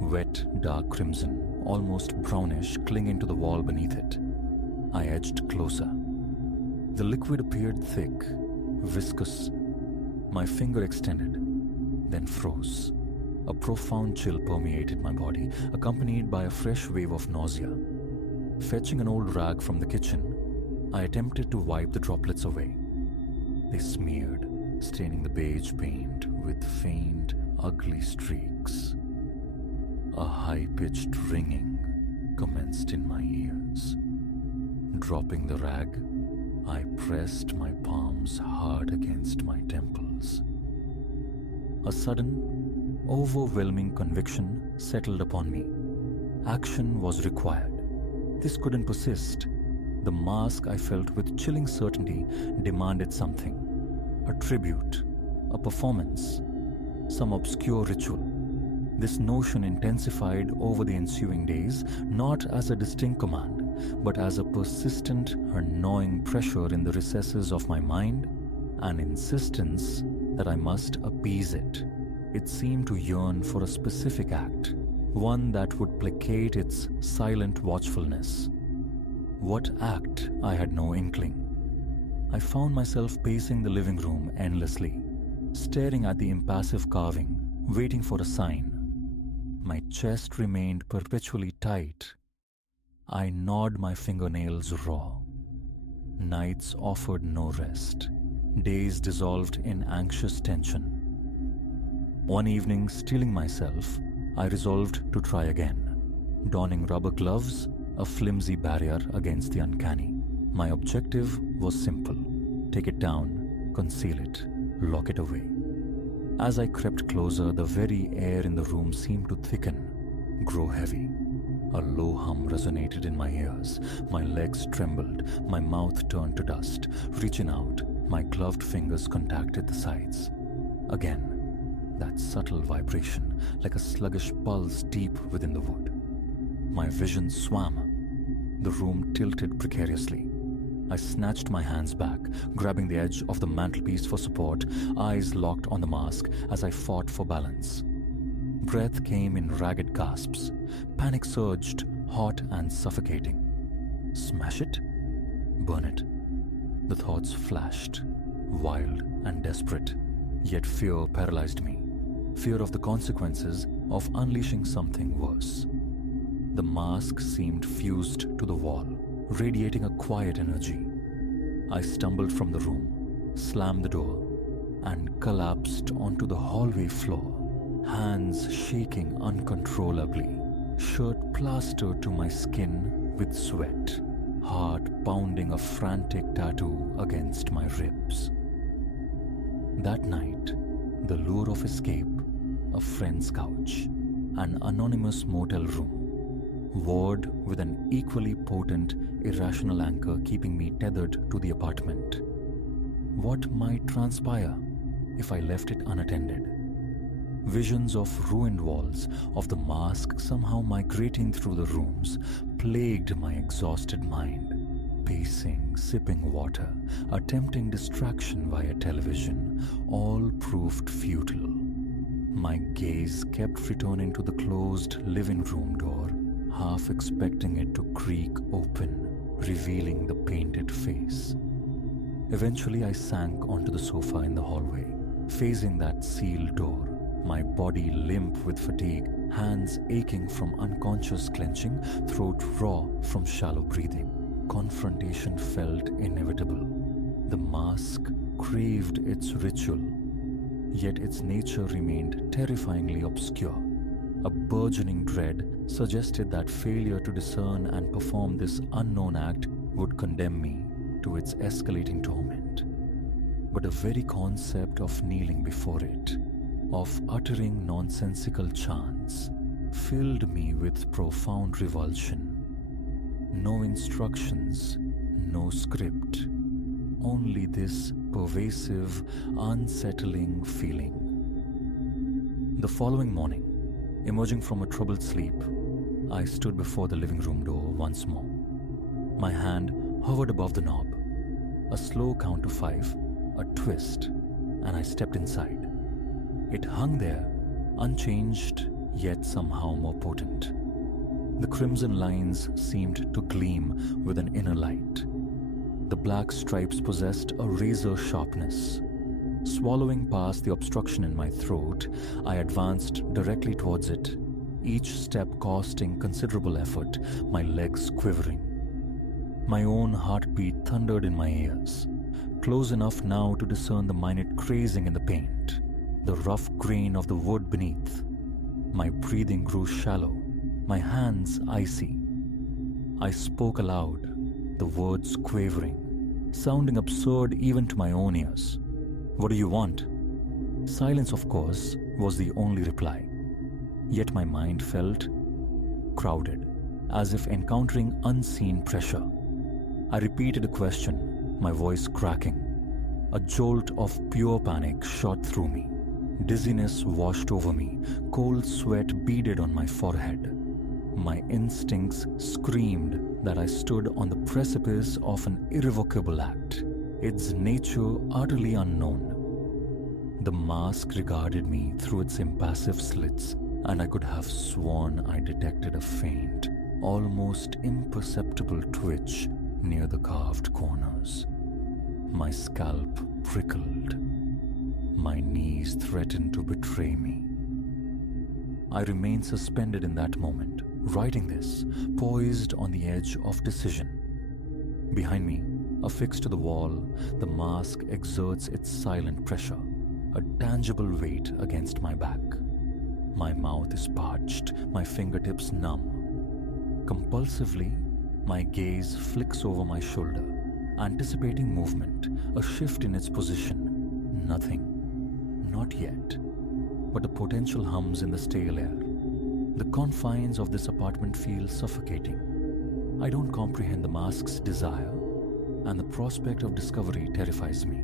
Wet, dark crimson, almost brownish, clinging to the wall beneath it. I edged closer. The liquid appeared thick, viscous. My finger extended, then froze. A profound chill permeated my body, accompanied by a fresh wave of nausea. Fetching an old rag from the kitchen, I attempted to wipe the droplets away. They smeared, staining the beige paint with faint, ugly streaks. A high-pitched ringing commenced in my ears. Dropping the rag, I pressed my palms hard against my temples. A sudden, overwhelming conviction settled upon me. Action was required. This couldn't persist. The mask, I felt with chilling certainty, demanded something. A tribute, a performance, some obscure ritual. This notion intensified over the ensuing days, not as a distinct command, but as a persistent, gnawing pressure in the recesses of my mind, an insistence that I must appease it. It seemed to yearn for a specific act, one that would placate its silent watchfulness. What act, I had no inkling. I found myself pacing the living room endlessly, staring at the impassive carving, waiting for a sign. My chest remained perpetually tight. I gnawed my fingernails raw. Nights offered no rest. Days dissolved in anxious tension. One evening, steeling myself, I resolved to try again. Donning rubber gloves, a flimsy barrier against the uncanny. My objective was simple. Take it down, conceal it, lock it away. As I crept closer, the very air in the room seemed to thicken, grow heavy. A low hum resonated in my ears. My legs trembled, my mouth turned to dust. Reaching out, my gloved fingers contacted the sides. Again, that subtle vibration, like a sluggish pulse deep within the wood. My vision swam. The room tilted precariously. I snatched my hands back, grabbing the edge of the mantelpiece for support, eyes locked on the mask as I fought for balance. Breath came in ragged gasps. Panic surged, hot and suffocating. Smash it? Burn it? The thoughts flashed, wild and desperate. Yet fear paralyzed me. Fear of the consequences of unleashing something worse. The mask seemed fused to the wall, radiating a quiet energy. I stumbled from the room, slammed the door, and collapsed onto the hallway floor, hands shaking uncontrollably, shirt plastered to my skin with sweat, heart pounding a frantic tattoo against my ribs. That night, the lure of escape, a friend's couch, an anonymous motel room, warred with an equally potent, irrational anchor keeping me tethered to the apartment. What might transpire if I left it unattended? Visions of ruined walls, of the mask somehow migrating through the rooms, plagued my exhausted mind. Pacing, sipping water, attempting distraction via television, all proved futile. My gaze kept returning to the closed living room door, half expecting it to creak open, revealing the painted face. Eventually, I sank onto the sofa in the hallway, facing that sealed door, my body limp with fatigue, hands aching from unconscious clenching, throat raw from shallow breathing. Confrontation felt inevitable. The mask craved its ritual, yet its nature remained terrifyingly obscure. A burgeoning dread suggested that failure to discern and perform this unknown act would condemn me to its escalating torment. But the very concept of kneeling before it, of uttering nonsensical chants, filled me with profound revulsion. No instructions, no script, only this pervasive, unsettling feeling. The following morning, emerging from a troubled sleep, I stood before the living room door once more. My hand hovered above the knob. A slow count to 5, a twist, and I stepped inside. It hung there, unchanged, yet somehow more potent. The crimson lines seemed to gleam with an inner light. The black stripes possessed a razor sharpness. Swallowing past the obstruction in my throat, I advanced directly towards it, each step costing considerable effort, my legs quivering. My own heartbeat thundered in my ears, close enough now to discern the minute grazing in the paint, the rough grain of the wood beneath. My breathing grew shallow, my hands icy. I spoke aloud, the words quavering, sounding absurd even to my own ears. "What do you want?" Silence, of course, was the only reply. Yet my mind felt crowded, as if encountering unseen pressure. I repeated the question, my voice cracking. A jolt of pure panic shot through me. Dizziness washed over me, cold sweat beaded on my forehead. My instincts screamed that I stood on the precipice of an irrevocable act, its nature utterly unknown. The mask regarded me through its impassive slits, and I could have sworn I detected a faint, almost imperceptible twitch near the carved corners. My scalp prickled. My knees threatened to betray me. I remained suspended in that moment, writing this, poised on the edge of decision. Behind me, affixed to the wall, the mask exerts its silent pressure, a tangible weight against my back. My mouth is parched, my fingertips numb. Compulsively, my gaze flicks over my shoulder, anticipating movement, a shift in its position. Nothing. Not yet. But the potential hums in the stale air. The confines of this apartment feel suffocating. I don't comprehend the mask's desire, and the prospect of discovery terrifies me.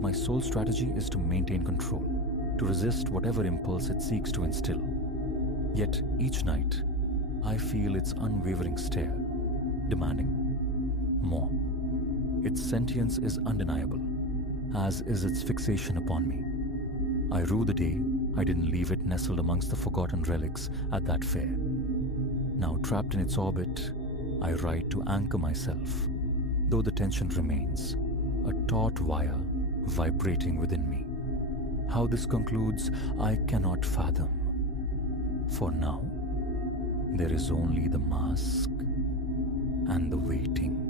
My sole strategy is to maintain control, to resist whatever impulse it seeks to instill. Yet each night, I feel its unwavering stare, demanding more. Its sentience is undeniable, as is its fixation upon me. I rue the day I didn't leave it nestled amongst the forgotten relics at that fair. Now trapped in its orbit, I write to anchor myself, though the tension remains, a taut wire vibrating within me. How this concludes, I cannot fathom. For now, there is only the mask and the waiting.